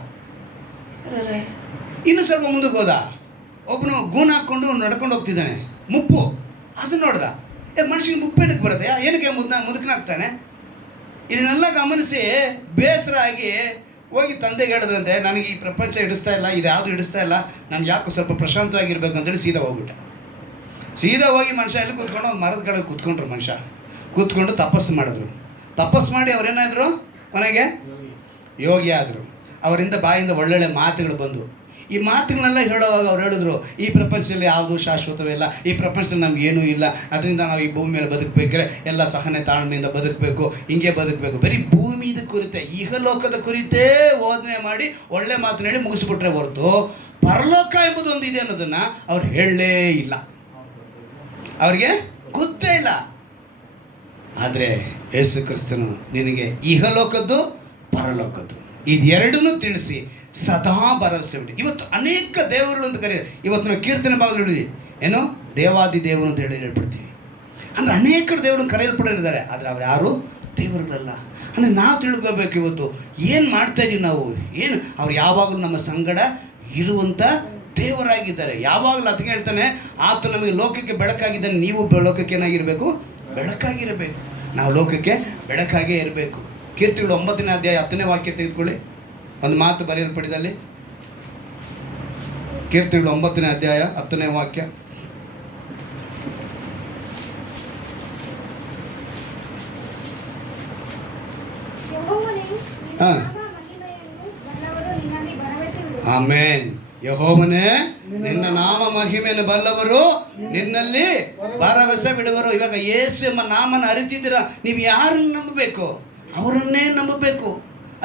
ಇನ್ನು ಸ್ವಲ್ಪ ಮುಂದಕ್ಕೆ ಹೋದ, ಒಬ್ಬನು ಗೂನ್ ಹಾಕ್ಕೊಂಡು ನಡ್ಕೊಂಡು ಹೋಗ್ತಿದ್ದಾನೆ, ಮುಪ್ಪು. ಅದು ನೋಡ್ದ, ಮನುಷ್ಯನಿಗೆ ಮುಪ್ಪು ಏನಕ್ಕೆ ಬರುತ್ತೆ? ಏನಕ್ಕೆ ಮುದುಕನಾಗ್ತಾನೆ? ಇದನ್ನೆಲ್ಲ ಗಮನಿಸಿ ಬೇಸರ ಆಗಿ ಹೋಗಿ ತಂದೆಗೆ ಹೇಳಿದ್ರಂತೆ, ನನಗೆ ಈ ಪ್ರಪಂಚ ಹಿಡಿಸ್ತಾ ಇಲ್ಲ, ಇದು ಯಾವುದು ಹಿಡಿಸ್ತಾ ಇಲ್ಲ, ನಾನು ಯಾಕೆ ಸ್ವಲ್ಪ ಪ್ರಶಾಂತವಾಗಿರ್ಬೇಕು ಅಂತೇಳಿ ಸೀದಾ ಹೋಗ್ಬಿಟ್ಟೆ. ಸೀದಾ ಹೋಗಿ ಮನುಷ್ಯ ಎಲ್ಲಿ ಕೂತ್ಕೊಂಡು ಒಂದು ಮರದ ಕೆಳಗೆ ಕೂತ್ಕೊಂಡ್ರು. ಮನುಷ್ಯ ಕೂತ್ಕೊಂಡು ತಪಸ್ಸು ಮಾಡಿದ್ರು. ತಪಸ್ಸು ಮಾಡಿ ಅವರೇನಾದರು ಮನೆಗೆ ಯೋಗಿ ಆದರು. ಅವರಿಂದ ಬಾಯಿಂದ ಒಳ್ಳೊಳ್ಳೆ ಮಾತುಗಳು ಬಂದು, ಈ ಮಾತುಗಳನ್ನೆಲ್ಲ ಹೇಳುವಾಗ ಅವ್ರು ಹೇಳಿದ್ರು, ಈ ಪ್ರಪಂಚದಲ್ಲಿ ಯಾವುದೂ ಶಾಶ್ವತವಿಲ್ಲ, ಈ ಪ್ರಪಂಚದಲ್ಲಿ ನಮಗೇನೂ ಇಲ್ಲ, ಅದರಿಂದ ನಾವು ಈ ಭೂಮಿ ಮೇಲೆ ಬದುಕಬೇಕಾದ್ರೆ ಎಲ್ಲ ಸಹನೆ ತಾಳ್ಮೆಯಿಂದ ಬದುಕಬೇಕು, ಹಿಂಗೆ ಬದುಕಬೇಕು. ಬರೀ ಭೂಮಿದ ಕುರಿತೆ, ಇಹಲೋಕದ ಕುರಿತೇ ಬೋಧನೆ ಮಾಡಿ ಒಳ್ಳೆ ಮಾತನ್ನ ಹೇಳಿ ಮುಗಿಸ್ಬಿಟ್ರೆ ಹೊರತು ಪರಲೋಕ ಎಂಬುದು ಒಂದು ಇದೆ ಅನ್ನೋದನ್ನು ಅವ್ರು ಹೇಳಲೇ ಇಲ್ಲ. ಅವ್ರಿಗೆ ಗೊತ್ತೇ ಇಲ್ಲ. ಆದರೆ ಯೇಸು ಕ್ರಿಸ್ತನು ನಿನಗೆ ಇಹಲೋಕದ್ದು ಪರಲೋಕದ್ದು ಇದೆರಡನ್ನೂ ತಿಳಿಸಿ ಸದಾ ಭರವಸೆ ಬಿಡಿ. ಇವತ್ತು ಅನೇಕ ದೇವರುಗಳು ಅಂತ ಕರೆಯೋದು. ಇವತ್ತು ನಾವು ಕೀರ್ತನೆ ಭಾಗದಲ್ಲಿ ಹೇಳಿದ್ವಿ, ಏನೋ ದೇವಾದಿ ದೇವರು ಅಂತ ಹೇಳ್ಬಿಡ್ತೀವಿ. ಅಂದರೆ ಅನೇಕರು ದೇವರನ್ನು ಕರೆಯಲ್ಪಡೋರಿದ್ದಾರೆ, ಆದರೆ ಅವ್ರು ಯಾರು ದೇವರುಗಳಲ್ಲ. ಅಂದರೆ ನಾವು ತಿಳ್ಕೋಬೇಕು ಇವತ್ತು ಏನು ಮಾಡ್ತಾಯಿದ್ದೀವಿ ನಾವು, ಏನು ಅವ್ರು ಯಾವಾಗಲೂ ನಮ್ಮ ಸಂಗಡ ಇರುವಂಥ ದೇವರಾಗಿದ್ದಾರೆ. ಯಾವಾಗಲೂ ಅದಕ್ಕೆ ಹೇಳ್ತಾನೆ, ಆತ ನಮಗೆ ಲೋಕಕ್ಕೆ ಬೆಳಕಾಗಿದ್ದಾನೆ, ನೀವು ಲೋಕಕ್ಕೆ ಏನಾಗಿರಬೇಕು? ಬೆಳಕಾಗಿರಬೇಕು. ನಾವು ಲೋಕಕ್ಕೆ ಬೆಳಕಾಗೇ ಇರಬೇಕು. ಕೀರ್ತಿಗಳು 9ನೇ ಅಧ್ಯಾಯ 10ನೇ ವಾಕ್ಯ ತೆಗೆದುಕೊಳ್ಳಿ. ಒಂದು ಮಾತು ಬರೆಯಲ್ಪಡಿದಲ್ಲಿ ಕೀರ್ತಿಗಳು 9ನೇ ಅಧ್ಯಾಯ 10ನೇ ವಾಕ್ಯ. ಆಮೇನ್. ಯೆಹೋವನೇ, ನಿನ್ನ ನಾಮ ಮಹಿಮೆಯನ್ನು ಬಲ್ಲವರು ನಿನ್ನಲ್ಲಿ ಭರವಸೆ ಬಿಡುವರು. ಇವಾಗ ಯೇಸು ಎಂಬ ನಾಮನ ಅರಿತಿದ್ದೀರಾ, ನೀವು ಯಾರನ್ನು ನಂಬಬೇಕು? ಅವರನ್ನೇ ನಂಬಬೇಕು.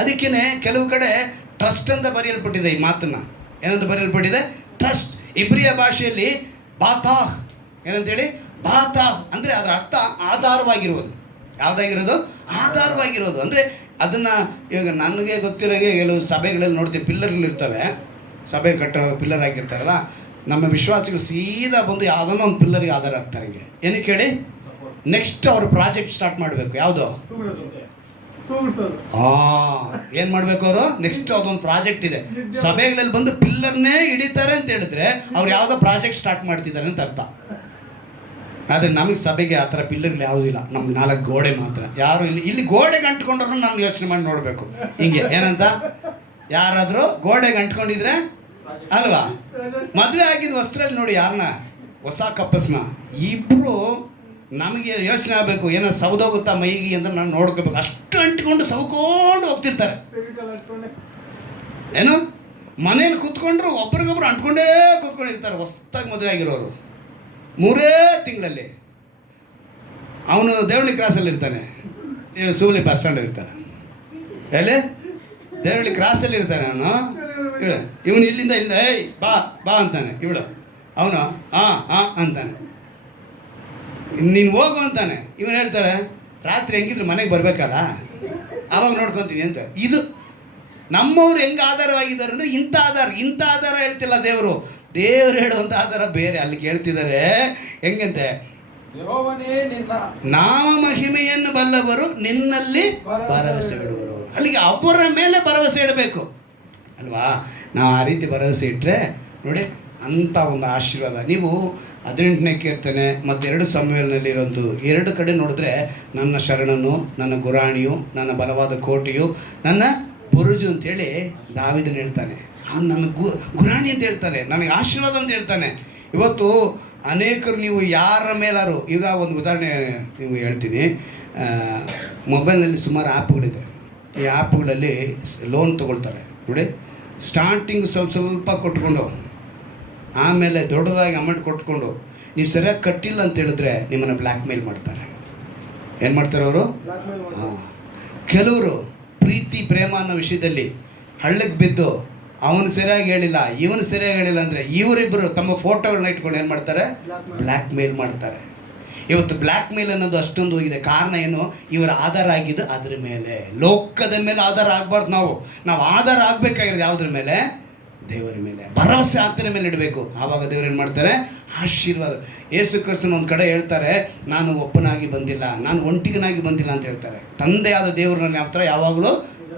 ಅದಕ್ಕೇ ಕೆಲವು ಕಡೆ ಟ್ರಸ್ಟ್ ಅಂತ ಬರೆಯಲ್ಪಟ್ಟಿದೆ. ಈ ಮಾತನ್ನು ಏನಂತ ಬರೆಯಲ್ಪಟ್ಟಿದೆ? ಟ್ರಸ್ಟ್. ಇಬ್ರಿಯ ಭಾಷೆಯಲ್ಲಿ ಬಾತಾಹ್ ಏನಂತೇಳಿ? ಬಾತಾಹ್ ಅಂದರೆ ಅದರ ಅರ್ಥ ಆಧಾರವಾಗಿರುವುದು. ಯಾವುದಾಗಿರೋದು? ಆಧಾರವಾಗಿರೋದು. ಅಂದರೆ ಅದನ್ನು ಇವಾಗ ನನಗೆ ಗೊತ್ತಿರೋಗೆ ಕೆಲವು ಸಭೆಗಳಲ್ಲಿ ನೋಡ್ತೀವಿ, ಪಿಲ್ಲರ್ಗಳಿರ್ತವೆ. ಸಭೆ ಕಟ್ಟೋ ಪಿಲ್ಲರ್ ಆಗಿರ್ತಾರಲ್ಲ, ನಮ್ಮ ವಿಶ್ವಾಸಿಗಳು ಸೀದಾ ಬಂದು ಯಾವುದನ್ನೋ ಒಂದು ಪಿಲ್ಲರಿಗೆ ಆಧಾರ ಆಗ್ತಾರೆ. ಹಿಂಗೆ ಏನಕ್ಕೆ ಹೇಳಿ? ನೆಕ್ಸ್ಟ್ ಅವ್ರ ಪ್ರಾಜೆಕ್ಟ್ ಸ್ಟಾರ್ಟ್ ಮಾಡಬೇಕು. ಯಾವುದು? ಏನು ಮಾಡಬೇಕು ಅವರು? ನೆಕ್ಸ್ಟ್ ಅದೊಂದು ಪ್ರಾಜೆಕ್ಟ್ ಇದೆ. ಸಭೆಗಳಲ್ಲಿ ಬಂದು ಪಿಲ್ಲರ್ನೇ ಹಿಡಿತಾರೆ ಅಂತ ಹೇಳಿದ್ರೆ ಅವ್ರು ಯಾವುದೋ ಪ್ರಾಜೆಕ್ಟ್ ಸ್ಟಾರ್ಟ್ ಮಾಡ್ತಿದ್ದಾರೆ ಅಂತ ಅರ್ಥ. ಆದರೆ ನಮಗೆ ಸಭೆಗೆ ಆ ಥರ ಪಿಲ್ಲರ್ಗಳು ಯಾವುದಿಲ್ಲ. ನಮ್ಗೆ 4 ಗೋಡೆ ಮಾತ್ರ. ಯಾರು ಇಲ್ಲಿ ಗೋಡೆಗೆ ಅಂಟ್ಕೊಂಡ್ರು ನಾನು ಯೋಚನೆ ಮಾಡಿ ನೋಡಬೇಕು. ಹಿಂಗೆ ಏನಂತ ಯಾರಾದರೂ ಗೋಡೆಗೆ ಅಂಟ್ಕೊಂಡಿದ್ರೆ ಅಲ್ವಾ? ಮದುವೆ ಆಗಿದ್ದು ವಸ್ತ್ರಲ್ಲಿ ನೋಡಿ ಯಾರನ್ನ, ಹೊಸ ಕಪ್ಪಲ್ಸ್ನ, ಇಬ್ಬರು ನಮಗೆ ಯೋಚನೆ ಆಗಬೇಕು, ಏನೋ ಸೌದೋಗುತ್ತಾ ಮೈಗಿ ಅಂತ ನಾನು ನೋಡ್ಕೋಬೇಕು. ಅಷ್ಟು ಅಂಟ್ಕೊಂಡು ಸೌಕೊಂಡು ಹೋಗ್ತಿರ್ತಾರೆ. ಏನು ಮನೇಲಿ ಕೂತ್ಕೊಂಡ್ರು ಒಬ್ರಿಗೊಬ್ರು ಅಂಟ್ಕೊಂಡೇ ಕೂತ್ಕೊಂಡಿರ್ತಾರೆ. ಹೊಸ್ದಾಗಿ ಮದುವೆ ಆಗಿರೋರು 3 ತಿಂಗಳಲ್ಲಿ. ಅವನು ದೇವಳ್ಳಿ ಕ್ರಾಸಲ್ಲಿ ಇರ್ತಾನೆ, ಇವನು ಸೂಲಿ ಬಸ್ ಸ್ಟ್ಯಾಂಡ್ ಇರ್ತಾನೆ. ಎಲ್ಲಿ? ದೇವಳ್ಳಿ ಕ್ರಾಸಲ್ಲಿ ಇರ್ತಾನೆ ಅವನು. ಇವನು ಇಲ್ಲಿಂದ ಏಯ್ ಬಾ ಬಾ ಅಂತಾನೆ, ಇವಳು ಅವನು ಹಾಂ ಅಂತಾನೆ, ನೀನು ಹೋಗು ಅಂತಾನೆ. ಇವನು ಹೇಳ್ತಾರೆ, ರಾತ್ರಿ ಹೆಂಗಿದ್ರು ಮನೆಗೆ ಬರಬೇಕಲ್ಲ, ಆವಾಗ ನೋಡ್ಕೊತೀನಿ ಅಂತ. ಇದು ನಮ್ಮವ್ರು ಹೆಂಗೆ ಆಧಾರವಾಗಿದ್ದಾರೆ ಅಂದರೆ ಇಂಥ ಆಧಾರ ಹೇಳ್ತಿಲ್ಲ ದೇವರು. ದೇವರು ಹೇಳುವಂಥ ಆಧಾರ ಬೇರೆ. ಅಲ್ಲಿ ಕೇಳ್ತಿದ್ದಾರೆ ಹೆಂಗಂತೆ, ನಾಮ ಮಹಿಮೆಯನ್ನು ಬಲ್ಲವರು ನಿನ್ನಲ್ಲಿ ಭರವಸೆ ಇಡುವರು. ಅಲ್ಲಿಗೆ ಅವರ ಮೇಲೆ ಭರವಸೆ ಇಡಬೇಕು ಅಲ್ವಾ? ನಾವು ಆ ರೀತಿ ಭರವಸೆ ಇಟ್ಟರೆ ನೋಡಿ ಅಂಥ ಒಂದು ಆಶೀರ್ವಾದ. ನೀವು 18ನೇ ಕೀರ್ತನೆ ಮತ್ತು 2 ಸಮುವೇಲನಲ್ಲಿರೋದು 2 ಕಡೆ ನೋಡಿದ್ರೆ, ನನ್ನ ಶರಣನು, ನನ್ನ ಗುರಾಣಿಯು, ನನ್ನ ಬಲವಾದ ಕೋಟೆಯು, ನನ್ನ ಬುರುಜು ಅಂತೇಳಿ ದಾವೀದನು ಹೇಳ್ತಾನೆ. ನನ್ನ ಗುರಾಣಿ ಅಂತ ಹೇಳ್ತಾನೆ, ನನಗೆ ಆಶೀರ್ವಾದ ಅಂತ ಹೇಳ್ತಾನೆ. ಇವತ್ತು ಅನೇಕರು ನೀವು ಯಾರ ಮೇಲಾರು, ಈಗ ಒಂದು ಉದಾಹರಣೆ ನೀವು ಹೇಳ್ತೀನಿ, ಮೊಬೈಲ್ನಲ್ಲಿ ಸುಮಾರು ಆ್ಯಪ್ಗಳಿದೆ. ಈ ಆ್ಯಪ್ಗಳಲ್ಲಿ ಲೋನ್ ತೊಗೊಳ್ತಾರೆ ನೋಡಿ. ಸ್ಟಾರ್ಟಿಂಗ್ ಸ್ವಲ್ಪ ಕೊಟ್ಕೊಂಡು ಆಮೇಲೆ ದೊಡ್ಡದಾಗಿ ಅಮೌಂಟ್ ಕೊಟ್ಕೊಂಡು ನೀವು ಸರಿಯಾಗಿ ಕಟ್ಟಿಲ್ಲ ಅಂತ ಹೇಳಿದ್ರೆ ನಿಮ್ಮನ್ನು ಬ್ಲ್ಯಾಕ್ ಮೇಲ್ ಮಾಡ್ತಾರೆ. ಏನು ಮಾಡ್ತಾರೆ ಅವರು? ಕೆಲವರು ಪ್ರೀತಿ ಪ್ರೇಮ ಅನ್ನೋ ವಿಷಯದಲ್ಲಿ ಹಳ್ಳಕ್ಕೆ ಬಿದ್ದು ಅವನು ಸರಿಯಾಗಿ ಹೇಳಿಲ್ಲ ಇವನು ಸರಿಯಾಗಿ ಹೇಳಿಲ್ಲ ಅಂದರೆ ಇವರಿಬ್ಬರು ತಮ್ಮ ಫೋಟೋಗಳನ್ನ ಇಟ್ಕೊಂಡು ಏನು ಮಾಡ್ತಾರೆ? ಬ್ಲ್ಯಾಕ್ ಮೇಲ್ ಮಾಡ್ತಾರೆ. ಇವತ್ತು ಬ್ಲ್ಯಾಕ್ ಮೇಲ್ ಅನ್ನೋದು ಅಷ್ಟೊಂದು ಹೋಗಿದೆ. ಕಾರಣ ಏನು? ಇವರ ಆಧಾರ ಆಗಿದ್ದು ಅದ್ರ ಮೇಲೆ, ಲೋಕದ ಮೇಲೆ ಆಧಾರ ಆಗಬಾರ್ದು. ನಾವು ಆಧಾರ ಆಗಬೇಕಾಗಿರೋದು ಯಾವುದ್ರ ಮೇಲೆ? ದೇವರ ಮೇಲೆ. ಭರವಸೆ ಆತನ ಮೇಲೆ ಇಡಬೇಕು. ಆವಾಗ ದೇವರು ಏನು ಮಾಡ್ತಾರೆ? ಆಶೀರ್ವಾದ. ಯೇಸು ಕ್ರಿಸ್ತನ ಒಂದು ಕಡೆ ಹೇಳ್ತಾರೆ, ನಾನು ಒಬ್ಬನಾಗಿ ಬಂದಿಲ್ಲ, ನಾನು ಒಂಟಿಗನಾಗಿ ಬಂದಿಲ್ಲ ಅಂತ ಹೇಳ್ತಾರೆ. ತಂದೆಯಾದ ದೇವರು ನನ್ನ ಯಾವ ಥರ ಯಾವಾಗಲೂ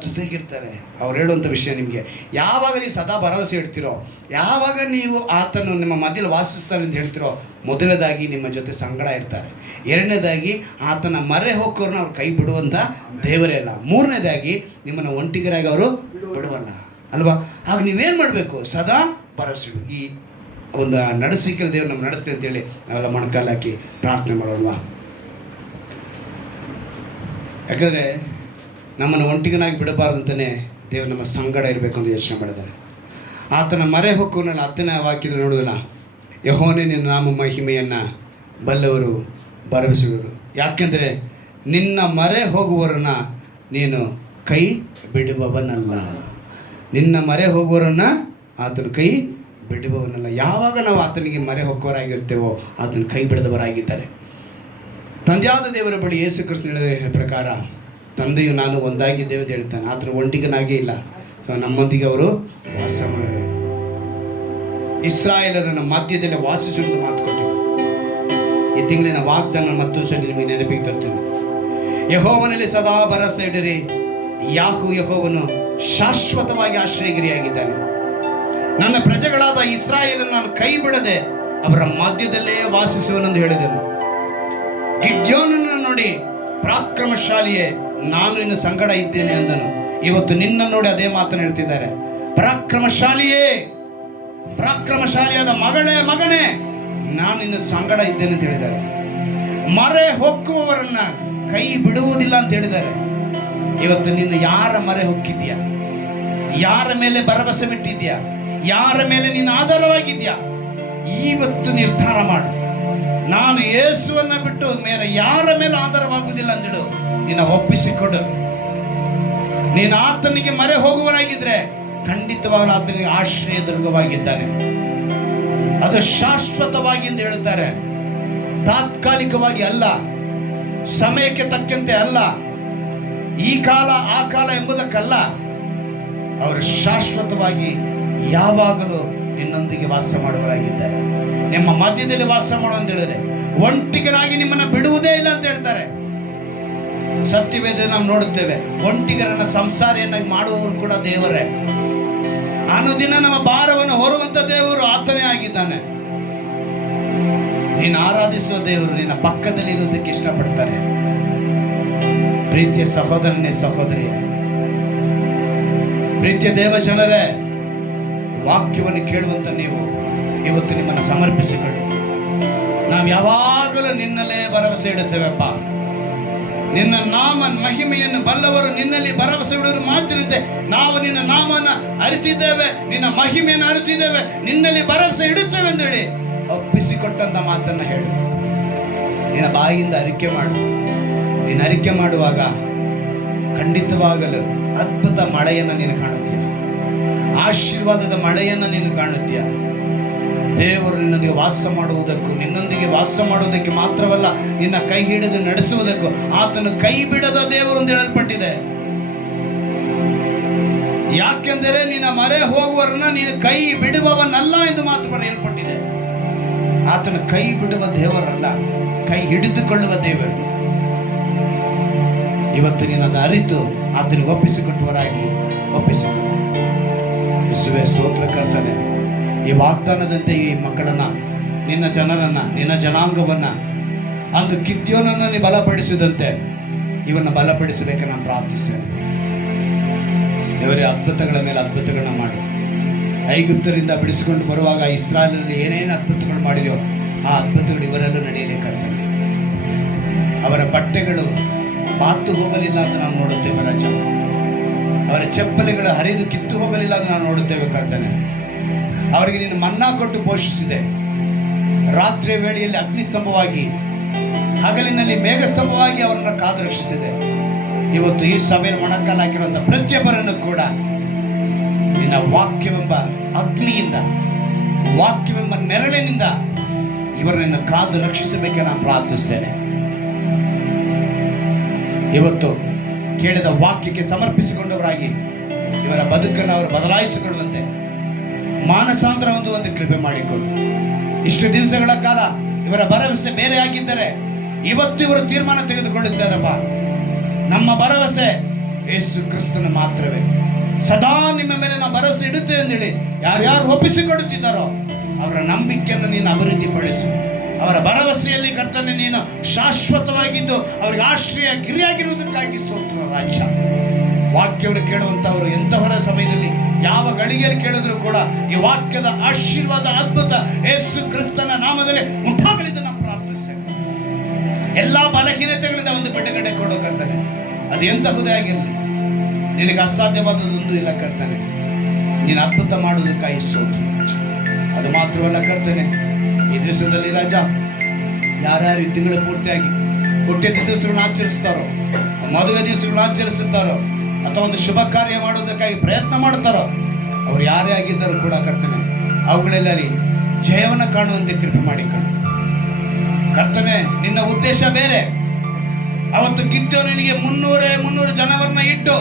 ಜೊತೆಗಿರ್ತಾರೆ. ಅವ್ರು ಹೇಳುವಂಥ ವಿಷಯ ನಿಮಗೆ, ಯಾವಾಗ ನೀವು ಸದಾ ಭರವಸೆ ಇಡ್ತೀರೋ, ಯಾವಾಗ ನೀವು ಆತನು ನಿಮ್ಮ ಮಧ್ಯದಲ್ಲಿ ವಾಸಿಸ್ತಾರೆ ಅಂತ ಹೇಳ್ತಿರೋ, ಮೊದಲನೇದಾಗಿ ನಿಮ್ಮ ಜೊತೆ ಸಂಗಡ ಇರ್ತಾರೆ. ಎರಡನೇದಾಗಿ ಆತನ ಮರೆ ಹೋಗೋರನ್ನ ಅವ್ರು ಕೈ ಬಿಡುವಂಥ ದೇವರೇ ಅಲ್ಲ. ಮೂರನೇದಾಗಿ ನಿಮ್ಮನ್ನು ಒಂಟಿಗರಾಗಿ ಅವರು ಬಿಡುವಲ್ಲ ಅಲ್ವಾ? ಆಗ ನೀವೇನು ಮಾಡಬೇಕು? ಸದಾ ಭರವಸೆ. ಈ ಒಂದು ನಡೆಸಿಕೆ ದೇವರು ನಮ್ಮ ನಡೆಸ್ತೆ ಅಂತೇಳಿ ನಾವೆಲ್ಲ ಮೊಣಕಾಲು ಹಾಕಿ ಪ್ರಾರ್ಥನೆ ಮಾಡೋಣವಾ? ಯಾಕಂದರೆ ನಮ್ಮನ್ನು ಒಂಟಿಗನಾಗಿ ಬಿಡಬಾರ್ದು ಅಂತಲೇ ದೇವರು ನಮ್ಮ ಸಂಗಡ ಇರಬೇಕು ಅಂತ ಯೋಚನೆ ಮಾಡಿದ್ದಾರೆ. ಆತನ ಮರೆ ಹೊಕ್ಕುವನಲ್ಲಿ 10ನೇ ವಾಕ್ಯದಲ್ಲಿ ನೋಡೋದಿಲ್ಲ, ಯೆಹೋವನೇ ನಿನ್ನ ನಾಮ ಮಹಿಮೆಯನ್ನು ಬಲ್ಲವರು ಭರವಸೆಗಳು. ಯಾಕೆಂದರೆ ನಿನ್ನ ಮರೆ ಹೋಗುವವರನ್ನ ನೀನು ಕೈ ಬಿಡುವವನಲ್ಲ. ನಿನ್ನ ಮರೆ ಹೋಗುವವರನ್ನ ಆತನು ಕೈ ಬಿಡುವವನಲ್ಲ. ಯಾವಾಗ ನಾವು ಆತನಿಗೆ ಮರೆ ಹೋಗೋರಾಗಿರ್ತೇವೋ ಆತನ ಕೈ ಬಿಡದವರಾಗಿದ್ದಾರೆ. ತಂದೆಯಾದ ದೇವರ ಬಳಿ ಯೇಸು ಕ್ರಿಸ್ತನು ಹೇಳಿದ ಪ್ರಕಾರ ತಂದೆಯು ನಾನು ಒಂದಾಗಿದ್ದೇವೆ ಅಂತ ಹೇಳ್ತಾನೆ. ಆತನು ಒಂಟಿಗನಾಗೇ ಇಲ್ಲ. ಸೊ ನಮ್ಮೊಂದಿಗೆ ಅವರು ವಾಸ ಮಾಡಿದರು. ಇಸ್ರಾಯೇಲರನ್ನ ಮಧ್ಯದಲ್ಲಿ ವಾಸಿಸುವಂತ ಮಾತು ಕೊಟ್ಟರು. ಈ ತಿಂಗಳಿನ ವಾಗ್ದಾನ ಮತ್ತೊಂದು ಸರಿ ನಿಮಗೆ ನೆನಪಿಗೆ ತರ್ತೇನೆ. ಯೆಹೋವನಲ್ಲಿ ಸದಾ ಭರವಸೆ ಇಡಿರಿ, ಯೆಹೋವನು ಶಾಶ್ವತವಾಗಿ ಆಶ್ರಯಗಿರಿಯಾಗಿದ್ದಾನೆ. ನನ್ನ ಪ್ರಜೆಗಳಾದ ಇಸ್ರಾಯೇಲನ್ನು ನಾನು ಕೈ ಬಿಡದೆ ಅವರ ಮಧ್ಯದಲ್ಲೇ ವಾಸಿಸುವನೆಂದು ಹೇಳಿದನು. ಗಿದ್ಯೋನನ್ನು ನೋಡಿ, ಪರಾಕ್ರಮಶಾಲಿಯೇ, ನಾನು ನಿನ್ನ ಸಂಗಡ ಇದ್ದೇನೆ ಅಂದನು. ಇವತ್ತು ನಿನ್ನ ನೋಡಿ ಅದೇ ಮಾತನ್ನು ಹೇಳ್ತಿದ್ದಾರೆ. ಪರಾಕ್ರಮಶಾಲಿಯೇ, ಪರಾಕ್ರಮಶಾಲಿಯಾದ ಮಗನೇ, ನಾನು ನಿನ್ನ ಸಂಗಡ ಇದ್ದೇನೆ ಅಂತ ಹೇಳಿದ್ದಾರೆ. ಮರೆ ಹೊಕ್ಕುವವರನ್ನ ಕೈ ಬಿಡುವುದಿಲ್ಲ ಅಂತ ಹೇಳಿದ್ದಾರೆ. ಇವತ್ತು ನಿನ್ನ ಯಾರ ಮರೆ ಹೊಕ್ಕಿದ್ಯಾ? ಯಾರ ಮೇಲೆ ಭರವಸೆ ಬಿಟ್ಟಿದ್ಯಾ? ಯಾರ ಮೇಲೆ ನಿನ್ನ ಆಧಾರವಾಗಿದ್ಯಾ? ಇವತ್ತು ನಿರ್ಧಾರ ಮಾಡು. ನಾನು ಯೇಸುವನ್ನ ಬಿಟ್ಟು ಮೇಲೆ ಯಾರ ಮೇಲೆ ಆಧಾರವಾಗುವುದಿಲ್ಲ ಅಂತೇಳು ನಿನ್ನ ಒಪ್ಪಿಸಿಕೊಡು. ನೀನು ಆತನಿಗೆ ಮರೆ ಹೋಗುವನಾಗಿದ್ರೆ ಖಂಡಿತವಾಗಲೂ ಆತನಿಗೆ ಆಶ್ರಯ ದುರ್ಗವಾಗಿದ್ದಾನೆ. ಅದು ಶಾಶ್ವತವಾಗಿ ಎಂದು ಹೇಳ್ತಾರೆ. ತಾತ್ಕಾಲಿಕವಾಗಿ ಅಲ್ಲ, ಸಮಯಕ್ಕೆ ತಕ್ಕಂತೆ ಅಲ್ಲ, ಈ ಕಾಲ ಆ ಕಾಲ ಎಂಬುದಕ್ಕಲ್ಲ. ಅವರು ಶಾಶ್ವತವಾಗಿ ಯಾವಾಗಲೂ ನಿನ್ನೊಂದಿಗೆ ವಾಸ ಮಾಡುವರಾಗಿದ್ದಾರೆ. ನಿಮ್ಮ ಮಧ್ಯದಲ್ಲಿ ವಾಸ ಮಾಡು ಅಂತ ಹೇಳಿದ್ರೆ ಒಂಟಿಗನಾಗಿ ನಿಮ್ಮನ್ನು ಬಿಡುವುದೇ ಇಲ್ಲ ಅಂತ ಹೇಳ್ತಾರೆ. ಸತ್ಯವೇದ ನಾವು ನೋಡುತ್ತೇವೆ. ಒಂಟಿಗರನ್ನ ಸಂಸಾರಿಯನ್ನಾಗಿ ಮಾಡುವವರು ಕೂಡ ದೇವರೇ. ಅನುದಿನ ನಮ್ಮ ಭಾರವನ್ನು ಹೊರುವಂತ ದೇವರು ಆತನೇ ಆಗಿದ್ದಾನೆ. ನೀನು ಆರಾಧಿಸುವ ದೇವರು ನಿನ್ನ ಪಕ್ಕದಲ್ಲಿ ಇರುವುದಕ್ಕೆ ಇಷ್ಟಪಡ್ತಾರೆ. ಪ್ರೀತಿಯ ಸಹೋದರನೇ, ಸಹೋದರಿಯೇ, ಪ್ರೀತಿಯ ದೇವ ಜನರೇ, ವಾಕ್ಯವನ್ನು ಕೇಳುವಂತ ನೀವು ಇವತ್ತು ನಿಮ್ಮನ್ನು ಸಮರ್ಪಿಸಿಕೊಳ್ಳಿ. ನಾವು ಯಾವಾಗಲೂ ನಿನ್ನಲ್ಲೇ ಭರವಸೆ ಇಡುತ್ತೇವೆಪ್ಪ. ನಿನ್ನ ನಾಮ ಮಹಿಮೆಯನ್ನು ಬಲ್ಲವರು ನಿನ್ನಲ್ಲಿ ಭರವಸೆ ಇಡುವ ಮಾತಿನಂತೆ ನಾವು ನಿನ್ನ ನಾಮನ ಅರಿತಿದ್ದೇವೆ, ನಿನ್ನ ಮಹಿಮೆಯನ್ನು ಅರಿತಿದ್ದೇವೆ, ನಿನ್ನಲ್ಲಿ ಭರವಸೆ ಇಡುತ್ತೇವೆ ಅಂತ ಹೇಳಿ ಒಪ್ಪಿಸಿಕೊಟ್ಟಂತ ಮಾತನ್ನು ಹೇಳು. ನಿನ್ನ ಬಾಯಿಯಿಂದ ಅರಿಕೆ ಮಾಡು. ನೀನು ಅರಿಕೆ ಮಾಡುವಾಗ ಖಂಡಿತವಾಗಲು ಅದ್ಭುತ ಮಳೆಯನ್ನು ನೀನು ಕಾಣುತ್ತೀಯ. ಆಶೀರ್ವಾದದ ಮಳೆಯನ್ನು ನೀನು ಕಾಣುತ್ತೀಯ. ದೇವರು ನಿನ್ನೊಂದಿಗೆ ವಾಸ ಮಾಡುವುದಕ್ಕೂ, ನಿನ್ನೊಂದಿಗೆ ವಾಸ ಮಾಡುವುದಕ್ಕೆ ಮಾತ್ರವಲ್ಲ, ನಿನ್ನ ಕೈ ಹಿಡಿದು ನಡೆಸುವುದಕ್ಕೂ ಆತನು ಕೈ ಬಿಡದ ದೇವರು ಎಂದು ಹೇಳಲ್ಪಟ್ಟಿದೆ. ಯಾಕೆಂದರೆ ನಿನ್ನ ಮರೆ ಹೋಗುವವರನ್ನ ನೀನು ಕೈ ಬಿಡುವವನಲ್ಲ ಎಂದು ಮಾತು ಬರೆಯಲ್ಪಟ್ಟಿದೆ. ಆತನು ಕೈ ಬಿಡುವ ದೇವರಲ್ಲ, ಕೈ ಹಿಡಿದುಕೊಳ್ಳುವ ದೇವರು. ಇವತ್ತು ನೀನನ್ನು ಅರಿತು ಆತನಿಗೆ ಒಪ್ಪಿಸಿಕೊಟ್ಟವರಾಗಿ ಒಪ್ಪಿಸಿಕೊಂಡು ಯೇಸುವೇ ಸ್ತೋತ್ರ ಕರ್ತನೆ. ಈ ವಾಗ್ದಾನದಂತೆ ಈ ಮಕ್ಕಳನ್ನ, ನಿನ್ನ ಜನರನ್ನ, ನಿನ್ನ ಜನಾಂಗವನ್ನ ಅಂದು ಗಿದ್ಯೋನನ್ನು ನೀ ಬಲಪಡಿಸಿದಂತೆ ಇವನ್ನ ಬಲಪಡಿಸಬೇಕು ನಾನು ಪ್ರಾರ್ಥಿಸ್ತೇನೆ. ದೇವರೇ, ಅದ್ಭುತಗಳ ಮೇಲೆ ಅದ್ಭುತಗಳನ್ನ ಮಾಡು. ಐಗುಪ್ತರಿಂದ ಬಿಡಿಸಿಕೊಂಡು ಬರುವಾಗ ಇಸ್ರಾಯೇಲಲ್ಲಿ ಏನೇನು ಅದ್ಭುತಗಳು ಮಾಡಿದೆಯೋ ಆ ಅದ್ಭುತಗಳು ಇವರೆಲ್ಲೂ ನಡೆಯಲಿಕ್ಕಂತಾನೆ. ಅವರ ಬಟ್ಟೆಗಳು ಬಾತು ಹೋಗಲಿಲ್ಲ ಅಂತ ನಾವು ನೋಡುತ್ತೇವೆ ರಾಜ. ಅವರ ಚಪ್ಪಲಿಗಳು ಹರಿದು ಕಿತ್ತು ಹೋಗಲಿಲ್ಲ ಅಂತ ನಾವು ನೋಡುತ್ತೇವೆ ಕರ್ತನೆ. ಅವರಿಗೆ ನೀನು ಮನ್ನಾ ಕೊಟ್ಟು ಪೋಷಿಸಿದೆ. ರಾತ್ರಿಯ ವೇಳೆಯಲ್ಲಿ ಅಗ್ನಿಸ್ತಂಭವಾಗಿ, ಹಗಲಿನಲ್ಲಿ ಮೇಘಸ್ತಂಭವಾಗಿ ಅವರನ್ನು ಕಾದು ರಕ್ಷಿಸಿದೆ. ಇವತ್ತು ಈ ಸಭೆಯನ್ನು ಮೊಣಕಲ್ಲಾಕಿರುವಂಥ ಪ್ರತಿಯೊಬ್ಬರನ್ನು ಕೂಡ ನಿನ್ನ ವಾಕ್ಯವೆಂಬ ಅಗ್ನಿಯಿಂದ, ವಾಕ್ಯವೆಂಬ ನೆರಳಿನಿಂದ ಇವರನ್ನು ಕಾದು ರಕ್ಷಿಸಬೇಕೆ ನಾನು ಪ್ರಾರ್ಥಿಸ್ತೇನೆ. ಇವತ್ತು ಕೇಳಿದ ವಾಕ್ಯಕ್ಕೆ ಸಮರ್ಪಿಸಿಕೊಂಡವರಾಗಿ ಇವರ ಬದುಕನ್ನು ಅವರು ಬದಲಾಯಿಸಿಕೊಳ್ಳುವಂತೆ, ಮಾನಸಾಂತರ ಹೊಂದುವಂತೆ ಕೃಪೆ ಮಾಡಿಕೊಂಡು, ಇಷ್ಟು ದಿವಸಗಳ ಕಾಲ ಇವರ ಭರವಸೆ ಬೇರೆ ಆಗಿದ್ದರೆ ಇವತ್ತು ಇವರು ತೀರ್ಮಾನ ತೆಗೆದುಕೊಳ್ಳುತ್ತಾರಪ್ಪ, ನಮ್ಮ ಭರವಸೆ ಯೇಸು ಕ್ರಿಸ್ತನ ಮಾತ್ರವೇ, ಸದಾ ನಿಮ್ಮ ಮೇಲೆ ನಾವು ಭರವಸೆ ಇಡುತ್ತೇವೆ ಅಂತೇಳಿ ಯಾರ್ಯಾರು ಒಪ್ಪಿಸಿಕೊಡುತ್ತಿದ್ದಾರೋ ಅವರ ನಂಬಿಕೆಯನ್ನು ನೀನು ಅಭಿವೃದ್ಧಿಪಡಿಸು. ಅವರ ಭರವಸೆಯಲ್ಲಿ ಕರ್ತನೆ ನೀನು ಶಾಶ್ವತವಾಗಿದ್ದು ಅವರಿಗೆ ಆಶ್ರಯ ಗಿರಿಯಾಗಿರುವುದಕ್ಕಾಗಿ ಸ್ತೋತ್ರ ರಾಜ. ವಾಕ್ಯವನ್ನು ಕೇಳುವಂಥವರು ಎಂಥವರ ಸಮಯದಲ್ಲಿ ಯಾವ ಗಳಿಗೆಯಲ್ಲಿ ಕೇಳಿದ್ರು ಕೂಡ ಈ ವಾಕ್ಯದ ಆಶೀರ್ವಾದ ಅದ್ಭುತ ಯೇಸು ಕ್ರಿಸ್ತನ ನಾಮದಲ್ಲಿ ಉಂಟಾಗಲಿದ್ದು ನಾವು ಪ್ರಾರ್ಥಿಸ್ತೇವೆ. ಎಲ್ಲ ಬಲಹೀನತೆಗಳಿಂದ ಒಂದು ಬಿಡುಗಡೆ ಕೊಡೋ ಕರ್ತನೆ, ಅದು ಎಂತಹುದೇ ಆಗಿರಲಿ, ನಿನಗೆ ಅಸಾಧ್ಯವಾದದೊಂದು ಇಲ್ಲ ಕರ್ತನೆ. ನೀನು ಅದ್ಭುತ ಮಾಡುವುದಕ್ಕಾಗಿ ಸ್ತೋತ್ರ. ಅದು ಮಾತ್ರವಲ್ಲ ಕರ್ತನೆ, ಈ ದಿವಸದಲ್ಲಿ ರಾಜ ಯಾರ್ಯಾರು ಈ ತಿಂಗಳು ಪೂರ್ತಿಯಾಗಿ ಹುಟ್ಟಿದ ದಿವಸಗಳನ್ನ ಆಚರಿಸ್ತಾರೋ, ಮದುವೆ ದಿವಸಗಳನ್ನ ಆಚರಿಸುತ್ತಾರೋ, ಅಥವಾ ಒಂದು ಶುಭ ಕಾರ್ಯ ಮಾಡುವುದಕ್ಕಾಗಿ ಪ್ರಯತ್ನ ಮಾಡುತ್ತಾರೋ, ಅವ್ರು ಯಾರೇ ಆಗಿದ್ದರೂ ಕೂಡ ಕರ್ತನೆ ಅವುಗಳೆಲ್ಲಲ್ಲಿ ಜಯವನ್ನು ಕಾಣುವಂತೆ ಕೃಪೆ ಮಾಡಿಕೊಂಡು ಕರ್ತನೆ, ನಿನ್ನ ಉದ್ದೇಶ ಬೇರೆ. ಅವತ್ತು ಗಿದ್ದೋನಿಗೆ 300 ಜನವರನ್ನ ಇಟ್ಟು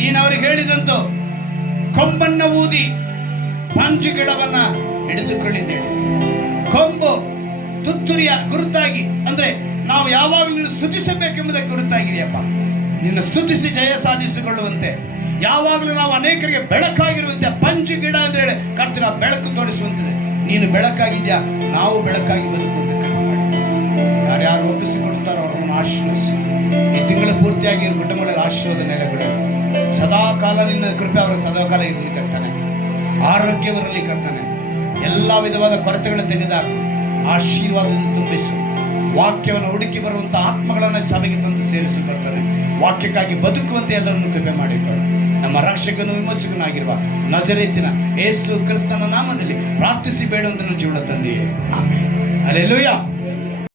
ನೀನು ಅವ್ರಿಗೆ ಹೇಳಿದಂತು ಕೊಂಬನ್ನ ಊದಿ ಪಂಚು ಗಿಡವನ್ನ ಹಿಡಿದುಕೊಳ್ಳಿದ್ದೇವೆ. ಕೊಂಬು ತುತ್ತುರಿಯ ಗುರುತಾಗಿ, ಅಂದ್ರೆ ನಾವು ಯಾವಾಗಲೂ ಸ್ತುತಿಸಬೇಕೆಂಬುದಕ್ಕೆ ಗುರುತಾಗಿದೆಯಪ್ಪ. ನಿನ್ನ ಸ್ತುತಿಸಿ ಜಯ ಸಾಧಿಸಿಕೊಳ್ಳುವಂತೆ, ಯಾವಾಗಲೂ ನಾವು ಅನೇಕರಿಗೆ ಬೆಳಕಾಗಿರುವಂತೆ, ಪಂಚು ಗಿಡ ಅಂತ ಹೇಳಿ ಕರ್ತನ ಬೆಳಕು ತೋರಿಸುವಂತಿದೆ. ನೀನು ಬೆಳಕಾಗಿದ್ಯಾ, ನಾವು ಬೆಳಕಾಗಿ ಬದುಕುವಂತೆ ಕೃಪೆ ಮಾಡಿ. ಯಾರ್ಯಾರು ಒಪ್ಪಿಸಿಕೊಡುತ್ತಾರೋ ಅವರನ್ನು ಆಶೀರ್ವದಿಸಿ. ಈ ತಿಂಗಳ ಪೂರ್ತಿಯಾಗಿ ಕುಟುಂಬಗಳಲ್ಲಿ ಆಶೀರ್ವಾದ ನೆಲೆಗಳು ಸದಾ ಕಾಲ ನಿನ್ನ ಕೃಪೆ ಅವರ ಸದಾಕಾಲ ಇರಲಿ ಕರ್ತಾನೆ. ಆರೋಗ್ಯವರಲ್ಲಿ ಕರ್ತಾನೆ, ಎಲ್ಲ ವಿಧವಾದ ಕೊರತೆಗಳನ್ನು ತೆಗೆದುಹಾಕು, ಆಶೀರ್ವಾದದಿಂದ ತುಂಬಿಸು. ವಾಕ್ಯವನ್ನು ಹುಡುಕಿ ಬರುವಂಥ ಆತ್ಮಗಳನ್ನು ಸಭೆಗೆ ತಂದು ಸೇರಿಸು ಕರ್ತಾನೆ. ವಾಕ್ಯಕ್ಕಾಗಿ ಬದುಕುವಂತೆ ಎಲ್ಲರನ್ನು ಕೃಪೆ ಮಾಡಿಕೊಳ್ಳು. ನಮ್ಮ ರಕ್ಷಕನು ವಿಮೋಚಕನಾಗಿರುವ ನಜರೇತಿನ ಯೇಸು ಕ್ರಿಸ್ತನ ನಾಮದಲ್ಲಿ ಪ್ರಾರ್ಥಿಸಿ ಬೇಡುವಂತ ಜೀವನ ತಂದೆಯೇ, ಆಮೆನ್. ಹಲ್ಲೆಲೂಯಾ.